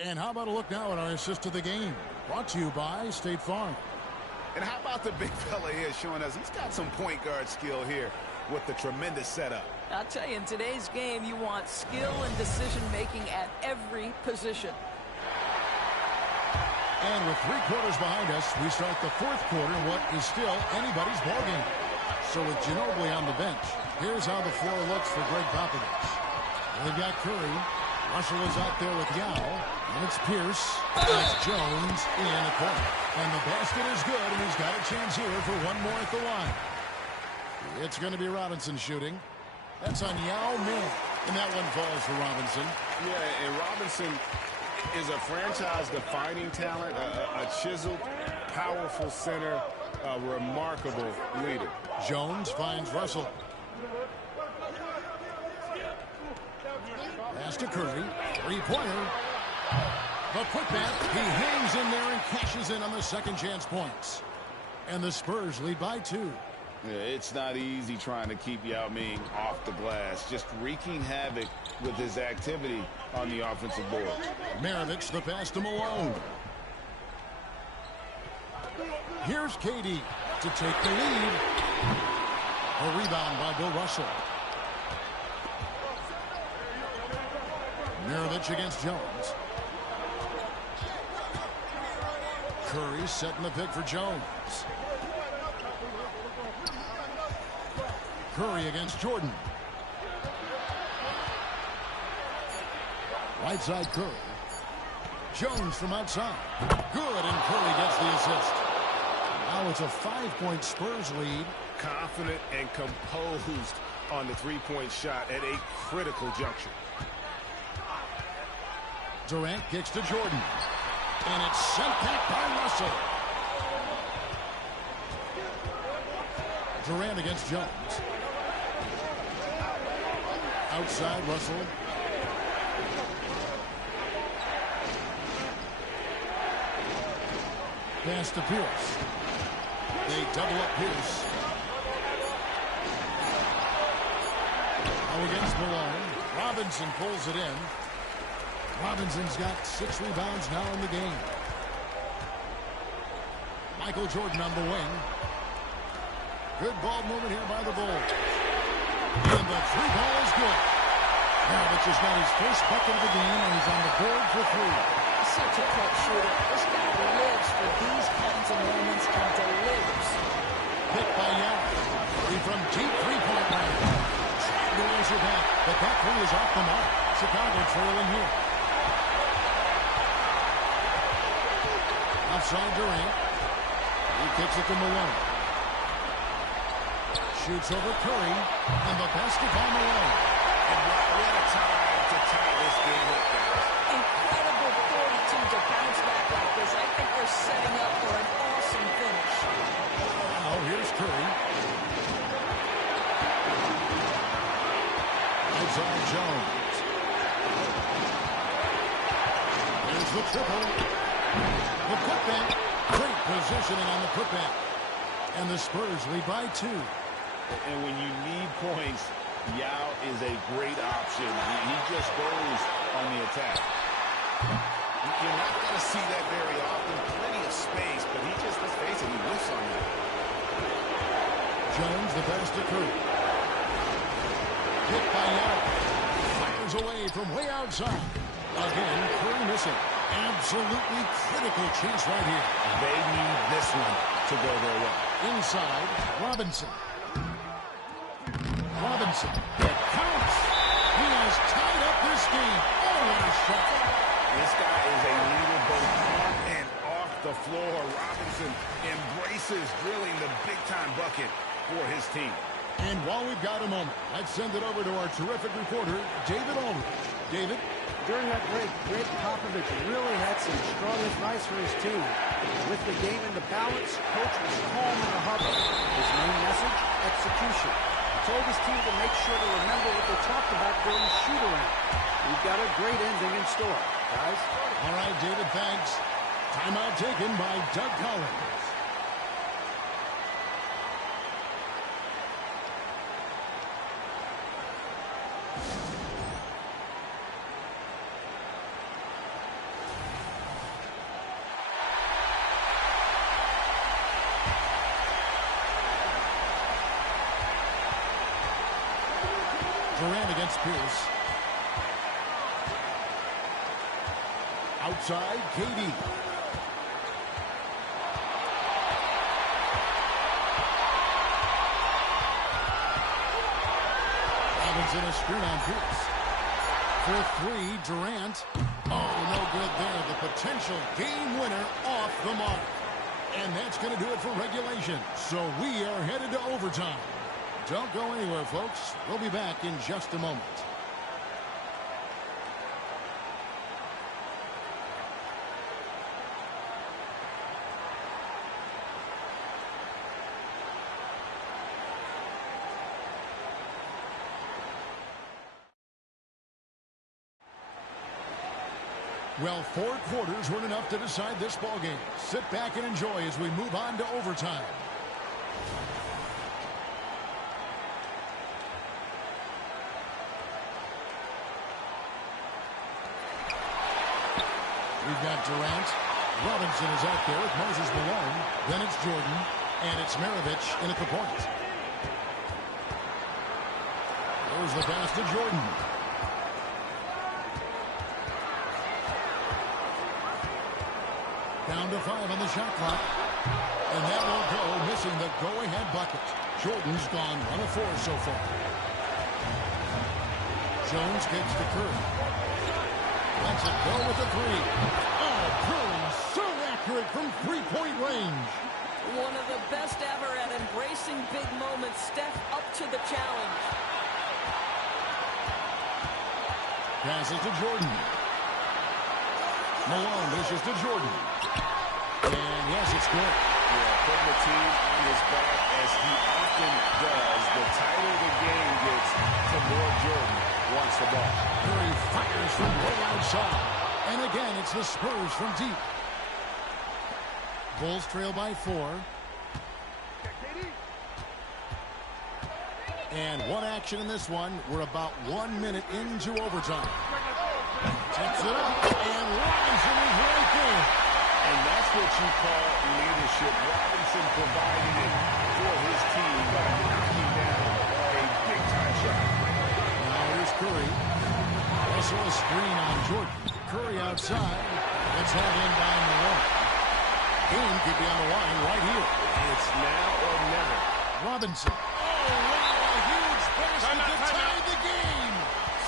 And how about a look now at our assist of the game? Brought to you by State Farm. And how about the big fella here showing us he's got some point guard skill here with the tremendous setup. I'll tell you, in today's game, you want skill and decision-making at every position. And with 3 quarters behind us, we start the 4th quarter in what is still anybody's ballgame. So with Ginobili on the bench, here's how the floor looks for Greg Popovich. They've got Curry. Russell is out there with Yao. And it's Pierce. And it's Jones in the corner. And the basket is good, and he's got a chance here for one more at the line. It's going to be Robinson shooting. That's on Yao Ming. And that one falls for Robinson. Yeah, and Robinson is a franchise-defining talent, a chiseled, powerful center, a remarkable leader. Jones finds Russell. Pass to Curry. 3-pointer. The putback. He hangs in there and cashes in on the second chance points. And the Spurs lead by 2. Yeah, it's not easy trying to keep Yao Ming off the glass, just wreaking havoc with his activity on the offensive board. Maravich the pass to Malone. Here's KD to take the lead. A rebound by Bill Russell. Maravich against Jones. Curry setting the pick for Jones. Curry against Jordan. Right side Curry. Jones from outside. Good, and Curry gets the assist. Now it's a 5-point Spurs lead. Confident and composed on the 3-point shot at a critical juncture. Durant kicks to Jordan. And it's sent back by Russell. Durant against Jones. Outside Russell. Pass to Pierce. They double up Pierce. Now against Malone. Robinson pulls it in. Robinson's got 6 rebounds now in the game. Michael Jordan on the wing. Good ball movement here by the Bulls. And the 3-ball is good. Maravich has got his first bucket of the game, and he's on the board for 3. Such a clutch shooter. This guy lives for these kinds of moments and delivers. Picked by Yao. Three from deep 3-point range. Trying to answer back, but that 3 is off the mark. Chicago trailing here. Outside Durant. He kicks it to Malone. Shoots over Curry. And the basket by Malone. And what a time to tie this game up, guys. Incredible fortitude to bounce back like this. I think they're setting up for an awesome finish. Now here's Curry. Outside Jones. There's the triple. The putback. Great positioning on the putback. And the Spurs lead by 2. And when you need points, Yao is a great option. He just goes on the attack. You're not going to see that very often. Plenty of space, but he just, let's face it, he whiffs on that. Jones, the pass to Curry. Hit by Yao. Fires away from way outside. Again, Curry missing. Absolutely critical chance right here. They need this one to go their way. Inside, Robinson. Robinson. It counts. He has tied up this game. Oh, what a shot. This guy is a Wilson embraces drilling the big-time bucket for his team. And while we've got a moment, let's send it over to our terrific reporter, David Aldridge. David? During that break, Greg Popovich really had some strong advice for his team. With the game into balance, coach was calm in the huddle. His main message, execution. He told his team to make sure to remember what they talked about during the shoot-around. We've got a great ending in store, guys. All right, David, thanks. Timeout taken by Doug Collins. Durant against Pierce. Outside, KD. Robinson a screen on Pierce. For three, Durant. Oh, no good there. The potential game winner off the mark. And that's going to do it for regulation. So we are headed to overtime. Don't go anywhere, folks. We'll be back in just a moment. Well, 4 quarters weren't enough to decide this ballgame. Sit back and enjoy as we move on to overtime. We've got Durant. Robinson is out there with Moses Malone. Then it's Jordan. And it's Maravich in at the point. There's the pass to Jordan. Down to 5 on the shot clock. And that won't go, missing the go-ahead bucket. Jordan's gone 1 of 4 so far. Jones gets to Curry. Lets it go with the 3. Oh, Curry, so accurate from three-point range. One of the best ever at embracing big moments. Steph up to the challenge. Passes to Jordan. Malone dishes to Jordan. And yes, it's good. Yeah, putting the team on his back as he often does. The tighter the game gets, the more Jordan wants the ball. Curry fires from way outside. And again, it's the Spurs from deep. Bulls trail by 4. And one action in this one. We're about 1 minute into overtime. Tips it up, and Robinson is right there. And that's what you call leadership. Robinson providing it for his team by knocking down a big-time shot. Now here's Curry. Also a screen on Jordan. Curry outside. It's held in by Malone. Game could be on the line right here. It's now or never. Robinson. Oh, wow, a huge basket to tie the game.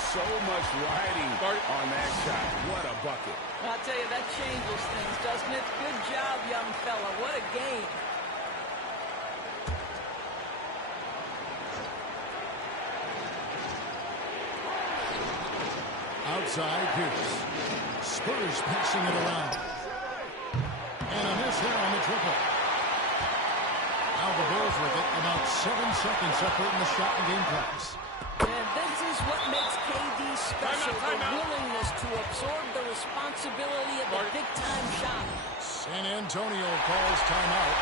So much riding on that shot. What a bucket. I'll tell you, that changes things, doesn't it? Good job, young fella. What a game. Outside, Pierce. Spurs passing it around. And a miss there on the triple. Now the Bulls with it. About 7 seconds separating the shot and game clocks. And this is what makes KD special, the willingness to absorb the responsibility of the big-time shot. San Antonio calls timeout.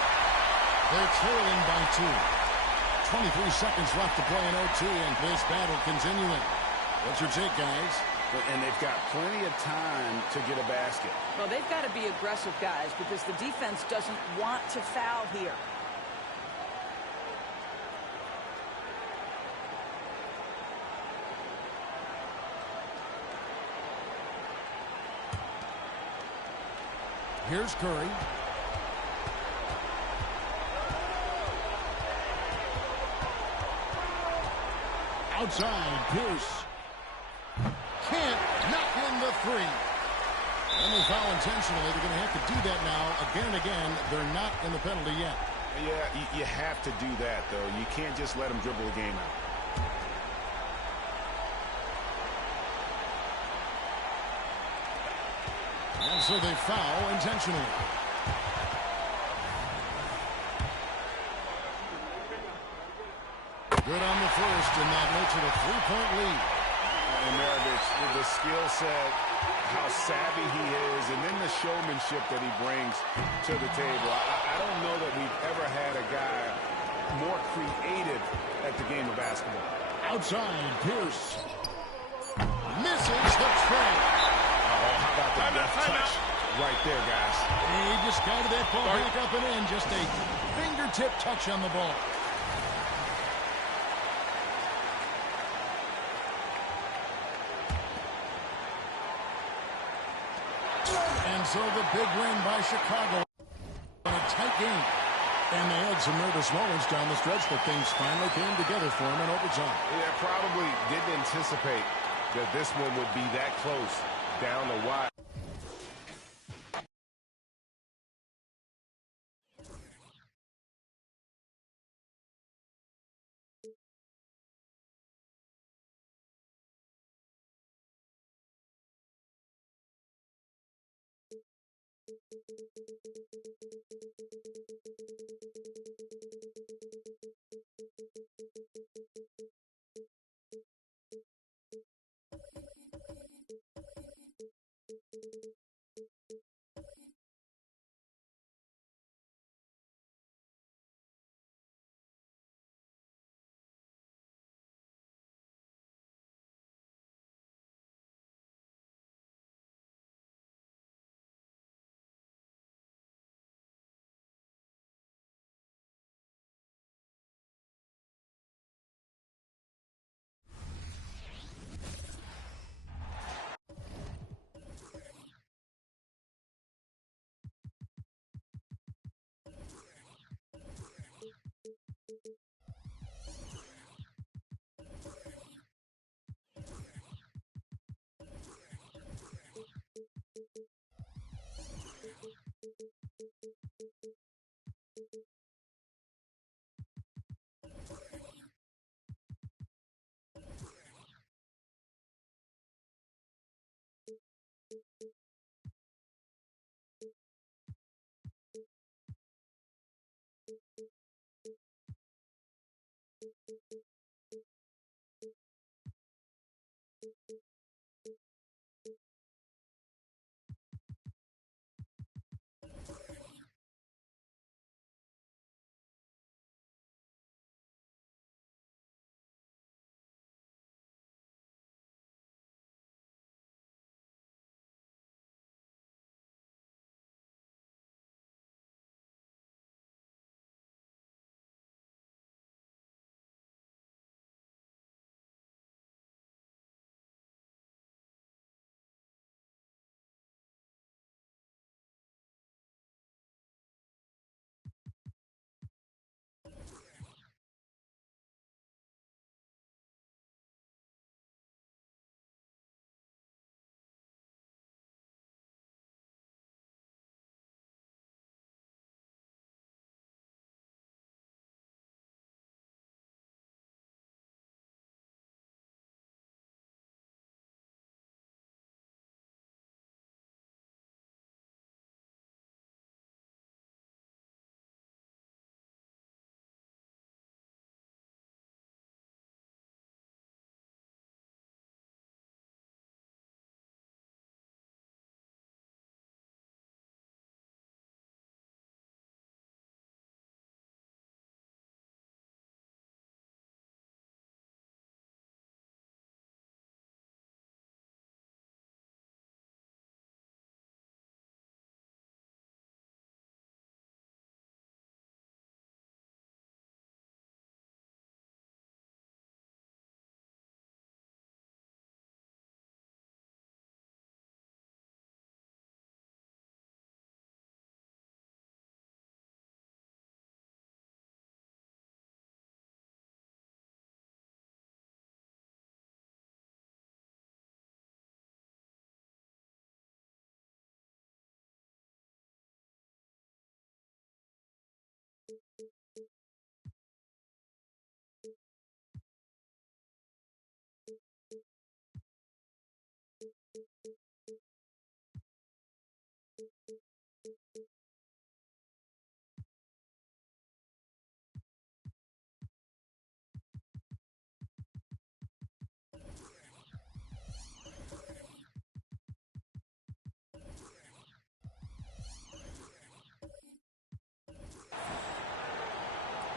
They're trailing by 2. 23 seconds left to play in OT, and this battle continuing. What's your take, guys? And they've got plenty of time to get a basket. Well, they've got to be aggressive, guys, because the defense doesn't want to foul here. Here's Curry. Outside, Pierce. Can't knock in the 3. And the they foul intentionally. They're going to have to do that now again and again. They're not in the penalty yet. Yeah, you have to do that, though. You can't just let them dribble the game out. And so they foul intentionally. Good on the first, and that makes it a 3-point lead. And Maravich, the skill set, how savvy he is, and then the showmanship that he brings to the table. I don't know that we've ever had a guy more creative at the game of basketball. Outside, Pierce. Misses the tray. Oh, how about the left touch right there, guys? He just guided that ball back up and in. Just a fingertip touch on the ball. And so the big win by Chicago in a tight game. And they had some nervous moments down the stretch, but things finally came together for them in overtime. Yeah, probably didn't anticipate that this one would be that close down the wire.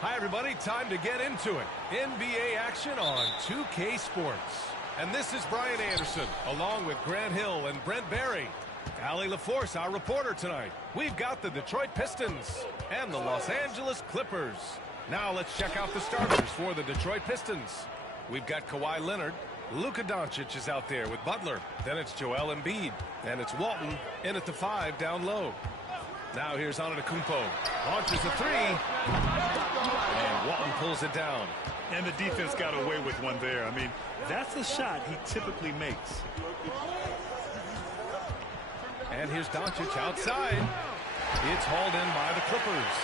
Hi, everybody. Time to get into it. NBA action on 2K Sports. And this is Brian Anderson, along with Grant Hill and Brent Barry. Allie LaForce, our reporter tonight. We've got the Detroit Pistons and the Los Angeles Clippers. Now let's check out the starters for the Detroit Pistons. We've got Kawhi Leonard. Luka Doncic is out there with Butler. Then it's Joel Embiid. And it's Walton in at the 5 down low. Now here's Antetokounmpo. Launches a 3. And Walton pulls it down. And the defense got away with one there. I mean, that's the shot he typically makes. And here's Doncic outside. It's hauled in by the Clippers.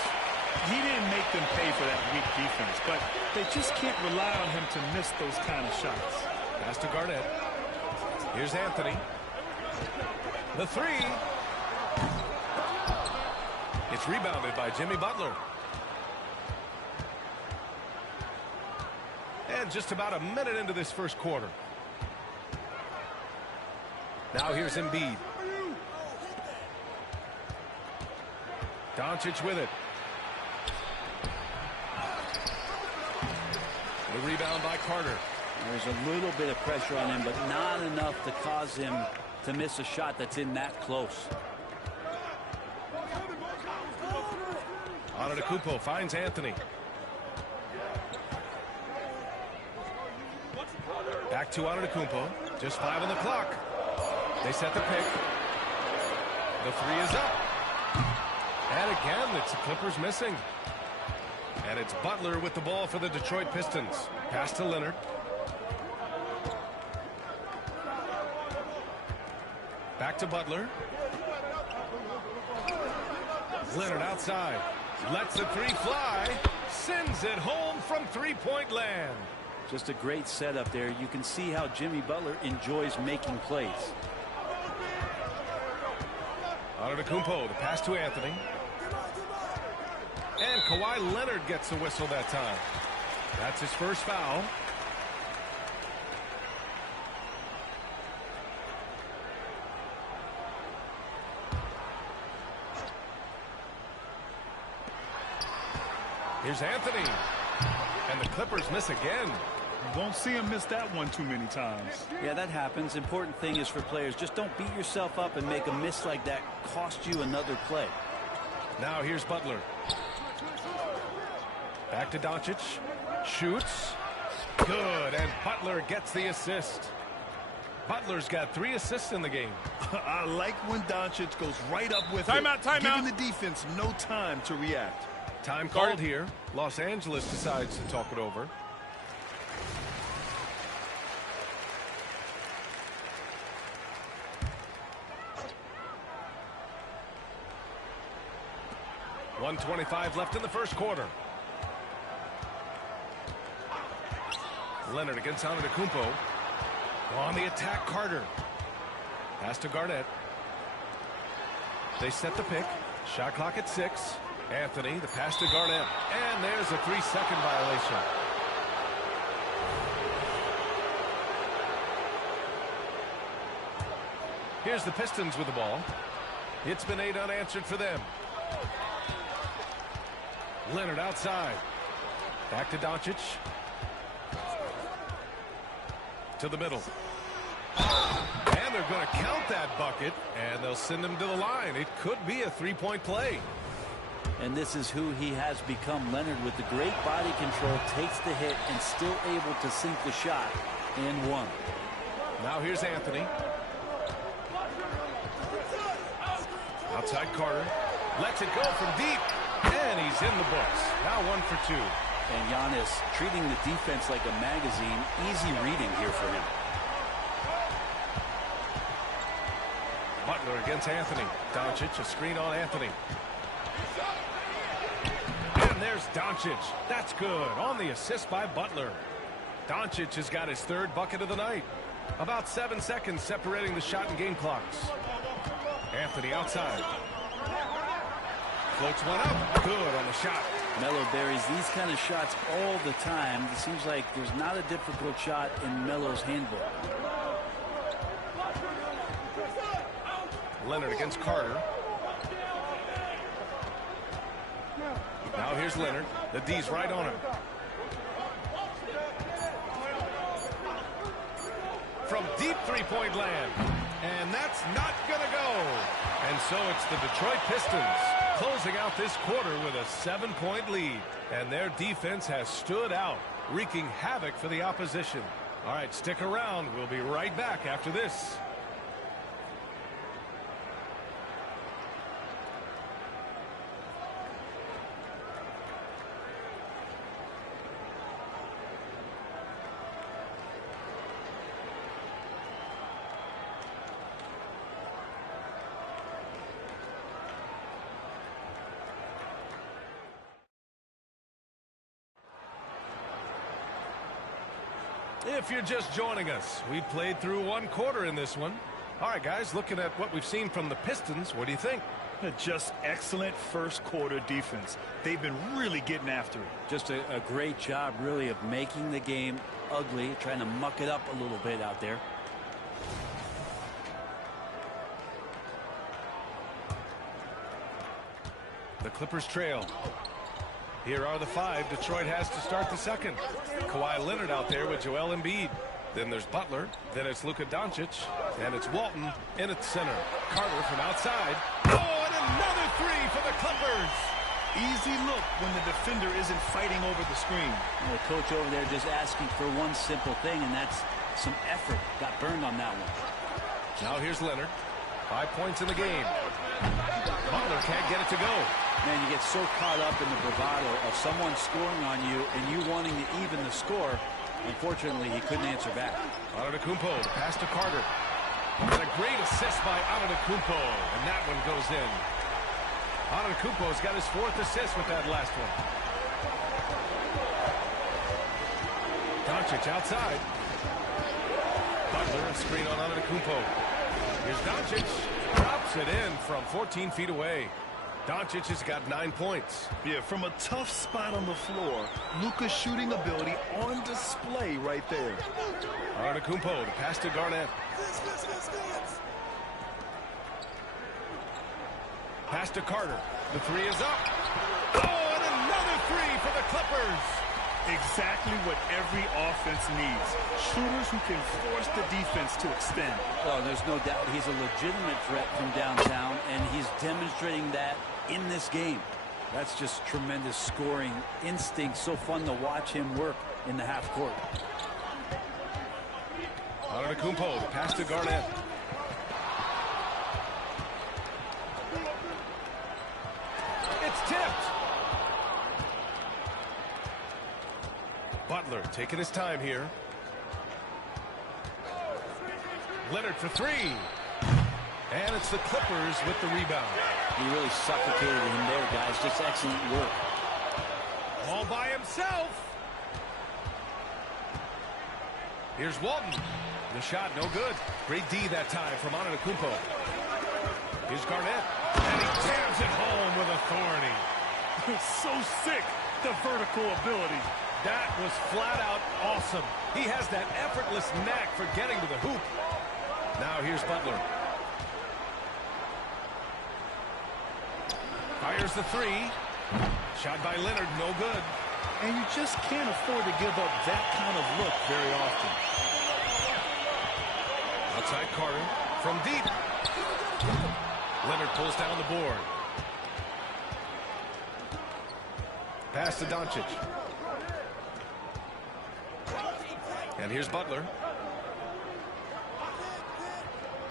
He didn't make them pay for that weak defense, but they just can't rely on him to miss those kind of shots. Pass to Garnett. Here's Anthony. The 3. It's rebounded by Jimmy Butler. And just about a minute into this first quarter. Now here's Embiid. Doncic with it. The rebound by Carter. There's a little bit of pressure on him, but not enough to cause him to miss a shot that's in that close. Antetokounmpo finds Anthony. Back to Antetokounmpo. Just 5 on the clock. They set the pick. The 3 is up. And again, it's the Clippers missing. And it's Butler with the ball for the Detroit Pistons. Pass to Leonard. Back to Butler. Leonard outside. Lets the 3 fly. Sends it home from three-point land. Just a great setup there. You can see how Jimmy Butler enjoys making plays. Antetokounmpo, the pass to Anthony. And Kawhi Leonard gets the whistle that time. That's his first foul. Here's Anthony. And the Clippers miss again. You won't see him miss that one too many times. Yeah, that happens. Important thing is for players, just don't beat yourself up and make a miss like that cost you another play. Now here's Butler. Back to Doncic. Shoots. Good. And Butler gets the assist. Butler's got 3 assists in the game. I like when Doncic goes right up with Timeout, giving the defense no time to react. Time called here. Los Angeles decides to talk it over. .125 left in the first quarter. Leonard against Antetokounmpo. On the attack, Carter. Pass to Garnett. They set the pick. Shot clock at 6. Anthony, the pass to Garnett. And there's a 3-second violation. Here's the Pistons with the ball. It's been 8 unanswered for them. Leonard outside. Back to Doncic. To the middle. And they're going to count that bucket, and they'll send him to the line. It could be a 3-point play. And this is who he has become. Leonard, with the great body control, takes the hit and still able to sink the shot and 1. Now here's Anthony. Outside Carter. Lets it go from deep. And he's in the books. Now 1 for 2. And Giannis treating the defense like a magazine. Easy reading here for him. Butler against Anthony. Doncic, a screen on Anthony. And Doncic. That's good. On the assist by Butler. Doncic has got his third bucket of the night. About 7 seconds separating the shot and game clocks. Anthony outside. Floats one up. Good on the shot. Melo buries these kind of shots all the time. It seems like there's not a difficult shot in Melo's handbook. Leonard against Carter. Now here's Leonard. The D's right on him. From deep three-point land. And that's not going to go. And so it's the Detroit Pistons closing out this quarter with a 7-point lead. And their defense has stood out, wreaking havoc for the opposition. All right, stick around. We'll be right back after this. If you're just joining us, we played through one quarter in this one. All right, guys, looking at what we've seen from the Pistons, what do you think? Just excellent first quarter defense. They've been really getting after it. Just a great job, really, of making the game ugly, trying to muck it up a little bit out there. The Clippers trail. Here are the 5 Detroit has to start the second. Kawhi Leonard out there with Joel Embiid. Then there's Butler. Then it's Luka Doncic. And it's Walton in at center. Carter from outside. Oh, and another 3 for the Clippers. Easy look when the defender isn't fighting over the screen. And the coach over there just asking for one simple thing, and that's some effort. Got burned on that one. Now here's Leonard. 5 points in the game. Butler can't get it to go. Man, you get so caught up in the bravado of someone scoring on you and you wanting to even the score. Unfortunately, he couldn't answer back. Antetokounmpo, the pass to Carter. And a great assist by Antetokounmpo, and that one goes in. Antetokounmpo's got his 4th assist with that last one. Doncic outside. Butler, a screen on Antetokounmpo. Here's Doncic. Drops it in from 14 feet away. Doncic has got 9 points. Yeah, from a tough spot on the floor, Luka's shooting ability on display right there. Antetokounmpo, the pass to Garnett. Pass to Carter. The 3 is up. Oh, and another 3 for the Clippers. Exactly what every offense needs. Shooters who can force the defense to extend. Oh, there's no doubt he's a legitimate threat from downtown, and he's demonstrating that in this game. That's just tremendous scoring instinct. So fun to watch him work in the half court. Antetokounmpo, the pass to Garnett. It's tipped. Butler taking his time here. Leonard for 3. And it's the Clippers with the rebound. He really suffocated him there, guys. Just excellent work. All by himself. Here's Walton. The shot no good. Great D that time from Antetokounmpo. Here's Garnett. And he jams it home with authority. So sick, the vertical ability. That was flat out awesome. He has that effortless knack for getting to the hoop. Now here's Butler. Fires the 3. Shot by Leonard, no good. And you just can't afford to give up that kind of look very often. Outside Carter from deep. Leonard pulls down the board. Pass to Doncic. And here's Butler.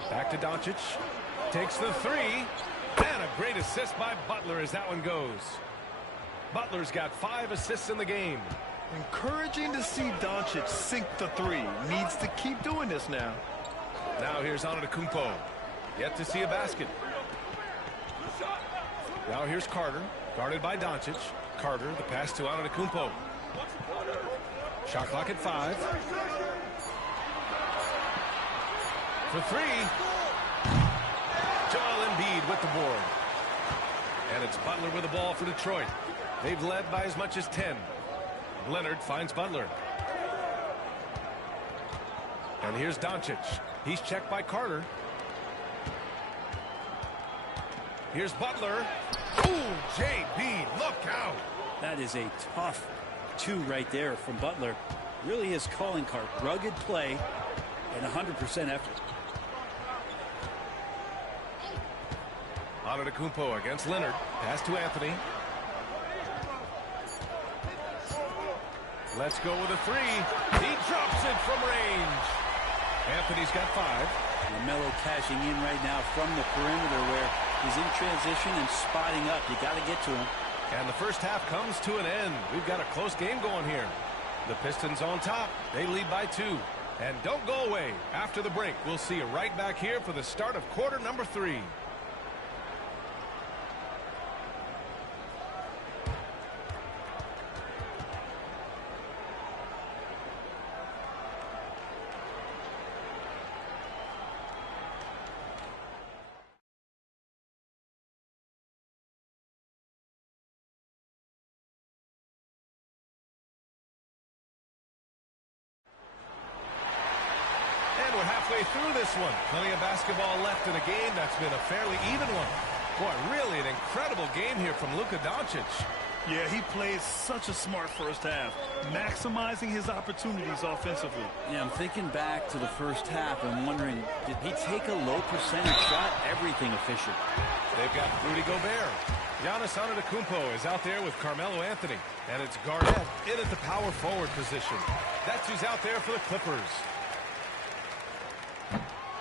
Back to Doncic. Takes the 3. And a great assist by Butler as that one goes. Butler's got 5 assists in the game. Encouraging to see Doncic sink the 3. Needs to keep doing this now. Now here's Antetokounmpo. Yet to see a basket. Now here's Carter. Guarded by Doncic. Carter, the pass to Antetokounmpo. Shot clock at 5. For 3. Joel Embiid with the board. And it's Butler with the ball for Detroit. They've led by as much as 10. Leonard finds Butler. And here's Doncic. He's checked by Carter. Here's Butler. Ooh, JB, look out. That is a tough 2 right there from Butler. Really his calling card. Rugged play and 100% effort. Antetokounmpo against Leonard. Pass to Anthony. Let's go with a 3. He drops it from range. Anthony's got 5. LaMelo cashing in right now from the perimeter where he's in transition and spotting up. You got to get to him. And the first half comes to an end. We've got a close game going here. The Pistons on top. They lead by 2. And don't go away. After the break, we'll see you right back here for the start of quarter number 3. We're halfway through this one. Plenty of basketball left in a game that's been a fairly even one. Boy, really an incredible game here from Luka Doncic. Yeah, he played such a smart first half, maximizing his opportunities offensively. Yeah, I'm thinking back to the first half and wondering, did he take a low percentage shot? Everything efficient. They've got Rudy Gobert. Giannis Antetokounmpo is out there with Carmelo Anthony. And it's Garnett in at the power forward position. That's who's out there for the Clippers.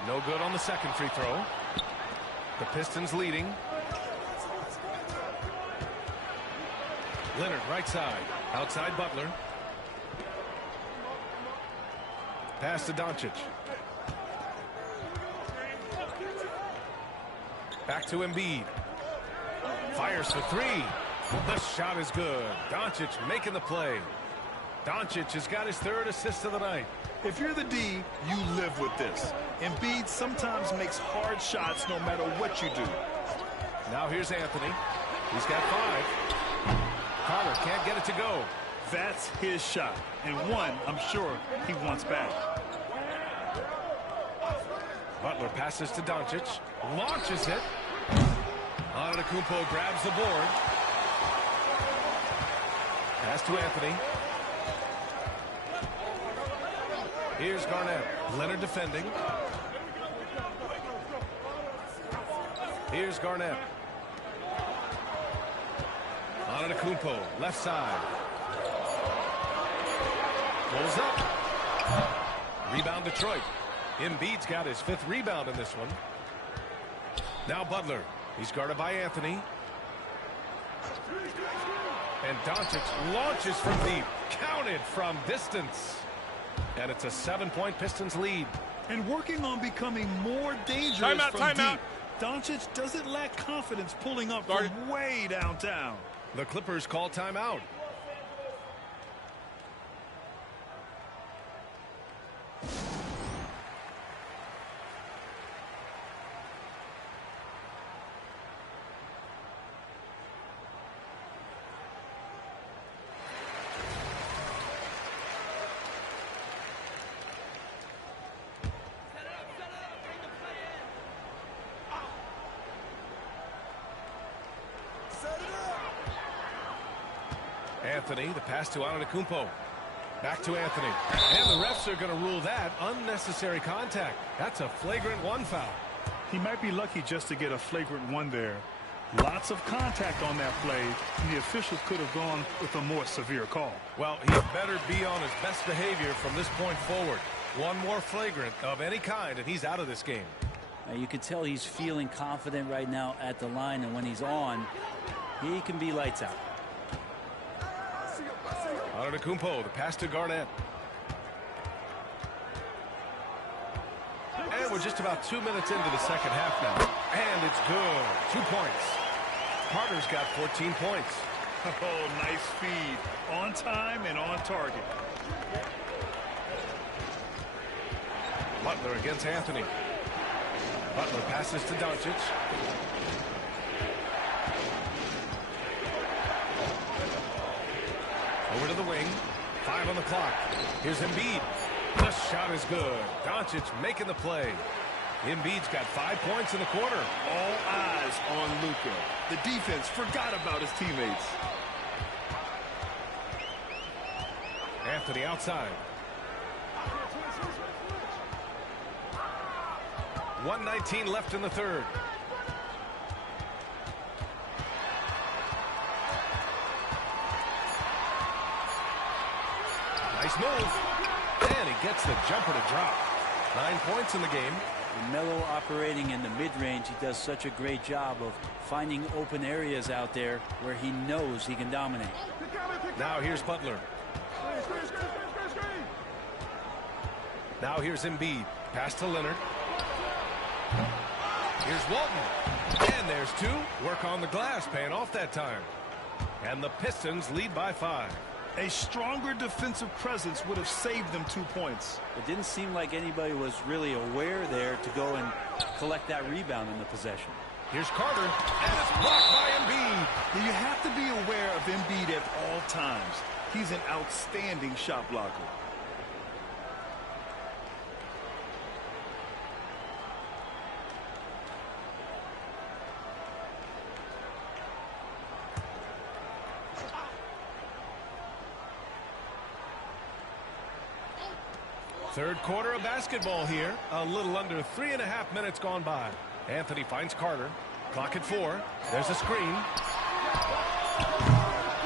No good on the second free throw. The Pistons leading. Leonard right side. Outside Butler. Pass to Doncic. Back to Embiid. Fires for 3. The shot is good. Doncic making the play. Doncic has got his 3rd assist of the night. If you're the D, you live with this. Embiid sometimes makes hard shots no matter what you do. Now here's Anthony. He's got 5. Carter can't get it to go. That's his shot, and one I'm sure he wants back. Butler passes to Doncic. Launches it. Antetokounmpo grabs the board. Pass to Anthony. Here's Garnett. Leonard defending. Here's Garnett. Antetokounmpo, left side. Pulls up. Rebound Detroit. Embiid's got his 5th rebound in this one. Now Butler. He's guarded by Anthony. And Doncic launches from deep. Counted from distance. And it's a 7-point Pistons lead. And working on becoming more dangerous from deep. Doncic doesn't lack confidence pulling up from way downtown. The Clippers call timeout. Anthony, the pass to Antetokounmpo. Back to Anthony. And the refs are going to rule that unnecessary contact. That's a flagrant 1 foul. He might be lucky just to get a flagrant 1 there. Lots of contact on that play, and the officials could have gone with a more severe call. Well, he better be on his best behavior from this point forward. One more flagrant of any kind, and he's out of this game. You can tell he's feeling confident right now at the line, and when he's on, he can be lights out. Antetokounmpo, the pass to Garnett. And we're just about 2 minutes into the second half now. And it's good. 2 points. Carter's got 14 points. Oh, nice feed. On time and on target. Butler against Anthony. Butler passes to Doncic. Over to the wing. 5 on the clock. Here's Embiid. The shot is good. Doncic making the play. Embiid's got 5 points in the quarter. All eyes on Luka. The defense forgot about his teammates. Anthony outside. 1:19 left in the third. Nice move. And he gets the jumper to drop. 9 points in the game. Melo operating in the mid-range, he does such a great job of finding open areas out there where he knows he can dominate. Now here's Butler. Now here's Embiid. Pass to Leonard. Here's Walton. And there's 2. Work on the glass, paying off that time. And the Pistons lead by 5. A stronger defensive presence would have saved them 2 points. It didn't seem like anybody was really aware there to go and collect that rebound in the possession. Here's Carter, and it's blocked by Embiid. You have to be aware of Embiid at all times. He's an outstanding shot blocker. Third quarter of basketball here. A little under 3.5 minutes gone by. Anthony finds Carter. Clock at 4. There's a screen.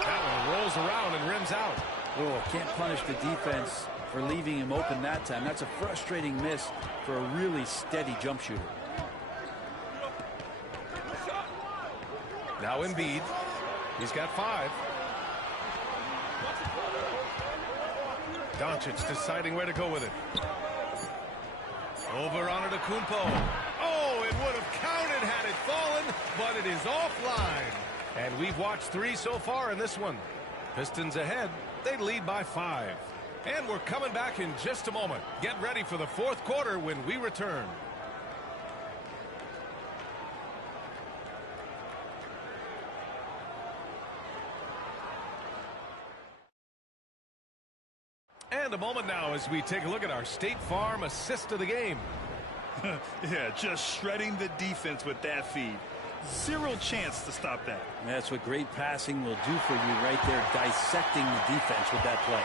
That one rolls around and rims out. Oh, can't punish the defense for leaving him open that time. That's a frustrating miss for a really steady jump shooter. Now Embiid. He's got 5. Doncic deciding where to go with it. Over on Antetokounmpo. Oh, it would have counted had it fallen, but it is offline. And we've watched 3 so far in this one. Pistons ahead. They lead by 5. And we're coming back in just a moment. Get ready for the fourth quarter when we return. And a moment now as we take a look at our State Farm assist of the game. Yeah, just shredding the defense with that feed. 0 chance to stop that. That's what great passing will do for you right there, dissecting the defense with that play.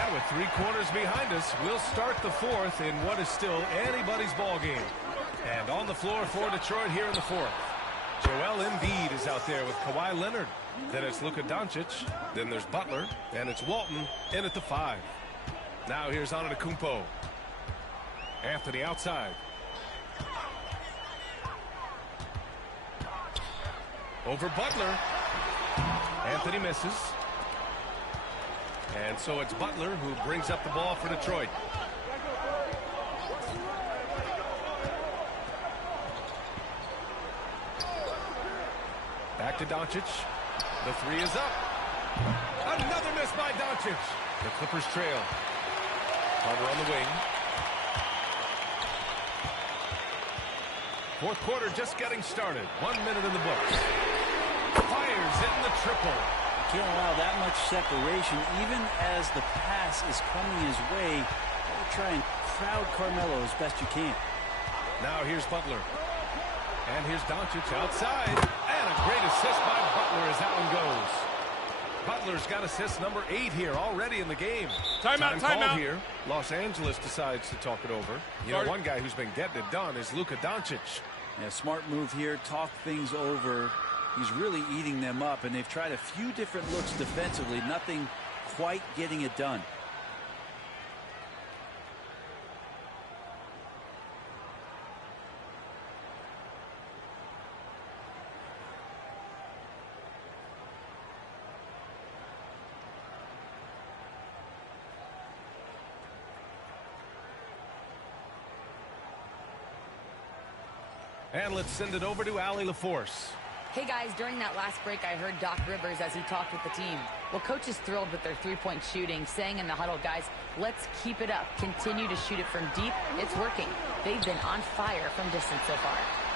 And with 3 quarters behind us, we'll start the fourth in what is still anybody's ball game. And on the floor for Detroit here in the fourth. Joel Embiid is out there with Kawhi Leonard. Then it's Luka Doncic. Then there's Butler. And it's Walton in at the 5. Now here's Antetokounmpo. Anthony outside. Over Butler. Anthony misses. And so it's Butler who brings up the ball for Detroit. Back to Doncic. The 3 is up. Another miss by Doncic. The Clippers trail. Carter on the wing. Fourth quarter just getting started. 1 minute in the books. Fires in the triple. Can't allow that much separation. Even as the pass is coming his way, try and crowd Carmelo as best you can. Now here's Butler. And here's Doncic outside. And a great assist by Butler as that one goes. Butler's got assist number 8 here already in the game. Timeout here. Los Angeles decides to talk it over. You know, one guy who's been getting it done is Luka Doncic. Yeah, smart move here. Talk things over. He's really eating them up, and they've tried a few different looks defensively. Nothing quite getting it done. And let's send it over to Allie LaForce. Hey guys, during that last break, I heard Doc Rivers as he talked with the team. Well, coach is thrilled with their three-point shooting, saying in the huddle, guys, let's keep it up. Continue to shoot it from deep. It's working. They've been on fire from distance so far.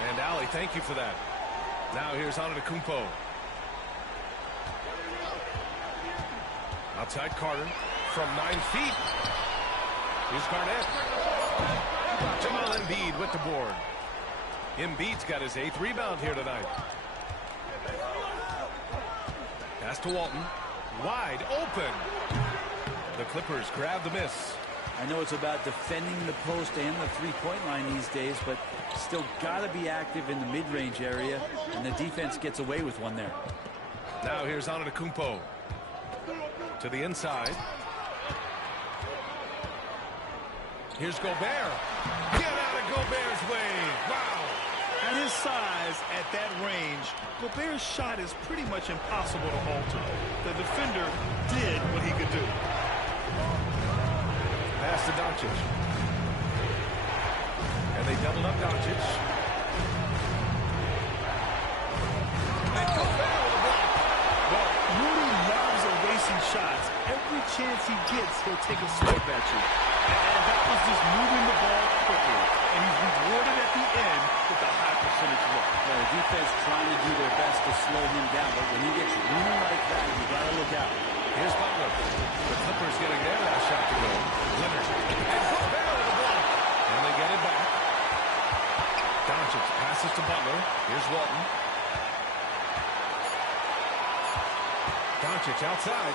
And Ali, thank you for that. Now here's Antetokounmpo. Outside Carter from 9 feet. Here's Garnett. Jamal Embiid with the board. Embiid's got his 8th rebound here tonight. Pass to Walton. Wide open. The Clippers grab the miss. I know it's about defending the post and the three-point line these days, but still got to be active in the mid-range area, and the defense gets away with one there. Now here's Antetokounmpo. To the inside. Here's Gobert. Get out of Gobert's way. Wow. At his size, at that range, Gobert's shot is pretty much impossible to alter. The defender did what he could do. Pass to Doncic. And they doubled up Doncic. And Gobert with the block. Well, Rudy loves erasing shots. Every chance he gets, he'll take a swipe at you. And that was just moving the ball quickly. And he's rewarded at the end with a high percentage look. Yeah, the defense trying to do their best to slow him down, but when he gets room like that, you got to look out. Here's Butler. The Clippers getting their last shot to go. Leonard. And Gobert with the block. And they get it back. Doncic passes to Butler. Here's Walton. Doncic outside.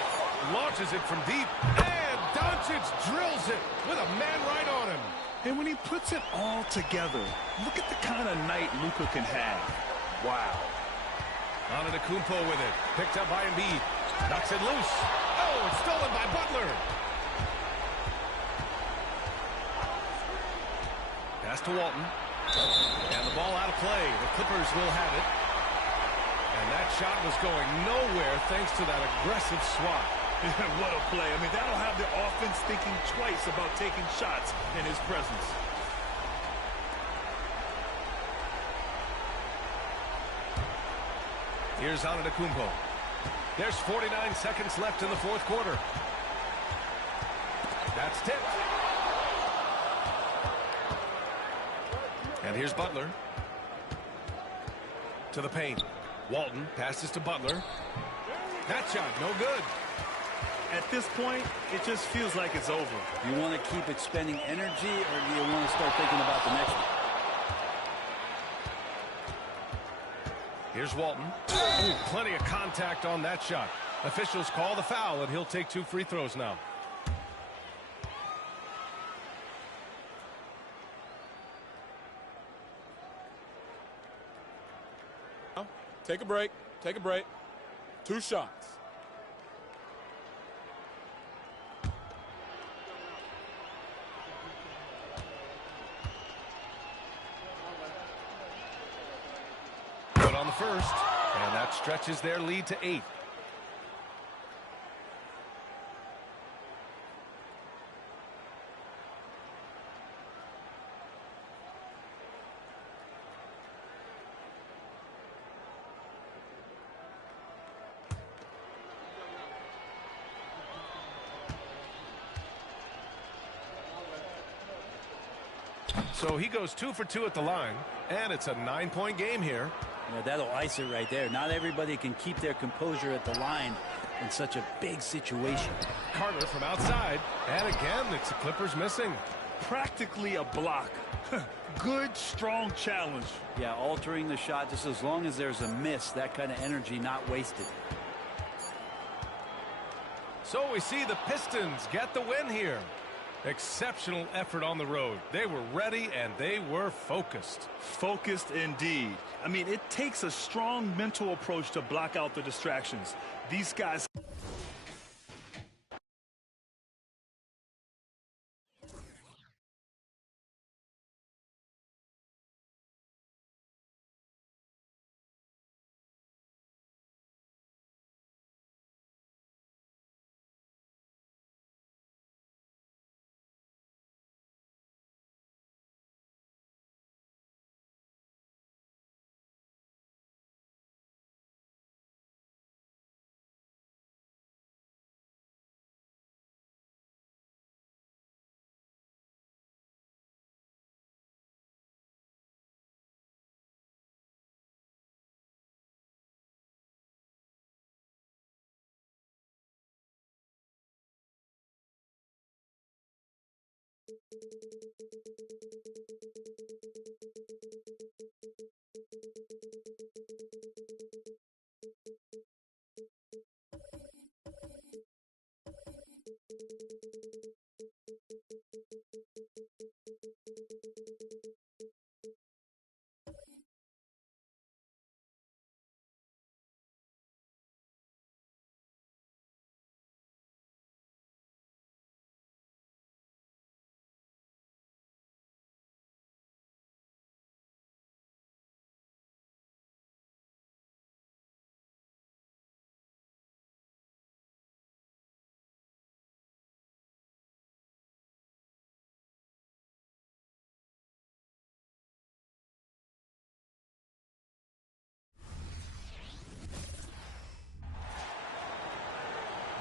Launches it from deep. And Doncic drills it with a man right on him. And when he puts it all together, look at the kind of night Luka can have. Wow. Antetokounmpo with it. Picked up by Embiid. Knocks it loose. Oh, it's stolen by Butler. Pass to Walton. And the ball out of play. The Clippers will have it. And that shot was going nowhere thanks to that aggressive swat. What a play. I mean, that'll have the offense thinking twice about taking shots in his presence. Here's Antetokounmpo. There's 49 seconds left in the fourth quarter. That's tipped. And here's Butler. To the paint. Walton passes to Butler. That shot, no good. At this point, it just feels like it's over. You want to keep expending energy, or do you want to start thinking about the next one? Here's Walton. Ooh, plenty of contact on that shot. Officials call the foul, and he'll take 2 free throws now. Take a break. Take a break. 2 shots. Good on the first, and that stretches their lead to 8. So he goes 2 for 2 at the line, and it's a 9-point game here. Yeah, that'll ice it right there. Not everybody can keep their composure at the line in such a big situation. Carter from outside, and again, it's the Clippers missing. Practically a block. Good, strong challenge. Yeah, altering the shot just as long as there's a miss, that kind of energy not wasted. So we see the Pistons get the win here. Exceptional effort on the road. They were ready and they were focused. Focused indeed. I mean, it takes a strong mental approach to block out the distractions. These guys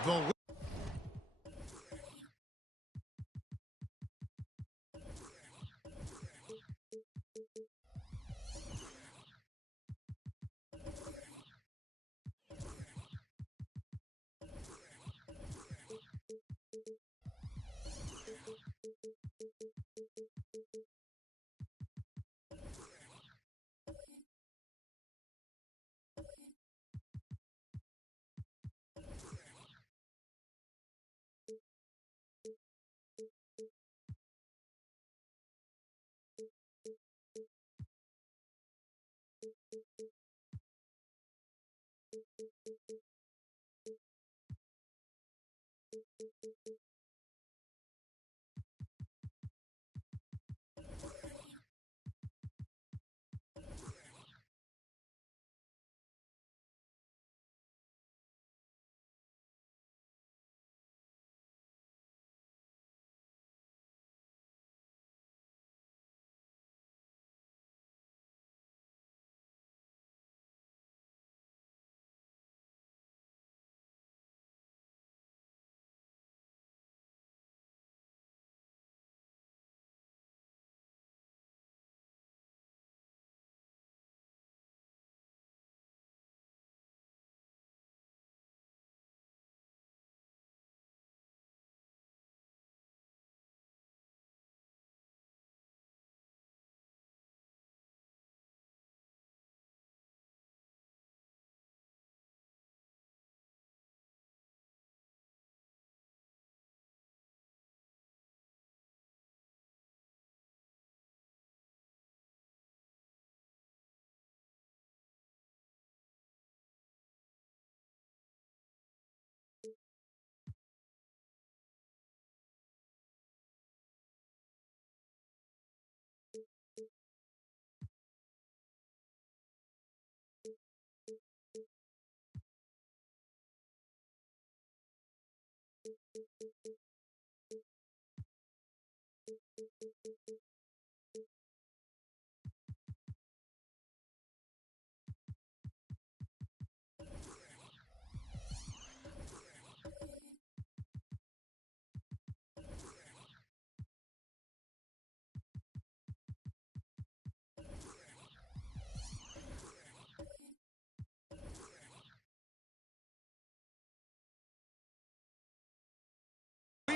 The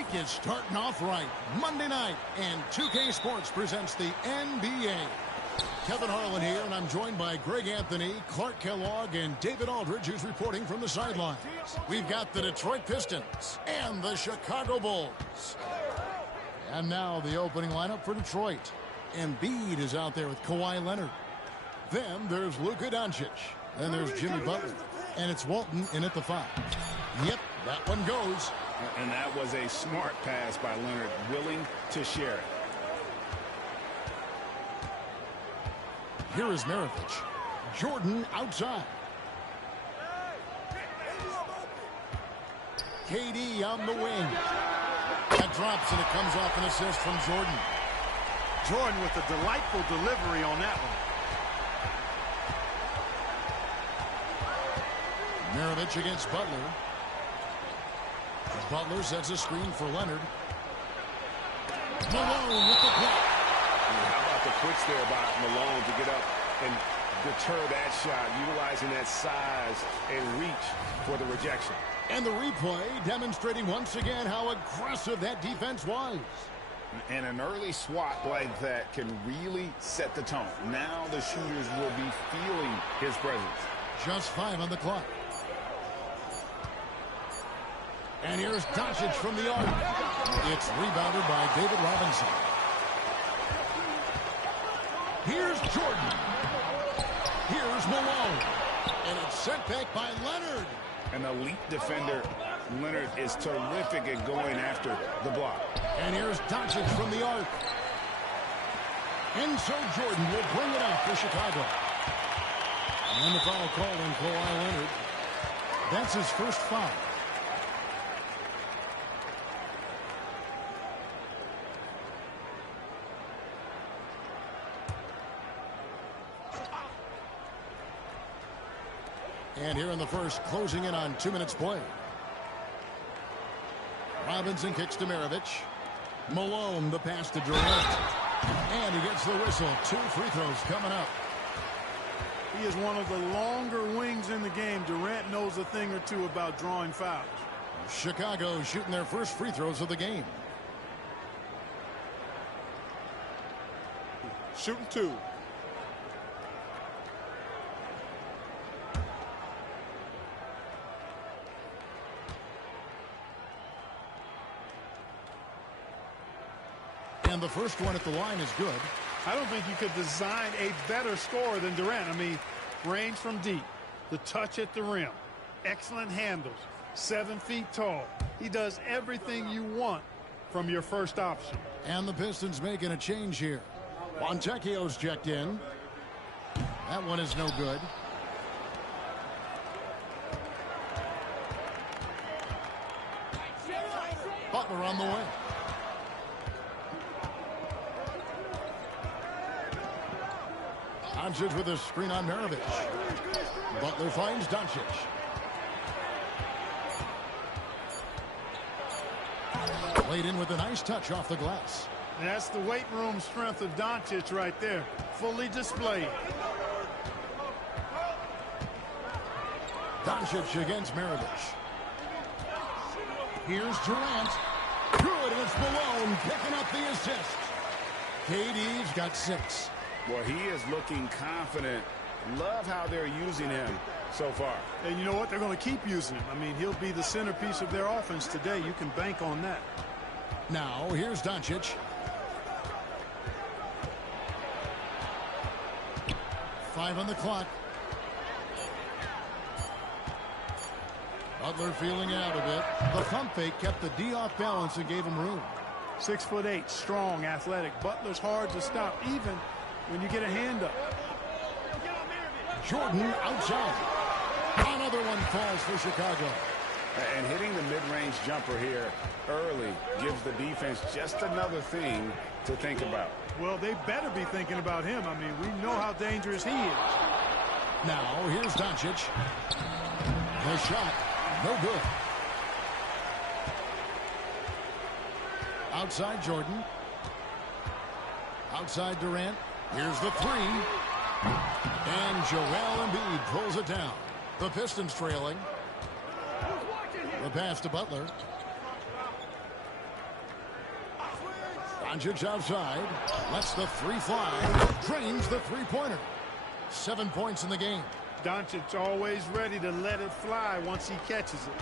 week is starting off right. Monday night, and 2K Sports presents the NBA. Kevin Harlan here, and I'm joined by Greg Anthony, Clark Kellogg, and David Aldridge, who's reporting from the sidelines. We've got the Detroit Pistons and the Chicago Bulls. And now the opening lineup for Detroit. Embiid is out there with Kawhi Leonard. Then there's Luka Doncic. Then there's Jimmy Butler. And it's Walton in at the 5. Yep, that one goes. And that was a smart pass by Leonard, willing to share it. Here is Maravich. Jordan outside. KD on the wing. That drops, and it comes off an assist from Jordan. Jordan with a delightful delivery on that one. Maravich against Butler. Butler sets a screen for Leonard. Malone with the block. How about the quicks there by Malone to get up and deter that shot, utilizing that size and reach for the rejection. And the replay demonstrating once again how aggressive that defense was. And an early swat like that can really set the tone. Now the shooters will be feeling his presence. Just 5 on the clock. And here's Doncic from the arc. It's rebounded by David Robinson. Here's Jordan. Here's Malone. And it's sent back by Leonard. An elite defender. Leonard is terrific at going after the block. And here's Doncic from the arc. And so Jordan will bring it up for Chicago. And the foul call on Kawhi Leonard. That's his first foul. And here in the first, closing in on 2 minutes play. Robinson kicks to Maravich. Malone, the pass to Durant. And he gets the whistle. 2 free throws coming up. He is one of the longer wings in the game. Durant knows a thing or two about drawing fouls. Chicago shooting their first free throws of the game. Shooting 2. And the first one at the line is good. I don't think you could design a better scorer than Durant. I mean, range from deep, the touch at the rim, excellent handles, 7 feet tall. He does everything you want from your first option. And the Pistons making a change here. Fontecchio's checked in. That one is no good. Butler on the way. Doncic with a screen on Maravich. Butler finds Doncic. Played in with a nice touch off the glass. And that's the weight room strength of Doncic right there. Fully displayed. Doncic against Maravich. Here's Durant. Good, it's Malone picking up the assist. KD's got 6. Well, he is looking confident. Love how they're using him so far. And you know what? They're going to keep using him. I mean, he'll be the centerpiece of their offense today. You can bank on that. Now, here's Doncic. Five on the clock. Butler feeling out a bit. The pump fake kept the D off balance and gave him room. 6'8", strong, athletic. Butler's hard to stop, even when you get a hand up. Jordan outside. Another one falls for Chicago. And hitting the mid-range jumper here early gives the defense just another thing to think about. Well, they better be thinking about him. I mean, we know how dangerous he is. Now, here's Doncic. The shot, no good. Outside Jordan. Outside Durant. Here's the 3. And Joel Embiid pulls it down. The Pistons trailing. The pass to Butler. Doncic outside. Lets the 3 fly. Drains the 3-pointer. 7 points in the game. Doncic always ready to let it fly once he catches it.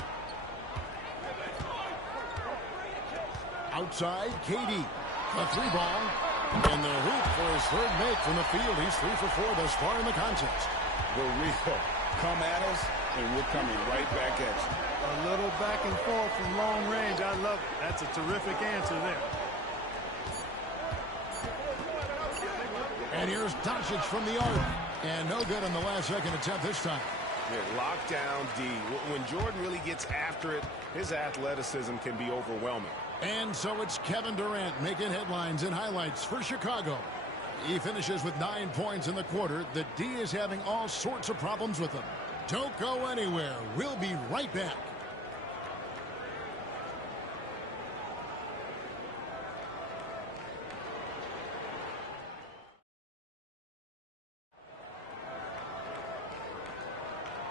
Outside, KD. A 3 ball. And the hoop for his 3rd make from the field. He's 3 for 4 thus far in the contest. The real come at us, and we're coming right back at you. A little back and forth from long range. I love it. That's a terrific answer there. And here's Doncic from the arc. And no good on the last-second attempt this time. Yeah, lockdown D. When Jordan really gets after it, his athleticism can be overwhelming. And so it's Kevin Durant making headlines and highlights for Chicago. He finishes with 9 points in the quarter. The D is having all sorts of problems with him. Don't go anywhere. We'll be right back.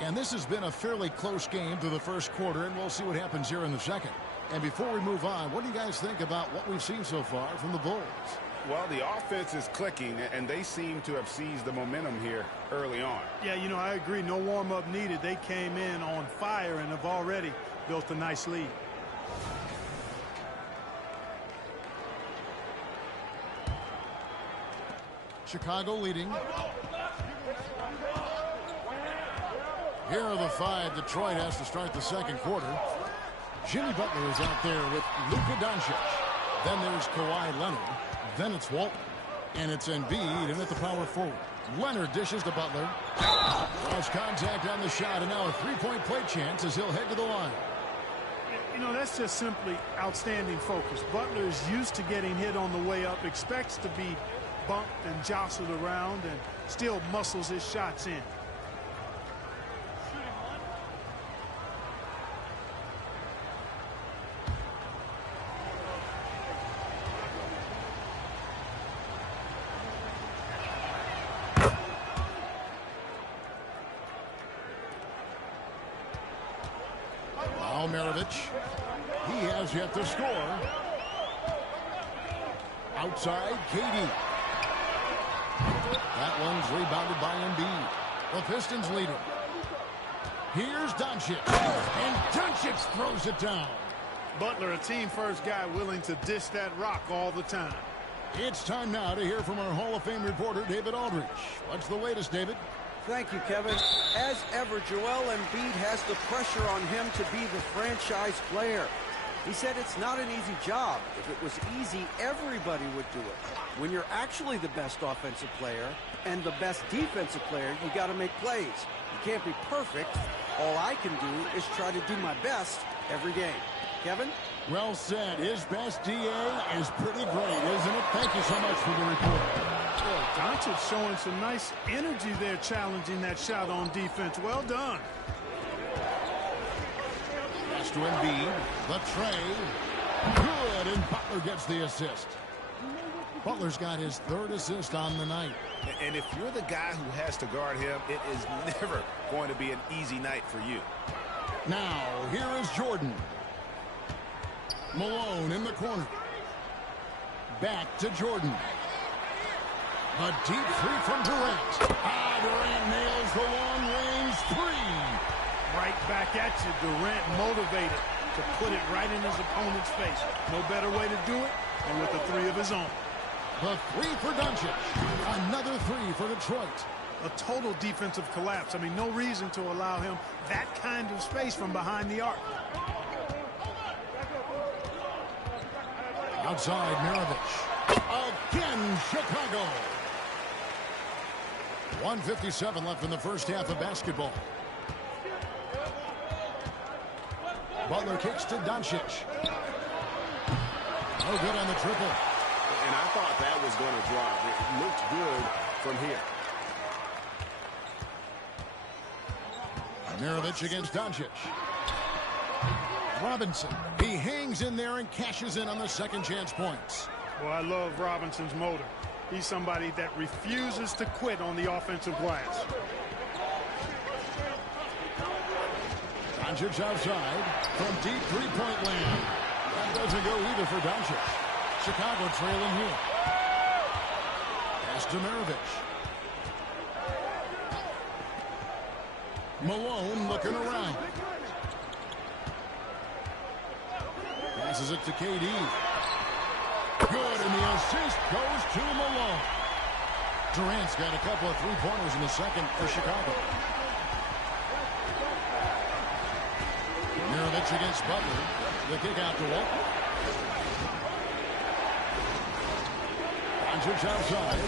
And this has been a fairly close game through the first quarter, and we'll see what happens here in the second. And before we move on, what do you guys think about what we've seen so far from the Bulls? Well, the offense is clicking, and they seem to have seized the momentum here early on. Yeah, you know, I agree. No warm-up needed. They came in on fire and have already built a nice lead. Chicago leading. Here are the 5 Detroit has to start the second quarter. Jimmy Butler is out there with Luka Doncic. Then there's Kawhi Leonard. Then it's Walton. And it's Embiid in at the power forward. Leonard dishes to Butler. Cross contact on the shot, and now a three-point play chance as he'll head to the line. You know, that's just simply outstanding focus. Butler is used to getting hit on the way up, expects to be bumped and jostled around, and still muscles his shots in. Maravich. He has yet to score. Outside, KD. That one's rebounded by Embiid. The Pistons lead him. Here's Doncic. And Doncic throws it down. Butler, a team-first guy willing to dish that rock all the time. It's time now to hear from our Hall of Fame reporter, David Aldridge. What's the latest, David? Thank you, Kevin. As ever, Joel Embiid has the pressure on him to be the franchise player. He said it's not an easy job. If it was easy, everybody would do it. When you're actually the best offensive player and the best defensive player, you got to make plays. You can't be perfect. All I can do is try to do my best every game. Kevin? Well said. His best DA is pretty great, isn't it? Thank you so much for the report. Well, Doncic showing some nice energy there, challenging that shot on defense. Well done. Pass to Embiid. The tray. Good, and Butler gets the assist. Butler's got his 3rd assist on the night. And if you're the guy who has to guard him, it is never going to be an easy night for you. Now, here is Jordan. Malone in the corner. Back to Jordan. A deep 3 from Durant. Durant nails the long-range 3. Right back at you. Durant motivated to put it right in his opponent's face. No better way to do it than with a 3 of his own. The 3 for Doncic. Another 3 for Detroit. A total defensive collapse. I mean, no reason to allow him that kind of space from behind the arc. Outside, Maravich. Again, Chicago. 1:57 left in the first half of basketball. Butler kicks to Doncic. No good on the triple. And I thought that was going to drop. It looked good from here. Maravich against Doncic. Robinson. He hangs in there and cashes in on the second chance points. Well, I love Robinson's motor. He's somebody that refuses to quit on the offensive glass. Doncic outside from deep three-point land. That doesn't go either for Doncic. Chicago trailing here. Pass to Maravich. Malone looking around. Passes it to KD. Good, and the assist goes to Malone. Durant's got a couple of three-pointers in the second for Chicago. Maravich against Butler. The kick out to Walton. Doncic outside.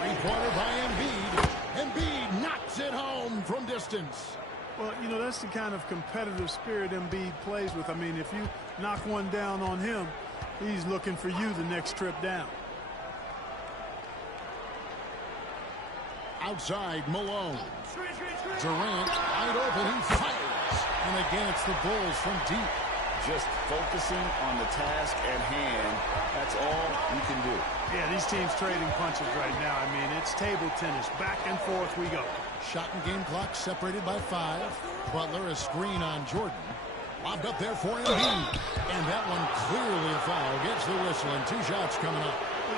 Three-pointer by Embiid. Embiid knocks it home from distance. Well, you know, that's the kind of competitive spirit Embiid plays with. I mean, if you knock one down on him, he's looking for you the next trip down. Outside, Malone. Durant, wide open, he fires. And again, it's the Bulls from deep. Just focusing on the task at hand, that's all you can do. Yeah, these teams trading punches right now. I mean, it's table tennis. Back and forth we go. Shot and game clock separated by 5. Butler a screen on Jordan. Lobbed up there for Embiid. And that one clearly a foul. Gets the whistle, and 2 shots coming up.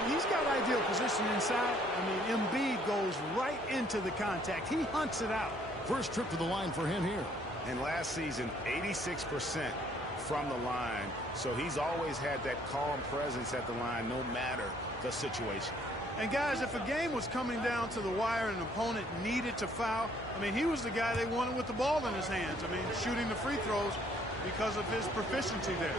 He's got ideal position inside. I mean, Embiid goes right into the contact. He hunts it out. First trip to the line for him here. And last season, 86% from the line. So he's always had that calm presence at the line no matter the situation. And guys, if a game was coming down to the wire and an opponent needed to foul, I mean, he was the guy they wanted with the ball in his hands. I mean, shooting the free throws because of his proficiency there.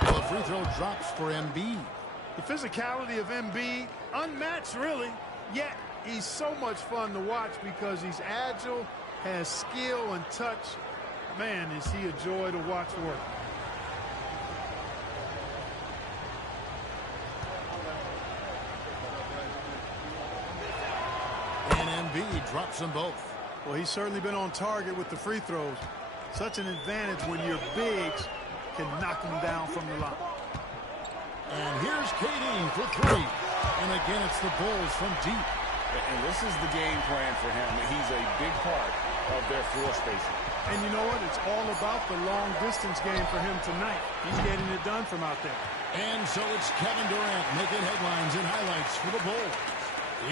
The free throw drops for Embiid. The physicality of Embiid, unmatched really, yet he's so much fun to watch because he's agile, has skill and touch. Man, is he a joy to watch work. And Embiid drops them both. Well, he's certainly been on target with the free throws. Such an advantage when your bigs can knock them down from the line. And here's KD for 3. And again, it's the Bulls from deep. And this is the game plan for him. He's a big part of their floor spacing. And you know what? It's all about the long distance game for him tonight. He's getting it done from out there. And so it's Kevin Durant making headlines and highlights for the Bulls.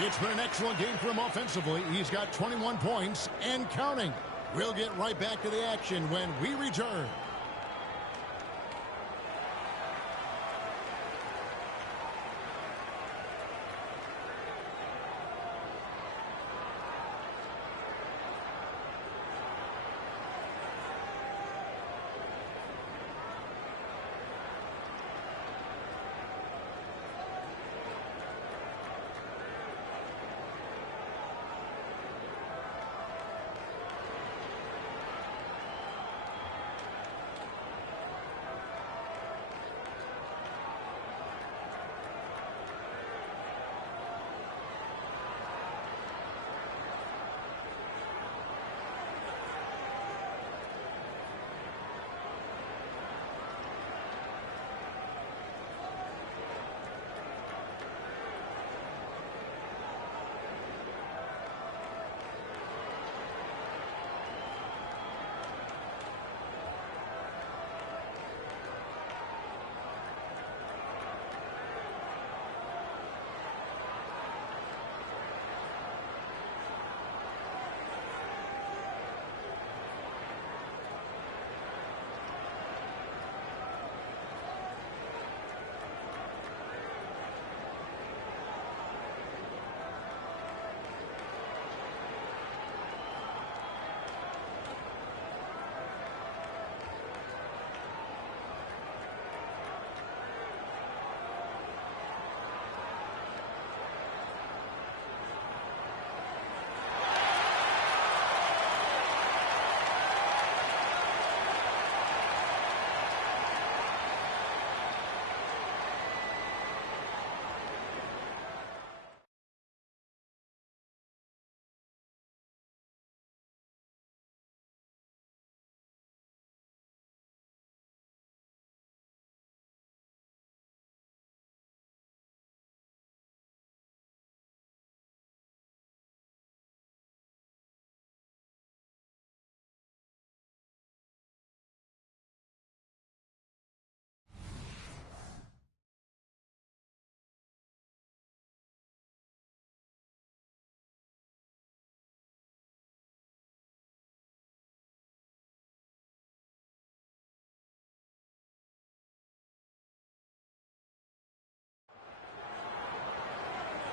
It's been an excellent game for him offensively. He's got 21 points and counting. We'll get right back to the action when we return.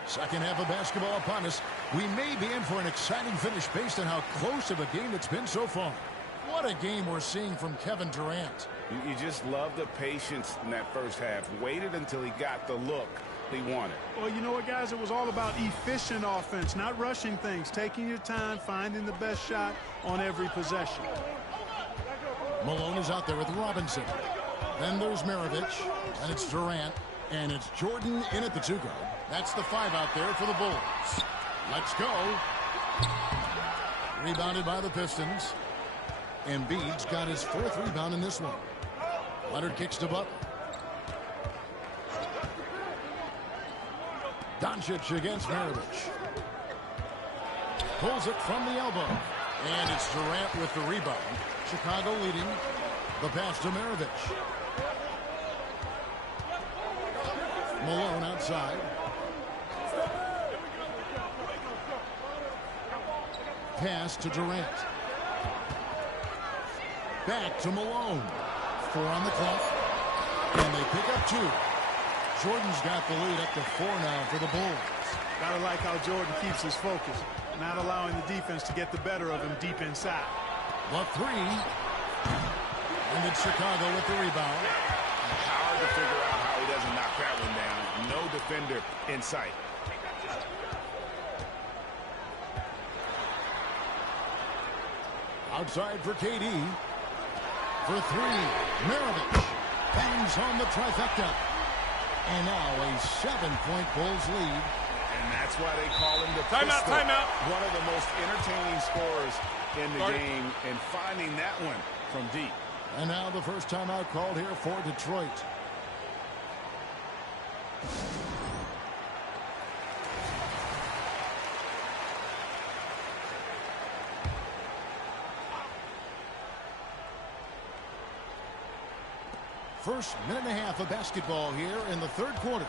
Second half of basketball upon us. We may be in for an exciting finish based on how close of a game it's been so far. What a game we're seeing from Kevin Durant. You just love the patience in that first half. Waited until he got the look he wanted. Well, you know what, guys? It was all about efficient offense, not rushing things, taking your time, finding the best shot on every possession. Malone is out there with Robinson. Then there's Maravich, and it's Durant, and it's Jordan in at the 2 guard. That's the 5 out there for the Bulls. Let's go. Rebounded by the Pistons. Embiid's got his 4th rebound in this one. Leonard kicks to Butler. Doncic against Maravich. Pulls it from the elbow. And it's Durant with the rebound. Chicago leading. The pass to Maravich. Malone outside. Pass to Durant. Back to Malone. 4 on the clock. And they pick up 2. Jordan's got the lead up to 4 now for the Bulls. Gotta like how Jordan keeps his focus, not allowing the defense to get the better of him deep inside. The 3. And it's Chicago with the rebound. Hard to figure out how he doesn't knock that one down. No defender in sight. Outside for KD. For 3. Maravich bangs home the trifecta. And now a 7-point Bulls lead. And that's why they call him the Timeout, pistol. timeout. One of the most entertaining scorers in the game, and finding that one from deep. And now the first timeout called here for Detroit. First minute and a half of basketball here in the third quarter.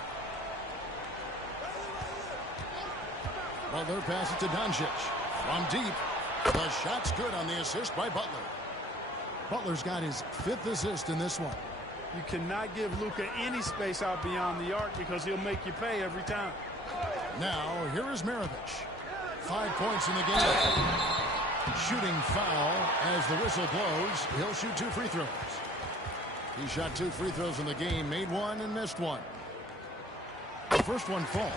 Butler passes to Doncic. From deep. The shot's good on the assist by Butler. Butler's got his 5th assist in this one. You cannot give Luka any space out beyond the arc because he'll make you pay every time. Now, here is Maravich. 5 points in the game. Shooting foul as the whistle blows. He'll shoot 2 free throws. He shot 2 free throws in the game, made 1 and missed 1. The first one falls.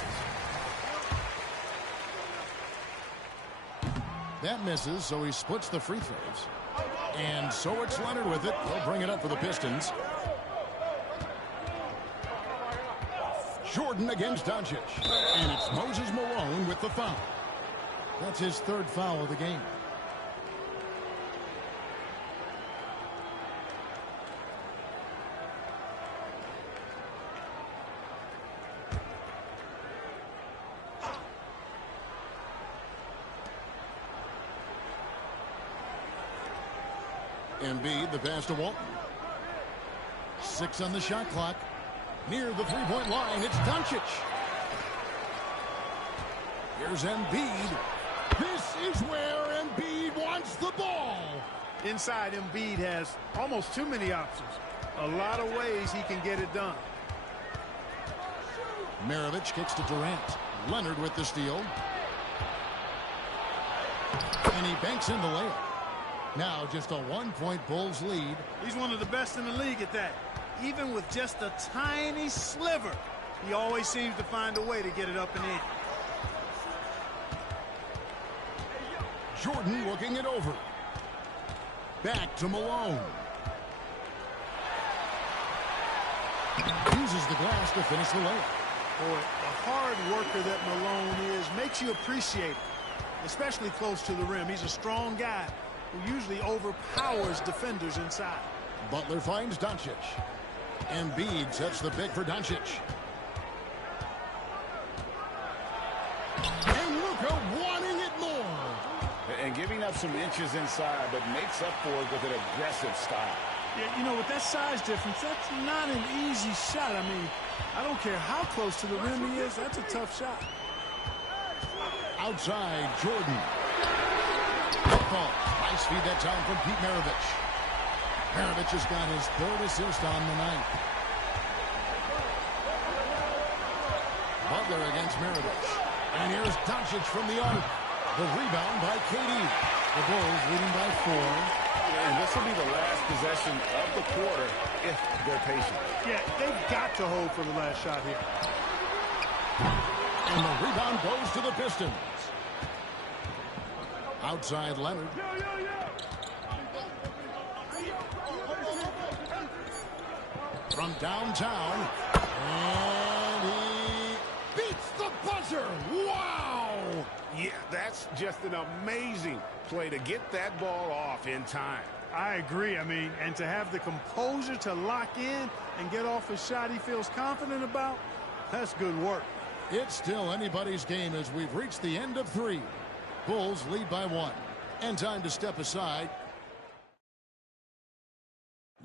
That misses, so he splits the free throws. And so it's Leonard with it. He'll bring it up for the Pistons. Jordan against Doncic. And it's Moses Malone with the foul. That's his 3rd foul of the game. Embiid, the pass to Walton. 6 on the shot clock. Near the three-point line, it's Doncic. Here's Embiid. This is where Embiid wants the ball. Inside, Embiid has almost too many options. A lot of ways he can get it done. Maravich kicks to Durant. Leonard with the steal. And he banks in the layup. Now just a 1-point Bulls lead. He's one of the best in the league at that. Even with just a tiny sliver, he always seems to find a way to get it up and in. Jordan looking it over. Back to Malone. Uses the glass to finish the layup. Boy, the hard worker that Malone is makes you appreciate it, especially close to the rim. He's a strong guy who usually overpowers defenders inside. Butler finds Doncic. Embiid sets the pick for Doncic. And Luka wanting it more. And giving up some inches inside, but makes up for it with an aggressive style. Yeah, you know, with that size difference, that's not an easy shot. I mean, I don't care how close to the rim he is, that's a tough shot. Outside, Jordan. Ball. Nice feed that time from Pete Maravich. Maravich has got his 3rd assist on the night. Butler against Maravich. And here's Doncic from the arc. The rebound by KD. The Bulls leading by 4. And this will be the last possession of the quarter if they're patient. Yeah, they've got to hold for the last shot here. And the rebound goes to the Pistons. Outside Leonard. From downtown. And he beats the buzzer. Wow! Yeah, that's just an amazing play to get that ball off in time. I agree. I mean, and to have the composure to lock in and get off a shot he feels confident about, that's good work. It's still anybody's game as we've reached the end of 3. Bulls lead by 1. And time to step aside.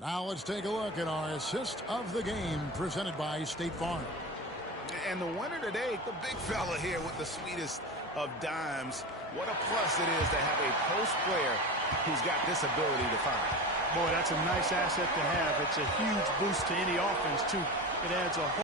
Now let's take a look at our assist of the game presented by State Farm. And the winner today, the big fella here with the sweetest of dimes. What a plus it is to have a post player who's got this ability to find. Boy, that's a nice asset to have. It's a huge boost to any offense, too. It adds a whole